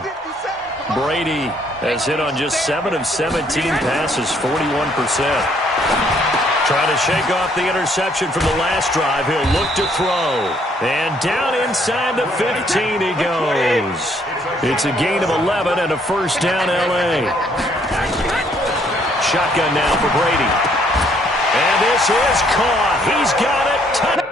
Brady has hit on just 7 of 17 passes, 41%. Trying to shake off the interception from the last drive. He'll look to throw. And down inside the 15 he goes. It's a gain of 11 and a first down L.A. Shotgun now for Brady. And this is caught. He's got it. Touchdown.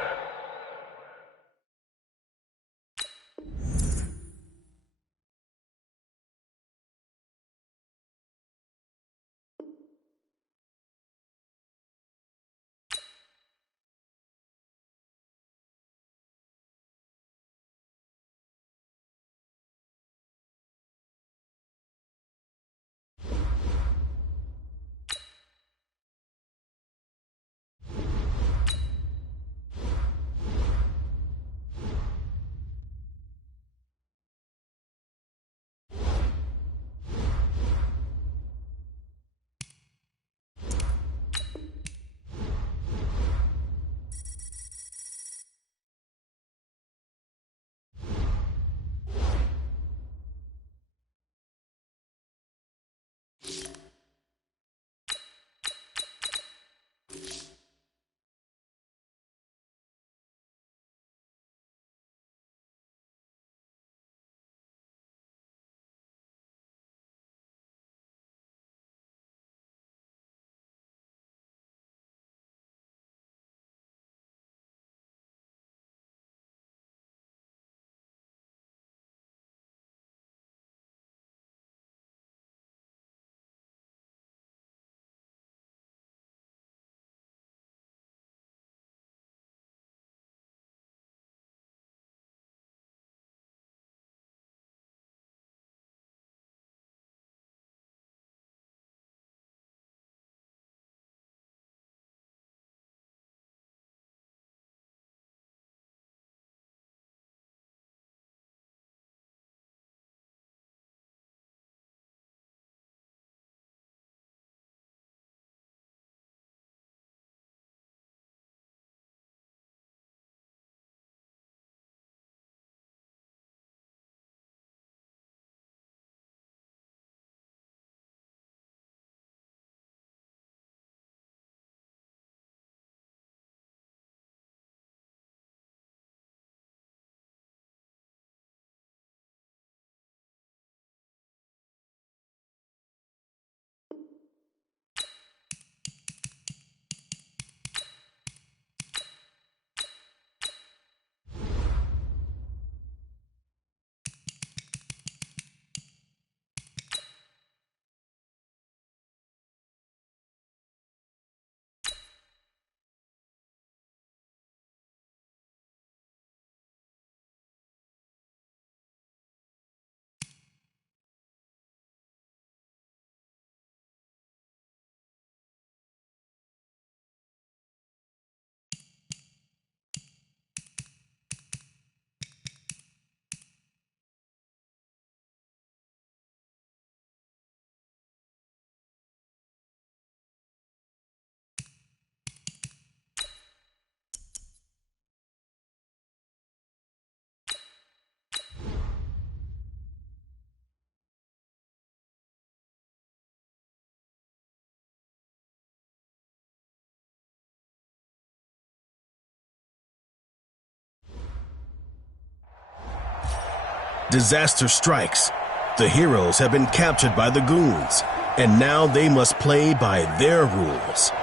Disaster strikes. The heroes have been captured by the goons, and now they must play by their rules.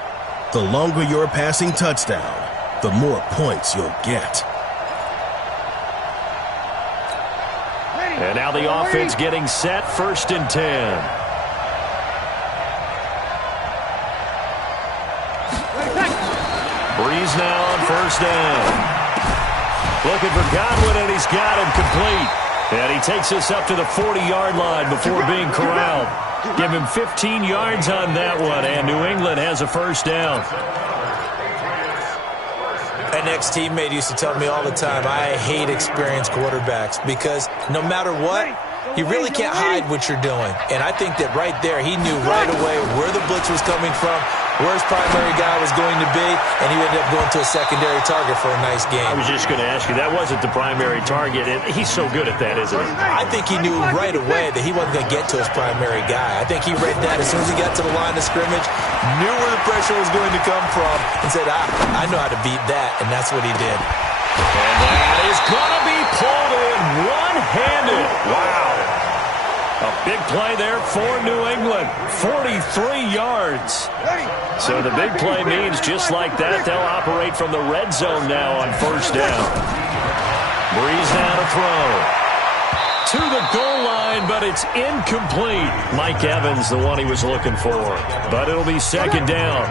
The longer your passing touchdown, the more points you'll get. And now the offense getting set, 1st and 10. Breeze now on 1st down. Looking for Godwin, and he's got him complete. And he takes us up to the 40-yard line before being corralled. Give him 15 yards on that one, and New England has a 1st down. An ex-teammate used to tell me all the time, I hate experienced quarterbacks because no matter what, you really can't hide what you're doing. And I think that right there, he knew right away where the blitz was coming from, where his primary guy was going to be, and he ended up going to a secondary target for a nice game. I was just going to ask you, that wasn't the primary target, and he's so good at that, isn't he? I think he knew right away that he wasn't going to get to his primary guy. I think he read that as soon as he got to the line of scrimmage, knew where the pressure was going to come from, and said, I know how to beat that, and that's what he did. And that is going to be pulled in one-handed. Wow. A big play there for New England, 43 yards. So the big play means just like that, they'll operate from the red zone now on 1st down. Breeze now to throw. To the goal line, but it's incomplete. Mike Evans, the one he was looking for. But it'll be 2nd down.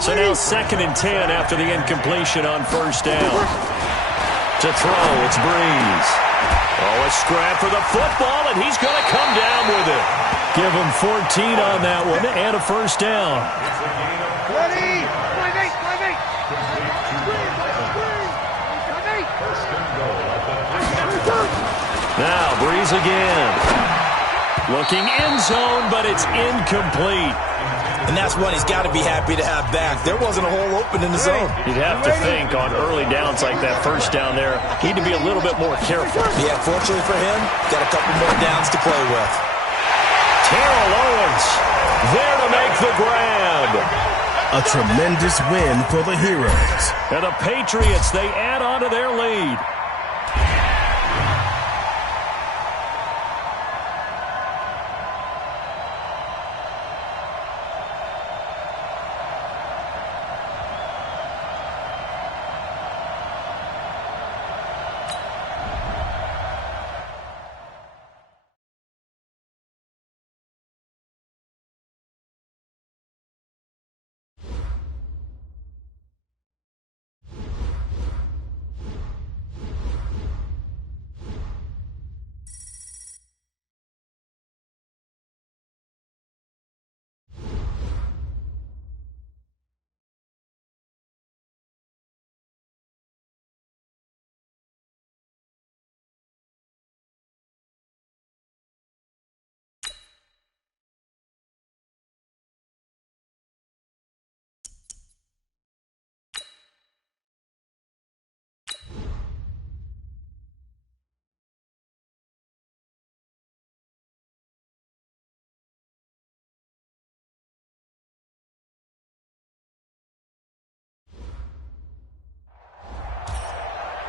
So now 2nd and 10 after the incompletion on 1st down. To throw, it's Breeze. Oh, a scrap for the football, and he's going to come down with it. Give him 14 on that one, and a 1st down. Ready? Now, Breeze again. Looking end zone, but it's incomplete. And that's one he's got to be happy to have back. There wasn't a hole open in the zone. You'd have to think on early downs like that 1st down there, he'd to be a little bit more careful. Yeah, fortunately for him, got a couple more downs to play with. Terrell Owens there to make the grab. A tremendous win for the Heroes. And the Patriots, they add on to their lead.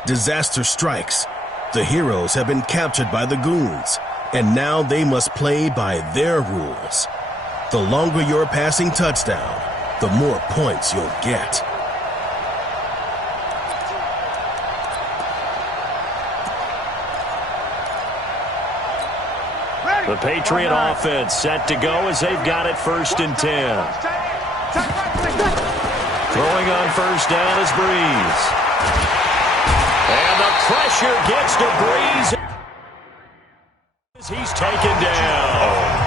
Disaster strikes. The Heroes have been captured by the Goons, and now they must play by their rules. The longer your passing touchdown, the more points you'll get. The Patriot offense set to go as they've got it 1st and 10. Throwing on 1st down is Breeze. And the pressure gets to Breeze as he's taken down.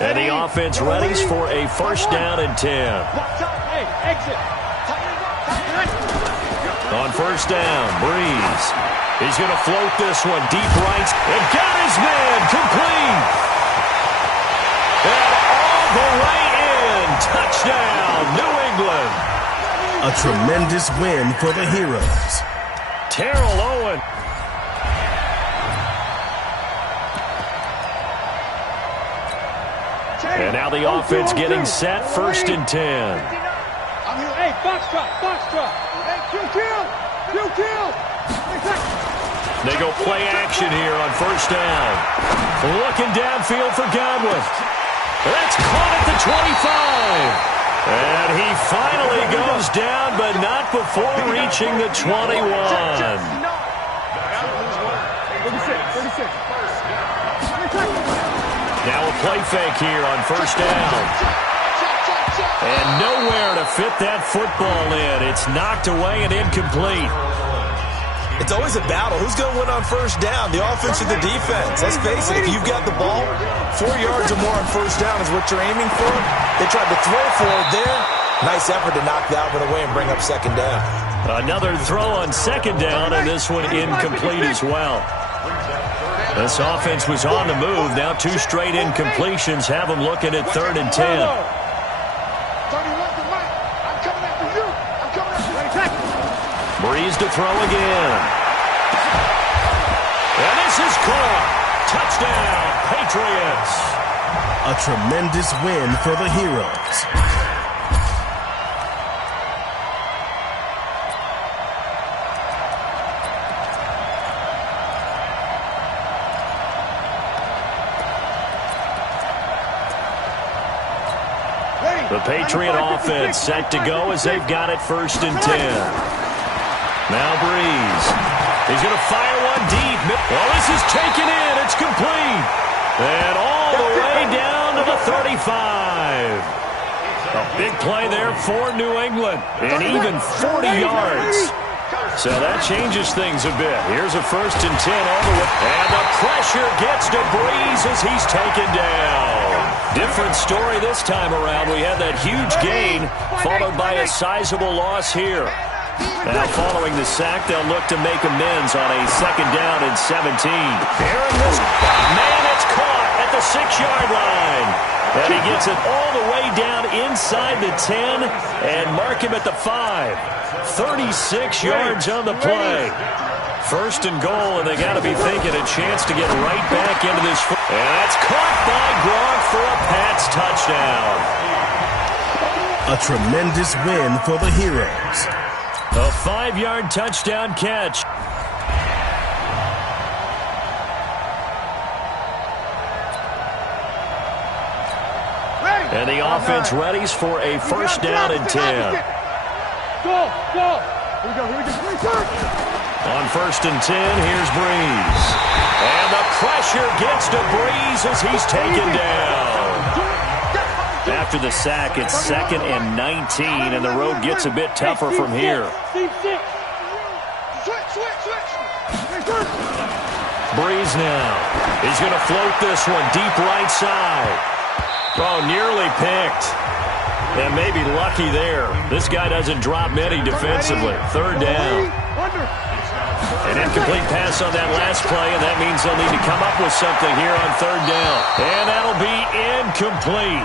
And the offense readies for a 1st down and 10. On 1st down, Breeze. He's going to float this one deep right. And got his man complete. And all the way in. Touchdown, New England. A tremendous win for the Heroes. Terrell Owens. And now the offense getting set, 1st and 10. Hey, box drop. Hey, kill. They go play action here on first down. Looking downfield for Godwin. That's caught at the 25. And he finally goes down, but not before reaching the 21. Now a play fake here on first down. And nowhere to fit that football in. It's knocked away and incomplete. It's always a battle. Who's going to win on first down, the offense or the defense? Let's face it, if you've got the ball, 4 yards or more on first down is what you're aiming for. They tried to throw for it there. Nice effort to knock that one away and bring up second down. Another throw on second down, and this one incomplete as well. This offense was on the move. Now 2 straight incompletions have them looking at 3rd and 10. Breeze to throw again. And this is caught. Touchdown, Patriots. A tremendous win for the Heroes. The Patriot offense set to go as they've got it 1st and 10. Now Breeze. He's going to fire one deep. Well, this is taken in. It's complete. And all the way down to the 35. A big play there for New England. And even 40 yards. So that changes things a bit. Here's a 1st and 10 all the way. And the pressure gets to Breeze as he's taken down. Different story this time around. We had that huge gain followed by a sizable loss here. Now following the sack, they'll look to make amends on a 2nd down and 17. Aaron this man, it's caught at the 6-yard line. And he gets it all the way down inside the 10 and mark him at the 5. 36 yards on the play. 1st and goal, and they got to be thinking a chance to get right back into this. And that's caught by Gronk for a Pats touchdown. A tremendous win for the Heroes. A 5-yard touchdown catch. And the offense readies for a 1st down and 10. Go! Here we go. On 1st and 10, here's Breeze. And the pressure gets to Breeze as he's taken down. After the sack, it's 2nd and 19, and the road gets a bit tougher from here. Breeze now. He's going to float this one deep right side. Oh, nearly picked. And maybe lucky there. This guy doesn't drop many defensively. 3rd down. An incomplete pass on that last play, and that means they'll need to come up with something here on 3rd down. And that'll be incomplete.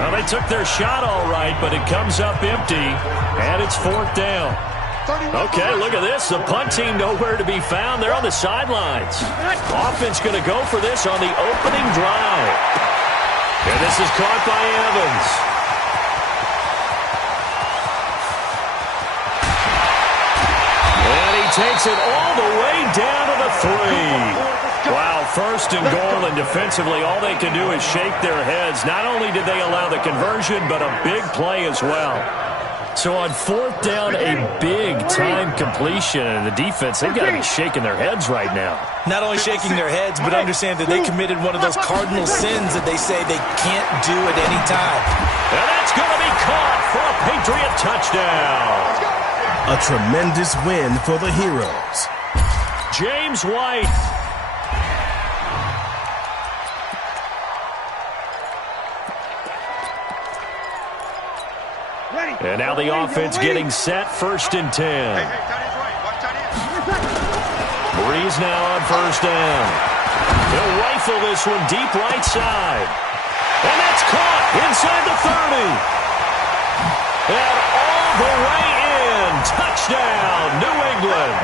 Well, they took their shot all right, but it comes up empty, and it's 4th down. Okay, look at this. The punt team nowhere to be found. They're on the sidelines. Offense going to go for this on the opening drive. And this is caught by Evans. And he takes it all the way down to the 3. Wow, 1st and goal, and defensively all they can do is shake their heads. Not only did they allow the conversion, but a big play as well. So on 4th down, a big-time completion, and the defense, they've got to be shaking their heads right now. Not only shaking their heads, but understand that they committed one of those cardinal sins that they say they can't do at any time. And that's going to be caught for a Patriot touchdown. A tremendous win for the Heroes. James White. And now the offense getting set, 1st and 10. Breeze now on 1st down. He'll rifle this one deep right side. And that's caught inside the 30. And all the way in. Touchdown, New England.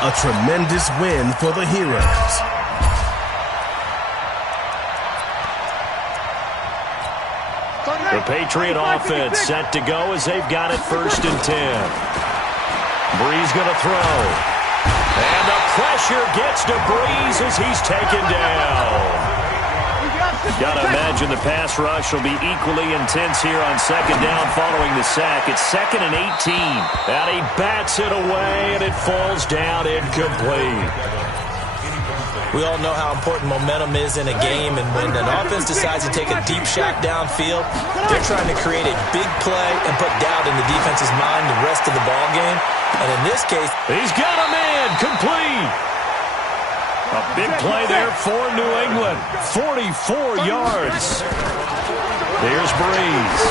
A tremendous win for the Heroes. The Patriot offense set to go as they've got it 1st and 10. Breeze going to throw. And the pressure gets to Breeze as he's taken down. Got to imagine the pass rush will be equally intense here on second down following the sack. It's 2nd and 18. And he bats it away, and it falls down incomplete. We all know how important momentum is in a game, and when an offense decides to take a deep shot downfield, they're trying to create a big play and put doubt in the defense's mind the rest of the ball game. And in this case, he's got a man complete. A big play there for New England. 44 yards. Here's Breeze.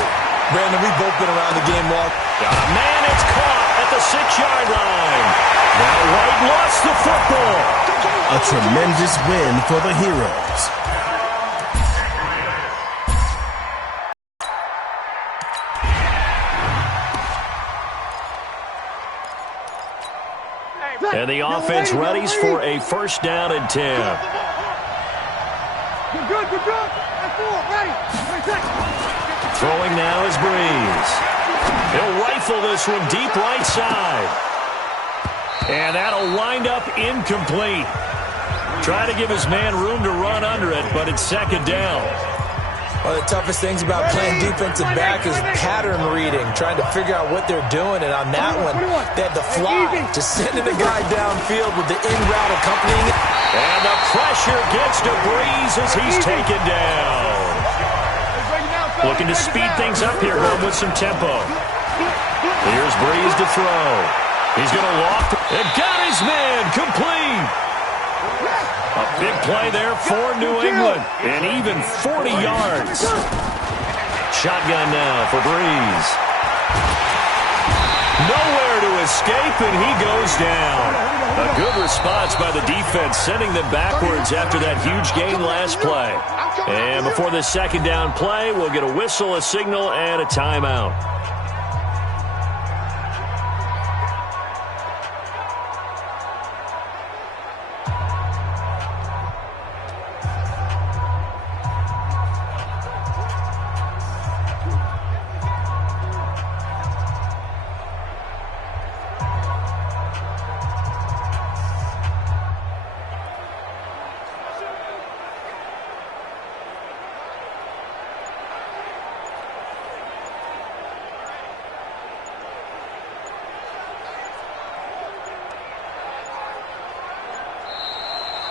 Brandon, we've both been around the game walk. Got a man, it's caught at the 6-yard line. Now White lost the football. A tremendous win for the Heroes. And the offense readies for a 1st down and 10. Good. Ready. Throwing now is Breeze. He'll rifle this one deep right side. And that'll wind up incomplete. Try to give his man room to run under it, but it's 2nd down. One of the toughest things about playing defensive back is pattern reading, trying to figure out what they're doing. And on that one, they had the fly, just sending a guy downfield with the in-route accompanying it. And the pressure gets to Breeze as he's taken down. Looking to speed things up here, going with some tempo. Here's Breeze to throw. He's going to loft and got his man complete. A big play there for New England, and even 40 yards. Shotgun now for Breeze. Nowhere to escape, and he goes down. A good response by the defense, sending them backwards after that huge gain last play. And before this 2nd down play, we'll get a whistle, a signal, and a timeout.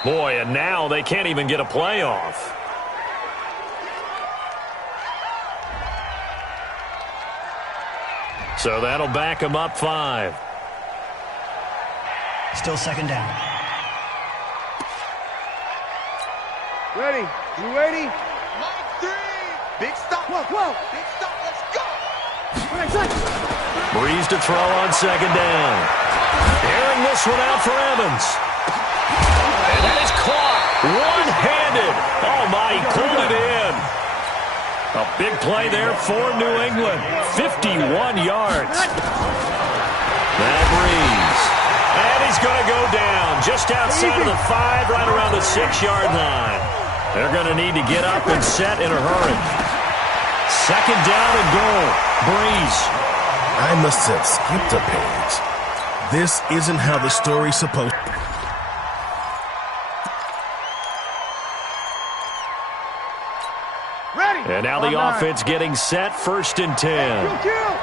Boy, and now they can't even get a playoff. So that'll back them up 5. Still 2nd down. Ready. You ready? Mike 3. Big stop. Whoa. Big stop. Let's go. Breeze to throw on 2nd down. Airing this one out for Evans. And that is caught one-handed. Oh, my, he pulled it in. A big play there for New England. 51 yards. Now Breeze. And he's going to go down just outside of the 5, right around the 6-yard line. They're going to need to get up and set in a hurry. 2nd down and goal. Breeze. I must have skipped a page. This isn't how the story's supposed to. And now the offense getting set, 1st and 10. Kill.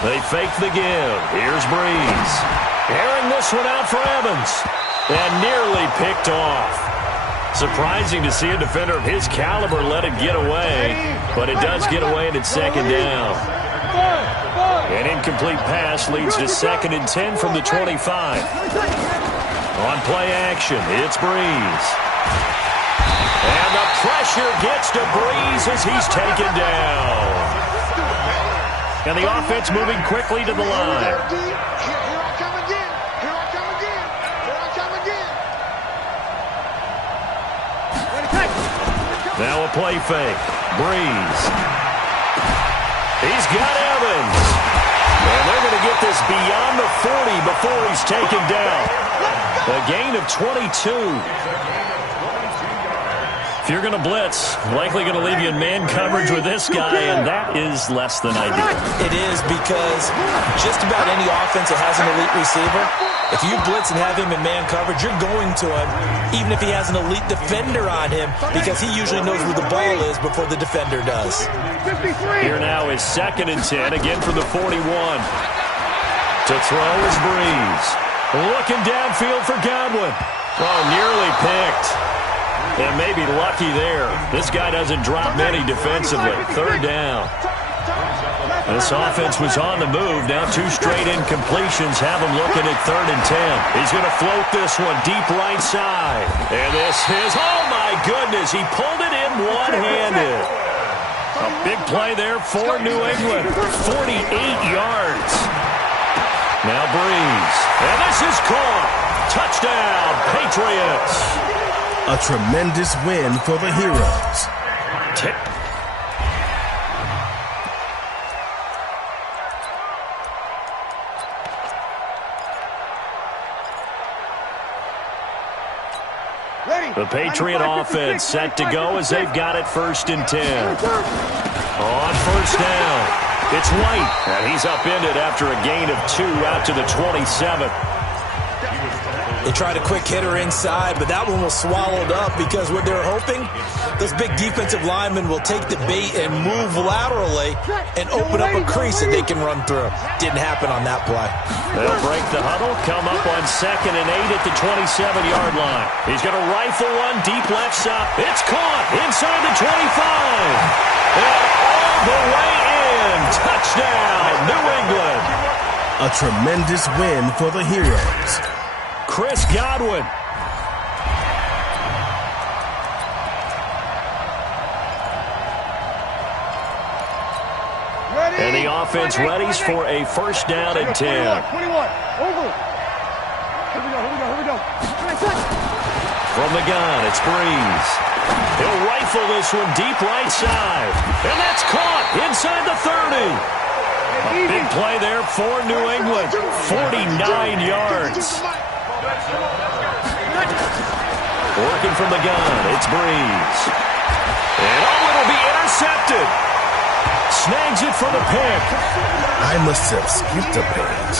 They fake the give. Here's Breeze. Airing this one out for Evans. And nearly picked off. Surprising to see a defender of his caliber let it get away. But it does get away and it's 2nd down. An incomplete pass leads to 2nd and 10 from the 25. On play action, it's Breeze. And the pressure gets to Breeze as he's taken down. And the offense moving quickly to the line. Here I come again. Now a play fake. Breeze. He's got Evans. And they're going to get this beyond the 40 before he's taken down. A gain of 22. If you're going to blitz, likely going to leave you in man coverage with this guy, and that is less than ideal. It is, because just about any offense that has an elite receiver, if you blitz and have him in man coverage, you're going to him, even if he has an elite defender on him, because he usually knows where the ball is before the defender does. Here now is 2nd and 10, again from the 41. To throw is Breeze. Looking downfield for Godwin. Oh, nearly picked. And maybe lucky there. This guy doesn't drop many defensively. 3rd down. This offense was on the move. Now 2 straight incompletions have him looking at 3rd and 10. He's going to float this one deep right side. And this is, oh my goodness, he pulled it in one-handed. A big play there for New England. 48 yards. Now Breeze. And this is caught. Touchdown, Patriots. A tremendous win for the Heroes. The Patriot offense set to go as they've got it 1st and 10. On 1st down. It's White, and he's upended after a gain of 2 out to the 27. They tried a quick hitter inside, but that one was swallowed up because what they're hoping, those big defensive linemen will take the bait and move laterally and open up a crease that they can run through. Didn't happen on that play. They'll break the huddle, come up on 2nd and 8 at the 27-yard line. He's going to rifle one deep left side. It's caught inside the 25. And all the way in. Touchdown, New England. A tremendous win for the Heroes. Chris Godwin. And the offense readies for a 1st down and 10. 21, over. Here we go. From the gun, it's Breeze. He'll rifle this one deep right side. And that's caught inside the 30. A big play there for New England. 49 yards. Working from the gun, it's Breeze. And it'll be intercepted. Snags it for the pick. I must have skipped a page.